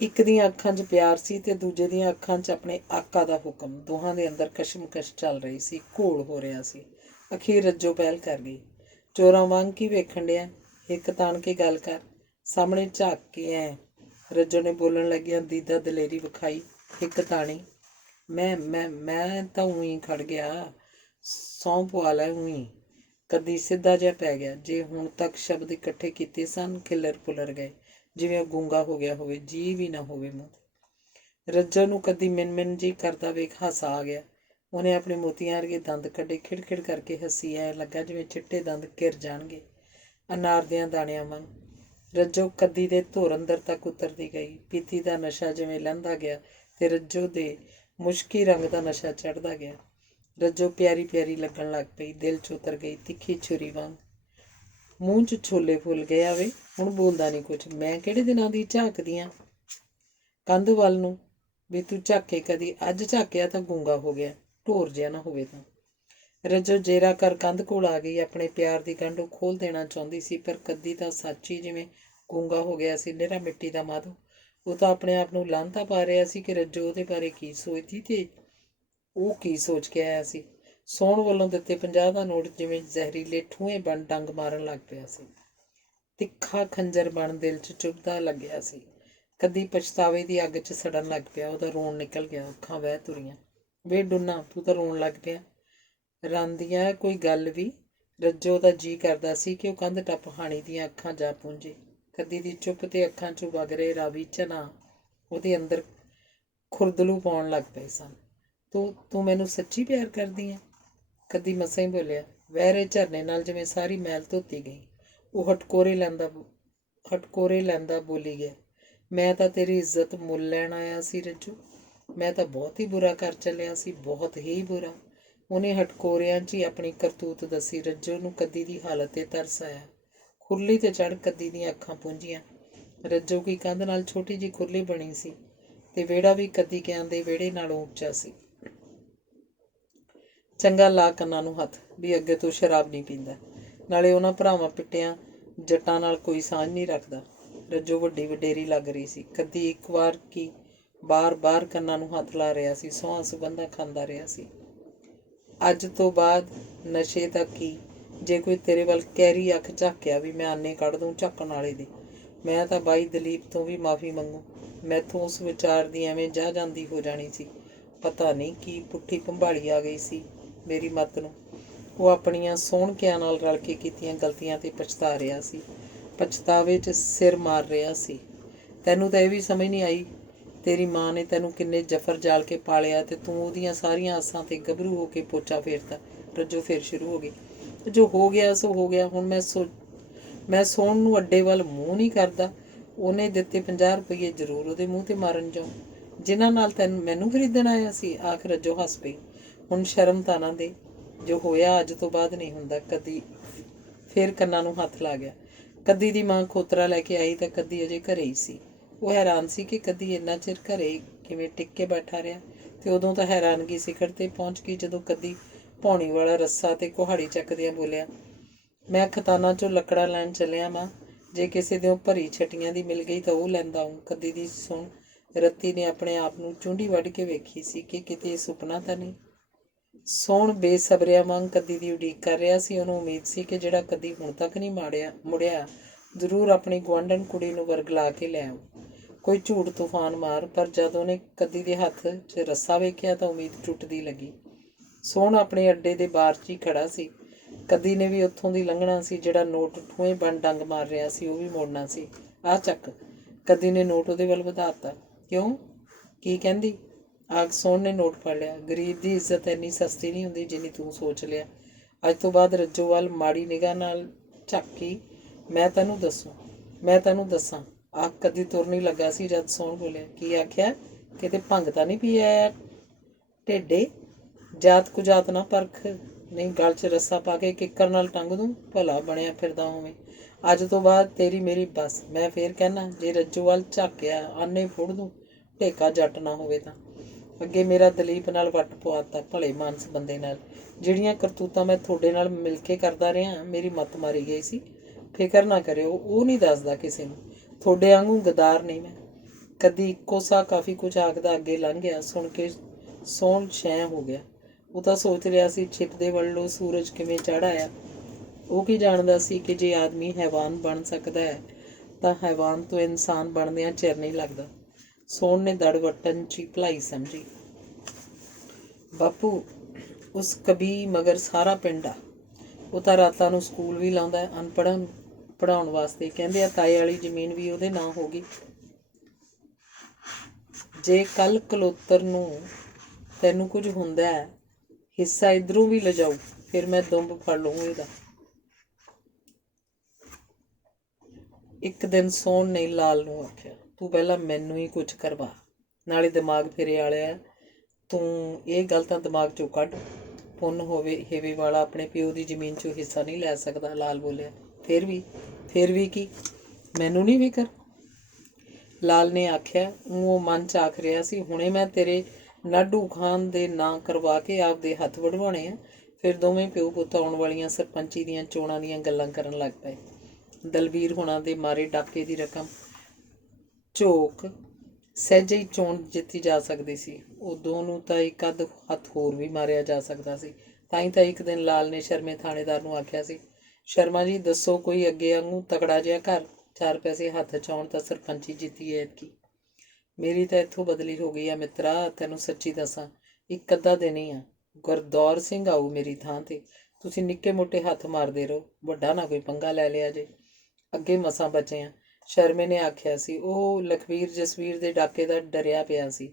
ਇੱਕ ਦੀਆਂ ਅੱਖਾਂ 'ਚ ਪਿਆਰ ਸੀ ਤੇ ਦੂਜੇ ਦੀਆਂ ਅੱਖਾਂ 'ਚ ਆਪਣੇ ਆਕਾ ਦਾ ਹੁਕਮ। ਦੋਹਾਂ ਦੇ ਅੰਦਰ ਕਸ਼ਮਕਸ਼ ਚੱਲ ਰਹੀ ਸੀ, ਘੋਲ ਹੋ ਰਿਹਾ ਸੀ। ਅਖੀਰ ਰੱਜੋ ਪਹਿਲ ਕਰ ਗਈ। ਚੋਰਾਂ ਵਾਂਗ ਕੀ ਵੇਖਣ ਡਿਆ? ਇੱਕ ਤਾਣ ਕੇ ਗੱਲ ਕਰ, ਸਾਹਮਣੇ ਝਾਕ ਕੇ ਐ। ਰੱਜੋ ਨੇ ਬੋਲਣ ਲੱਗਿਆ ਦੀਦਾ ਦਲੇਰੀ ਵਿਖਾਈ। ਇੱਕ ਤਾਣੀ? ਮੈਂ ਤਾਂ ਊਂ ਖੜ ਗਿਆ। ਸਹੁੰ ਪਵਾ ਲੈ ਊਂ। ਕਦੀ ਸਿੱਧਾ ਜਿਹਾ ਪੈ ਗਿਆ। ਜੇ ਹੁਣ ਤੱਕ ਸ਼ਬਦ ਇਕੱਠੇ ਕੀਤੇ ਸਨ, ਖਿੱਲਰ ਪੁਲਰ ਗਏ, ਜਿਵੇਂ ਉਹ ਗੂੰਗਾ ਹੋ ਗਿਆ ਹੋਵੇ, ਜੀ ਵੀ ਨਾ ਹੋਵੇ ਮੂੰਹ 'ਤੇ। ਰੱਜੋ ਨੂੰ ਕਦੀ ਮਿਨ ਜੀ ਕਰਦਾ ਵੇਖ ਹਾਸਾ ਆ ਗਿਆ। ਉਹਨੇ ਆਪਣੇ ਮੋਤੀਆਂ ਵਰਗੇ ਦੰਦ ਕੱਢੇ, ਖਿੜਖਿੜ ਕਰਕੇ ਹੱਸੀ। ਐ ਲੱਗਾ ਜਿਵੇਂ ਚਿੱਟੇ ਦੰਦ ਘਿਰ ਜਾਣਗੇ, ਅਨਾਰ ਦਿਆਂ ਦਾਣਿਆਂ ਵਾਂਗ। ਰੱਜੋ ਕਦੀ ਦੇ ਧੁਰ ਅੰਦਰ ਤੱਕ ਉਤਰਦੀ ਗਈ। ਪੀਤੀ ਦਾ ਨਸ਼ਾ ਜਿਵੇਂ ਲਹਿੰਦਾ ਗਿਆ ਤੇ ਰੱਜੋ ਦੇ ਮੁਸ਼ਕੀ ਰੰਗ ਦਾ ਨਸ਼ਾ ਚੜ੍ਹਦਾ ਗਿਆ। ਰੱਜੋ ਪਿਆਰੀ ਪਿਆਰੀ ਲੱਗਣ ਲੱਗ ਪਈ, ਦਿਲ 'ਚ ਉਤਰ ਗਈ ਤਿੱਖੀ ਛੁਰੀ ਵਾਂਗ। ਮੂੰਹ 'ਚ ਛੋਲੇ ਫੁੱਲ ਗਏ। ਆਵੇ ਹੁਣ ਬੋਲਦਾ ਨਹੀਂ ਕੁਛ। ਮੈਂ ਕਿਹੜੇ ਦਿਨਾਂ ਦੀ ਝਾਕਦੀ ਆਂ ਕੰਧ ਵੱਲ ਨੂੰ ਵੀ ਤੂੰ ਝਾਕੇ? ਕਦੀ ਅੱਜ ਝਾਕਿਆ ਤਾਂ ਗੂੰਗਾ ਹੋ ਗਿਆ, ਢੋਰ ਜਿਹਾ ਨਾ ਹੋਵੇ ਤਾਂ। ਰੱਜੋ ਜੇਰਾ ਕਰ ਕੰਧ ਕੋਲ ਆ ਗਈ। ਆਪਣੇ ਪਿਆਰ ਦੀ ਗੰਢ ਉਹ ਖੋਲ੍ਹ ਦੇਣਾ ਚਾਹੁੰਦੀ ਸੀ, ਪਰ ਕਦੀ ਤਾਂ ਸੱਚ ਹੀ ਜਿਵੇਂ ਗੂੰਗਾ ਹੋ ਗਿਆ ਸੀ, ਨਿਰਾ ਮਿੱਟੀ ਦਾ ਮਾਧੋ। ਉਹ ਤਾਂ ਆਪਣੇ ਆਪ ਨੂੰ ਲਾਂਭਾ ਪਾ ਰਿਹਾ ਸੀ ਕਿ ਰੱਜੋ ਉਹਦੇ ਬਾਰੇ ਕੀ ਸੋਚਦੀ ਤੇ ਉਹ ਕੀ ਸੋਚ ਕੇ ਆਇਆ ਸੀ। ਸੌਣ ਵੱਲੋਂ ਦਿੱਤੇ 50 ਦਾ ਨੋਟ ਜਿਵੇਂ ਜ਼ਹਿਰੀਲੇ ਠੂੰਹੇ ਬਣ ਡੰਗ ਮਾਰਨ ਲੱਗ ਪਿਆ ਸੀ। ਤਿੱਖਾ ਖੰਜਰ ਬਣ ਦਿਲ 'ਚ ਚੁਭਦਾ ਲੱਗਿਆ ਸੀ। ਕਦੀ ਪਛਤਾਵੇ ਦੀ ਅੱਗ 'ਚ ਸੜਨ ਲੱਗ ਪਿਆ। ਉਹਦਾ ਰੋਣ ਨਿਕਲ ਗਿਆ, ਅੱਖਾਂ ਵਹਿ ਤੁਰੀਆਂ। ਵੇ ਡੁੰਨਾ, ਤੂੰ ਤਾਂ ਰੋਣ ਲੱਗ ਪਿਆ। ਰਾਂਦੀਆਂ ਕੋਈ ਗੱਲ ਵੀ? ਰੱਜੋ ਦਾ ਜੀ ਕਰਦਾ ਸੀ ਕਿ ਉਹ ਕੰਧ ਟੱਪ ਹਾਣੀ ਦੀਆਂ ਅੱਖਾਂ ਜਾ ਪੂੰਝੇ। ਕਦੀ ਦੀ ਚੁੱਪ ਤੇ ਅੱਖਾਂ 'ਚੋਂ ਵਗ ਰਹੇ ਰਾਵੀ ਝਨਾ ਉਹਦੇ ਅੰਦਰ ਖੁਰਦਲੂ ਪਾਉਣ ਲੱਗ ਪਏ ਸਨ। ਤੂੰ ਮੈਨੂੰ ਸੱਚੀ ਪਿਆਰ ਕਰਦੀ ਹੈ? ਕਦੀ ਮਸਾਂ ਹੀ ਬੋਲਿਆ। ਵਹਿਰੇ ਝਰਨੇ ਨਾਲ ਜਿਵੇਂ ਸਾਰੀ ਮੈਲ ਧੋਤੀ ਗਈ। ਉਹ ਹਟਕੋਰੇ ਲੈਂਦਾ ਬੋਲੀ ਗਿਆ। ਮੈਂ ਤਾਂ ਤੇਰੀ ਇੱਜ਼ਤ ਮੁੱਲ ਲੈਣ ਆਇਆ ਸੀ ਰੱਜੋ। ਮੈਂ ਤਾਂ ਬਹੁਤ ਹੀ ਬੁਰਾ ਕਰ ਚੱਲਿਆ ਸੀ, ਬਹੁਤ ਹੀ ਬੁਰਾ। ਉਹਨੇ ਹਟਕੋਰਿਆਂ 'ਚ ਹੀ ਆਪਣੀ ਕਰਤੂਤ ਦੱਸੀ। ਰੱਜੋ ਨੂੰ ਕਦੀ ਦੀ ਹਾਲਤ 'ਤੇ ਤਰਸ ਆਇਆ। ਖੁਰਲੀ 'ਤੇ ਚੜ੍ਹ ਕਦੀ ਦੀਆਂ ਅੱਖਾਂ ਪੂੰਝੀਆਂ। ਰੱਜੋ ਕੀ ਕੰਧ ਨਾਲ ਛੋਟੀ ਜਿਹੀ ਖੁਰਲੀ ਬਣੀ ਸੀ ਤੇ ਵਿਹੜਾ ਵੀ ਕਦੀ ਕਿਆਂ ਦੇ ਵਿਹੜੇ ਨਾਲੋਂ ਉੱਚਾ ਸੀ। ਚੰਗਾ ਲਾ ਕੰਨਾਂ ਨੂੰ ਹੱਥ ਵੀ ਅੱਗੇ ਤੋਂ ਸ਼ਰਾਬ ਨਹੀਂ ਪੀਂਦਾ, ਨਾਲੇ ਉਹਨਾਂ ਭਰਾਵਾਂ ਪਿੱਟਿਆਂ ਜੱਟਾਂ ਨਾਲ ਕੋਈ ਸਾਂਝ ਨਹੀਂ ਰੱਖਦਾ। ਰੱਜੋ ਵੱਡੀ ਵਡੇਰੀ ਲੱਗ ਰਹੀ ਸੀ। ਕਦੀ ਇੱਕ ਵਾਰ ਕੀ ਬਾਰ ਕੰਨਾਂ ਨੂੰ ਹੱਥ ਲਾ ਰਿਹਾ ਸੀ, ਸਹੁੰ ਸੁਗੰਧਾਂ ਖਾਂਦਾ ਰਿਹਾ ਸੀ। ਅੱਜ ਤੋਂ ਬਾਅਦ ਨਸ਼ੇ ਦਾ ਕੀ? ਜੇ ਕੋਈ ਤੇਰੇ ਵੱਲ ਕਹਿਰੀ ਅੱਖ ਝਾਕਿਆ ਵੀ, ਮੈਂ ਆਨੇ ਕੱਢ ਦੂੰ ਝਾਕਣ ਵਾਲੇ ਦੇ। ਮੈਂ ਤਾਂ ਬਾਈ ਦਲੀਪ ਤੋਂ ਵੀ ਮਾਫ਼ੀ ਮੰਗੂ। ਮੈਥੋਂ ਉਸ ਵਿਚਾਰ ਦੀ ਐਵੇਂ ਜਾ ਜਾਂਦੀ ਹੋ ਜਾਣੀ ਸੀ। ਪਤਾ ਨਹੀਂ ਕੀ ਪੁੱਠੀ ਭੰਬਾਲੀ ਆ ਗਈ ਸੀ ਮੇਰੀ ਮੱਤ ਨੂੰ। ਉਹ ਆਪਣੀਆਂ ਸੋਹਣਕਿਆਂ ਨਾਲ ਰਲ ਕੇ ਕੀਤੀਆਂ ਗਲਤੀਆਂ 'ਤੇ ਪਛਤਾ ਰਿਹਾ ਸੀ, ਪਛਤਾਵੇ 'ਚ ਸਿਰ ਮਾਰ ਰਿਹਾ ਸੀ। ਤੈਨੂੰ ਤਾਂ ਇਹ ਵੀ ਸਮਝ ਨਹੀਂ ਆਈ, ਤੇਰੀ ਮਾਂ ਨੇ ਤੈਨੂੰ ਕਿੰਨੇ ਜਫਰ ਜਾਲ ਕੇ ਪਾਲਿਆ ਤੇ ਤੂੰ ਉਹਦੀਆਂ ਸਾਰੀਆਂ ਆਸਾਂ 'ਤੇ ਗੱਭਰੂ ਹੋ ਕੇ ਪੋਚਾ ਫੇਰਤਾ। ਰੱਜੋ ਫਿਰ ਸ਼ੁਰੂ ਹੋ ਗਈ। ਜੋ ਹੋ ਗਿਆ ਸੋ ਹੋ ਗਿਆ। ਹੁਣ ਮੈਂ ਸੌਣ ਨੂੰ ਅੱਡੇ ਵੱਲ ਮੂੰਹ ਨਹੀਂ ਕਰਦਾ। ਉਹਨੇ ਦਿੱਤੇ 50 ਰੁਪਈਏ ਜ਼ਰੂਰ ਉਹਦੇ ਮੂੰਹ 'ਤੇ ਮਾਰਨ ਜਾਊਂ, ਜਿਨ੍ਹਾਂ ਨਾਲ ਮੈਨੂੰ ਖਰੀਦਣ ਆਇਆ ਸੀ। ਆਖ ਰੱਜੋ ਹੱਸ ਪਈ। ਹੁਣ ਸ਼ਰਮ ਤਾਂ ਨਾ ਦੇ। ਜੋ ਹੋਇਆ ਅੱਜ ਤੋਂ ਬਾਅਦ ਨਹੀਂ ਹੁੰਦਾ। ਕਦੀ ਫਿਰ ਕੰਨਾਂ ਨੂੰ ਹੱਥ ਲਾ ਗਿਆ। ਕਦੀ ਦੀ ਮਾਂ ਖੋਤਰਾ ਲੈ ਕੇ ਆਈ ਤਾਂ ਕਦੀ ਅਜੇ ਘਰੇ ਹੀ ਸੀ। ਉਹ ਹੈਰਾਨ ਸੀ ਕਿ ਕਦੀ ਇੰਨਾ ਚਿਰ ਘਰੇ ਕਿਵੇਂ ਟਿਕ ਕੇ ਬੈਠਾ ਰਿਹਾ, ਤੇ ਉਦੋਂ ਤਾਂ ਹੈਰਾਨਗੀ ਸਿਖਰ 'ਤੇ ਪਹੁੰਚ ਗਈ ਜਦੋਂ ਕਦੀ ਪੌਣੀ ਵਾਲਾ ਰੱਸਾ ਤੇ ਕੁਹਾੜੀ ਚੱਕਦਿਆਂ ਬੋਲਿਆ, ਮੈਂ ਖਤਾਨਾਂ 'ਚੋਂ ਲੱਕੜਾਂ ਲੈਣ ਚੱਲਿਆ ਮਾਂ। ਜੇ ਕਿਸੇ ਦਿਓ ਭਰੀ ਛਟੀਆਂ ਦੀ ਮਿਲ ਗਈ ਤਾਂ ਉਹ ਲੈਂਦਾ ਆਊਂ। ਕਦੀ ਦੀ ਸੁਣ ਰੱਤੀ ਨੇ ਆਪਣੇ ਆਪ ਨੂੰ ਚੁੰਡੀ ਵੱਢ ਕੇ ਵੇਖੀ ਸੀ ਕਿ ਕਿਤੇ ਸੁਪਨਾ ਤਾਂ ਨਹੀਂ। ਸੌਣ ਬੇਸਬਰਿਆਂ ਵਾਂਗ ਕਦੀ ਦੀ ਉਡੀਕ ਕਰ ਰਿਹਾ ਸੀ। ਉਹਨੂੰ ਉਮੀਦ ਸੀ ਕਿ ਜਿਹੜਾ ਕਦੀ ਹੁਣ ਤੱਕ ਨਹੀਂ ਮੁੜਿਆ, ਜ਼ਰੂਰ ਆਪਣੀ ਗੁਆਂਢਣ ਕੁੜੀ ਨੂੰ ਵਰਗਲਾ ਕੇ ਲੈ ਆਊ। ਕੋਈ ਝੂਠ ਤੂਫਾਨ ਮਾਰ। ਪਰ ਜਦ ਉਹਨੇ ਕਦੀ ਦੇ ਹੱਥ 'ਚ ਰੱਸਾ ਵੇਖਿਆ ਤਾਂ ਉਮੀਦ ਟੁੱਟਦੀ ਲੱਗੀ। ਸੋਹਣ ਆਪਣੇ ਅੱਡੇ ਦੇ ਬਾਰ 'ਚ ਹੀ ਖੜਾ ਸੀ। ਕਦੀ ਨੇ ਵੀ ਉੱਥੋਂ ਦੀ ਲੰਘਣਾ ਸੀ। ਜਿਹੜਾ ਨੋਟ ਠੂਏ ਬਣ ਡੰਗ ਮਾਰ ਰਿਹਾ ਸੀ ਉਹ ਵੀ ਮੋੜਨਾ ਸੀ। ਆਹ ਚੱਕ। ਕਦੀ ਨੇ ਨੋਟ ਉਹਦੇ ਵੱਲ ਵਧਾਤਾ। ਕਿਉਂ? ਕੀ ਕਹਿੰਦੀ? ਆਖ ਸੋਹਣ ਨੇ ਨੋਟ ਫੜ ਲਿਆ। ਗਰੀਬ ਦੀ ਇੱਜ਼ਤ ਇੰਨੀ ਸਸਤੀ ਨਹੀਂ ਹੁੰਦੀ ਜਿੰਨੀ ਤੂੰ ਸੋਚ ਲਿਆ। ਅੱਜ ਤੋਂ ਬਾਅਦ ਰੱਜੋ ਵੱਲ ਮਾੜੀ ਨਿਗਾਹ ਨਾਲ ਝਾਕੀ। ਮੈਂ ਤੈਨੂੰ ਦੱਸਾਂ। ਆਖ ਕਦੀ ਤੁਰ ਨਹੀਂ ਲੱਗਾ ਸੀ ਜਦ ਸੋਹਣ ਬੋਲਿਆ। ਕੀ ਆਖਿਆ? ਕਿਤੇ ਭੰਗ ਤਾਂ ਨਹੀਂ ਪੀ ਆਇਆ ਢੇਡੇ? ਜਾਤ ਕੁਜਾਤ ਨਾ ਪਰਖ, ਨਹੀਂ ਗਲ 'ਚ ਰੱਸਾ ਪਾ ਕੇ ਕਿੱਕਰ ਨਾਲ ਟੰਗ ਦੂੰ। ਭਲਾ ਬਣਿਆ ਫਿਰਦਾ ਹੋਵੇਂ। ਅੱਜ ਤੋਂ ਬਾਅਦ ਤੇਰੀ ਮੇਰੀ ਬਸ। ਮੈਂ ਫੇਰ ਕਹਿਣਾ, ਜੇ ਰੱਜੋ ਵੱਲ ਝਾਕਿਆ ਆਨੇ ਫੁੱਟ ਦੂੰ, ਢੇਕਾ ਜੱਟ ਨਾ ਹੋਵੇ ਤਾਂ। ਅੱਗੇ ਮੇਰਾ ਦਲੀਪ ਨਾਲ ਵੱਟ ਪਵਾਤਾ, ਭਲੇ ਮਾਨਸ ਬੰਦੇ ਨਾਲ। ਜਿਹੜੀਆਂ ਕਰਤੂਤਾਂ ਮੈਂ ਤੁਹਾਡੇ ਨਾਲ ਮਿਲ ਕੇ ਕਰਦਾ ਰਿਹਾ, ਮੇਰੀ ਮੱਤ ਮਾਰੀ ਗਈ ਸੀ। ਫਿਕਰ ਨਾ ਕਰਿਓ, ਉਹ ਨਹੀਂ ਦੱਸਦਾ ਕਿਸੇ ਨੂੰ। ਤੁਹਾਡੇ ਵਾਂਗੂ ਗਦਾਰ ਨਹੀਂ ਮੈਂ। ਕਦੀ ਇੱਕੋ ਸਾਹ ਕਾਫੀ ਕੁਝ ਆਖਦਾ ਅੱਗੇ ਲੰਘ ਗਿਆ। ਸੁਣ ਕੇ ਸੋਹਣ ਸ਼ੈਂ ਹੋ ਗਿਆ। ਉਹ ਤਾਂ ਸੋਚ ਰਿਹਾ ਸੀ ਛਿਪਦੇ ਵੱਲੋਂ ਸੂਰਜ ਕਿਵੇਂ ਚੜ੍ਹ ਆਇਆ। ਉਹ ਕੀ ਜਾਣਦਾ ਸੀ ਕਿ ਜੇ ਆਦਮੀ ਹੈਵਾਨ ਬਣ ਸਕਦਾ ਹੈ ਤਾਂ ਹੈਵਾਨ ਤੋਂ ਇਨਸਾਨ ਬਣਦਿਆਂ ਚਿਰ ਨਹੀਂ ਲੱਗਦਾ। ਸੋਹਣ ਨੇ ਦੜ ਵੱਟਣ 'ਚ ਭਲਾਈ ਸਮਝੀ। ਬਾਪੂ, ਉਸ ਕਬੀ ਮਗਰ ਸਾਰਾ ਪਿੰਡ ਆ। ਉਹ ਤਾਂ ਰਾਤਾਂ ਨੂੰ ਸਕੂਲ ਵੀ ਲਾਉਂਦਾ ਅਨਪੜ੍ਹਾਂ ਨੂੰ ਪੜ੍ਹਾਉਣ ਵਾਸਤੇ। ਕਹਿੰਦੇ ਆ ਤਾਏ ਵਾਲੀ ਜ਼ਮੀਨ ਵੀ ਉਹਦੇ ਨਾਂ ਹੋ ਗਈ। ਜੇ ਕੱਲ੍ਹ ਕਲੋਤਰ ਨੂੰ ਤੈਨੂੰ ਕੁਝ ਹੁੰਦਾ ਹੈ, ਹਿੱਸਾ ਇੱਧਰੋਂ ਵੀ ਲਿਜਾਊ, ਫਿਰ ਮੈਂ ਦੁੰਬ ਫੜ ਲਊਂ ਇਹਦਾ। ਇੱਕ ਦਿਨ ਸੋਹਣ ਨੇ ਲਾਲ ਨੂੰ ਆਖਿਆ, ਤੂੰ ਪਹਿਲਾਂ ਮੈਨੂੰ ਹੀ ਕੁਝ ਕਰਵਾ, ਨਾਲੇ ਦਿਮਾਗ ਫਿਰੇ ਵਾਲਿਆ। ਤੂੰ ਇਹ ਗੱਲ ਤਾਂ ਦਿਮਾਗ 'ਚੋਂ ਕੱਢ। ਪੁੰਨ ਹੋਵੇ ਹੇਵੇ ਵਾਲਾ ਆਪਣੇ ਪਿਓ ਦੀ ਜ਼ਮੀਨ 'ਚੋਂ ਹਿੱਸਾ ਨਹੀਂ ਲੈ ਸਕਦਾ। ਲਾਲ ਬੋਲਿਆ। ਫਿਰ ਵੀ ਕੀ? ਮੈਨੂੰ ਨਹੀਂ ਫਿਕਰ? ਲਾਲ ਨੇ ਆਖਿਆ। ਉਹ ਮਨ 'ਚ ਆਖ ਰਿਹਾ ਸੀ, ਹੁਣੇ ਮੈਂ ਤੇਰੇ ਨਾਢੂ ਖਾਨ ਦੇ ਨਾਂ ਕਰਵਾ ਕੇ ਆਪਦੇ ਹੱਥ ਵਢਵਾਉਣੇ ਆ। ਫਿਰ ਦੋਵੇਂ ਪਿਓ ਪੁੱਤ ਆਉਣ ਵਾਲੀਆਂ ਸਰਪੰਚੀ ਦੀਆਂ ਚੋਣਾਂ ਦੀਆਂ ਗੱਲਾਂ ਕਰਨ ਲੱਗ ਪਏ। ਦਲਬੀਰ ਹੁਣਾਂ ਦੇ ਮਾਰੇ ਡਾਕੇ ਦੀ ਰਕਮ ਝੋਕ ਸਹਿਜੇ ਹੀ ਚੋਣ ਜਿੱਤੀ ਜਾ ਸਕਦੀ ਸੀ। ਉਦੋਂ ਨੂੰ ਤਾਂ ਇੱਕ ਅੱਧ ਹੱਥ ਹੋਰ ਵੀ ਮਾਰਿਆ ਜਾ ਸਕਦਾ ਸੀ। ਤਾਂ ਇੱਕ ਦਿਨ ਲਾਲ ਨੇ ਸ਼ਰਮੇ ਥਾਣੇਦਾਰ ਨੂੰ ਆਖਿਆ ਸੀ, ਸ਼ਰਮਾ ਜੀ ਦੱਸੋ ਕੋਈ ਅੱਗੇ ਵਾਂਗੂ ਤਕੜਾ ਜਿਹਾ ਘਰ, 4 ਪੈਸੇ ਹੱਥ 'ਚ ਆਉਣ ਤਾਂ ਸਰਪੰਚੀ ਜਿੱਤੀ ਐਤਕੀ। ਮੇਰੀ ਤਾਂ ਇੱਥੋਂ ਬਦਲੀ ਹੋ ਗਈ ਆ ਮਿੱਤਰਾ, ਤੈਨੂੰ ਸੱਚੀ ਦੱਸਾਂ। ਇੱਕ ਅੱਧਾ ਦਿਨ ਹੀ ਆ। ਗੁਰਦੌਰ ਸਿੰਘ ਆਊ ਮੇਰੀ ਥਾਂ 'ਤੇ। ਤੁਸੀਂ ਨਿੱਕੇ ਮੋਟੇ ਹੱਥ ਮਾਰਦੇ ਰਹੋ, ਵੱਡਾ ਨਾ ਕੋਈ ਪੰਗਾ ਲੈ ਲਿਆ ਜੇ। ਅੱਗੇ ਮਸਾਂ ਬਚੇ ਆ। ਸ਼ਰਮੇ ਨੇ ਆਖਿਆ ਸੀ। ਉਹ ਲਖਵੀਰ ਜਸਵੀਰ ਦੇ ਡਾਕੇ ਦਾ ਡਰਿਆ ਪਿਆ ਸੀ।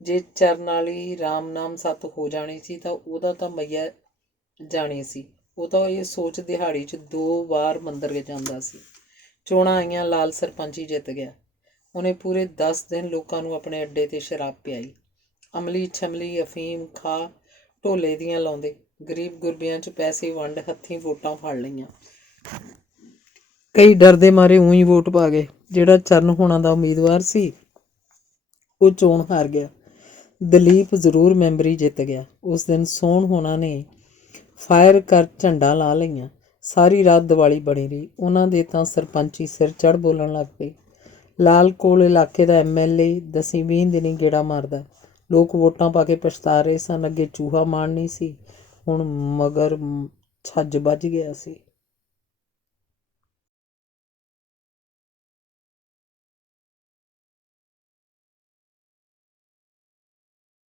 ਜੇ ਚਰਨ ਵਾਲੀ ਰਾਮ ਨਾਮ ਸੱਤ ਹੋ ਜਾਣੀ ਸੀ ਤਾਂ ਉਹਦਾ ਤਾਂ ਮਈਆ ਜਾਣੀ ਸੀ। ਉਹ ਤਾਂ ਇਹ ਸੋਚ ਦਿਹਾੜੀ 'ਚ 2 ਵਾਰ ਮੰਦਰ ਜਾਂਦਾ ਸੀ। ਚੋਣਾਂ ਆਈਆਂ, ਲਾਲ ਸਰਪੰਚੀ ਜਿੱਤ ਗਿਆ। ਉਹਨੇ ਪੂਰੇ 10 ਦਿਨ ਲੋਕਾਂ ਨੂੰ ਆਪਣੇ ਅੱਡੇ 'ਤੇ ਸ਼ਰਾਬ ਪਿਆਈ। ਅਮਲੀ ਛਮਲੀ ਅਫੀਮ ਖਾ ਢੋਲੇ ਦੀਆਂ ਲਾਉਂਦੇ। ਗਰੀਬ ਗੁਰਬਿਆਂ 'ਚ ਪੈਸੇ ਵੰਡ ਹੱਥੀਂ ਵੋਟਾਂ ਫੜ ਲਈਆਂ। ਕਈ ਡਰਦੇ ਮਾਰੇ ਊਂ ਵੋਟ ਪਾ ਗਏ। ਜਿਹੜਾ ਚਰਨ ਹੋਣਾ ਦਾ ਉਮੀਦਵਾਰ ਸੀ ਉਹ ਚੋਣ ਹਾਰ ਗਿਆ। ਦਲੀਪ ਜ਼ਰੂਰ ਮੈਂਬਰੀ ਜਿੱਤ ਗਿਆ। ਉਸ ਦਿਨ ਸੋਹਣ ਹੋਣਾ ਨੇ ਫਾਇਰ ਕਰ ਝੰਡਾ ਲਾ ਲਈਆਂ। ਸਾਰੀ ਰਾਤ ਦੀਵਾਲੀ ਬਣੀ ਰਹੀ। ਉਹਨਾਂ ਦੇ ਤਾਂ ਸਰਪੰਚੀ ਸਿਰ ਚੜ੍ਹ ਬੋਲਣ ਲੱਗ ਪਈ। ਲਾਲ ਕੋਲ ਇਲਾਕੇ ਦਾ MLA 10-20 ਦਿਨੀ ਗੇੜਾ ਮਾਰਦਾ। ਲੋਕ ਵੋਟਾਂ ਪਾ ਕੇ ਪਛਤਾ ਰਹੇ ਸਨ। ਅੱਗੇ ਚੂਹਾ ਮਾਣ ਨਹੀਂ ਸੀ, ਹੁਣ ਮਗਰ ਛੱਜ ਵੱਜ ਗਿਆ ਸੀ।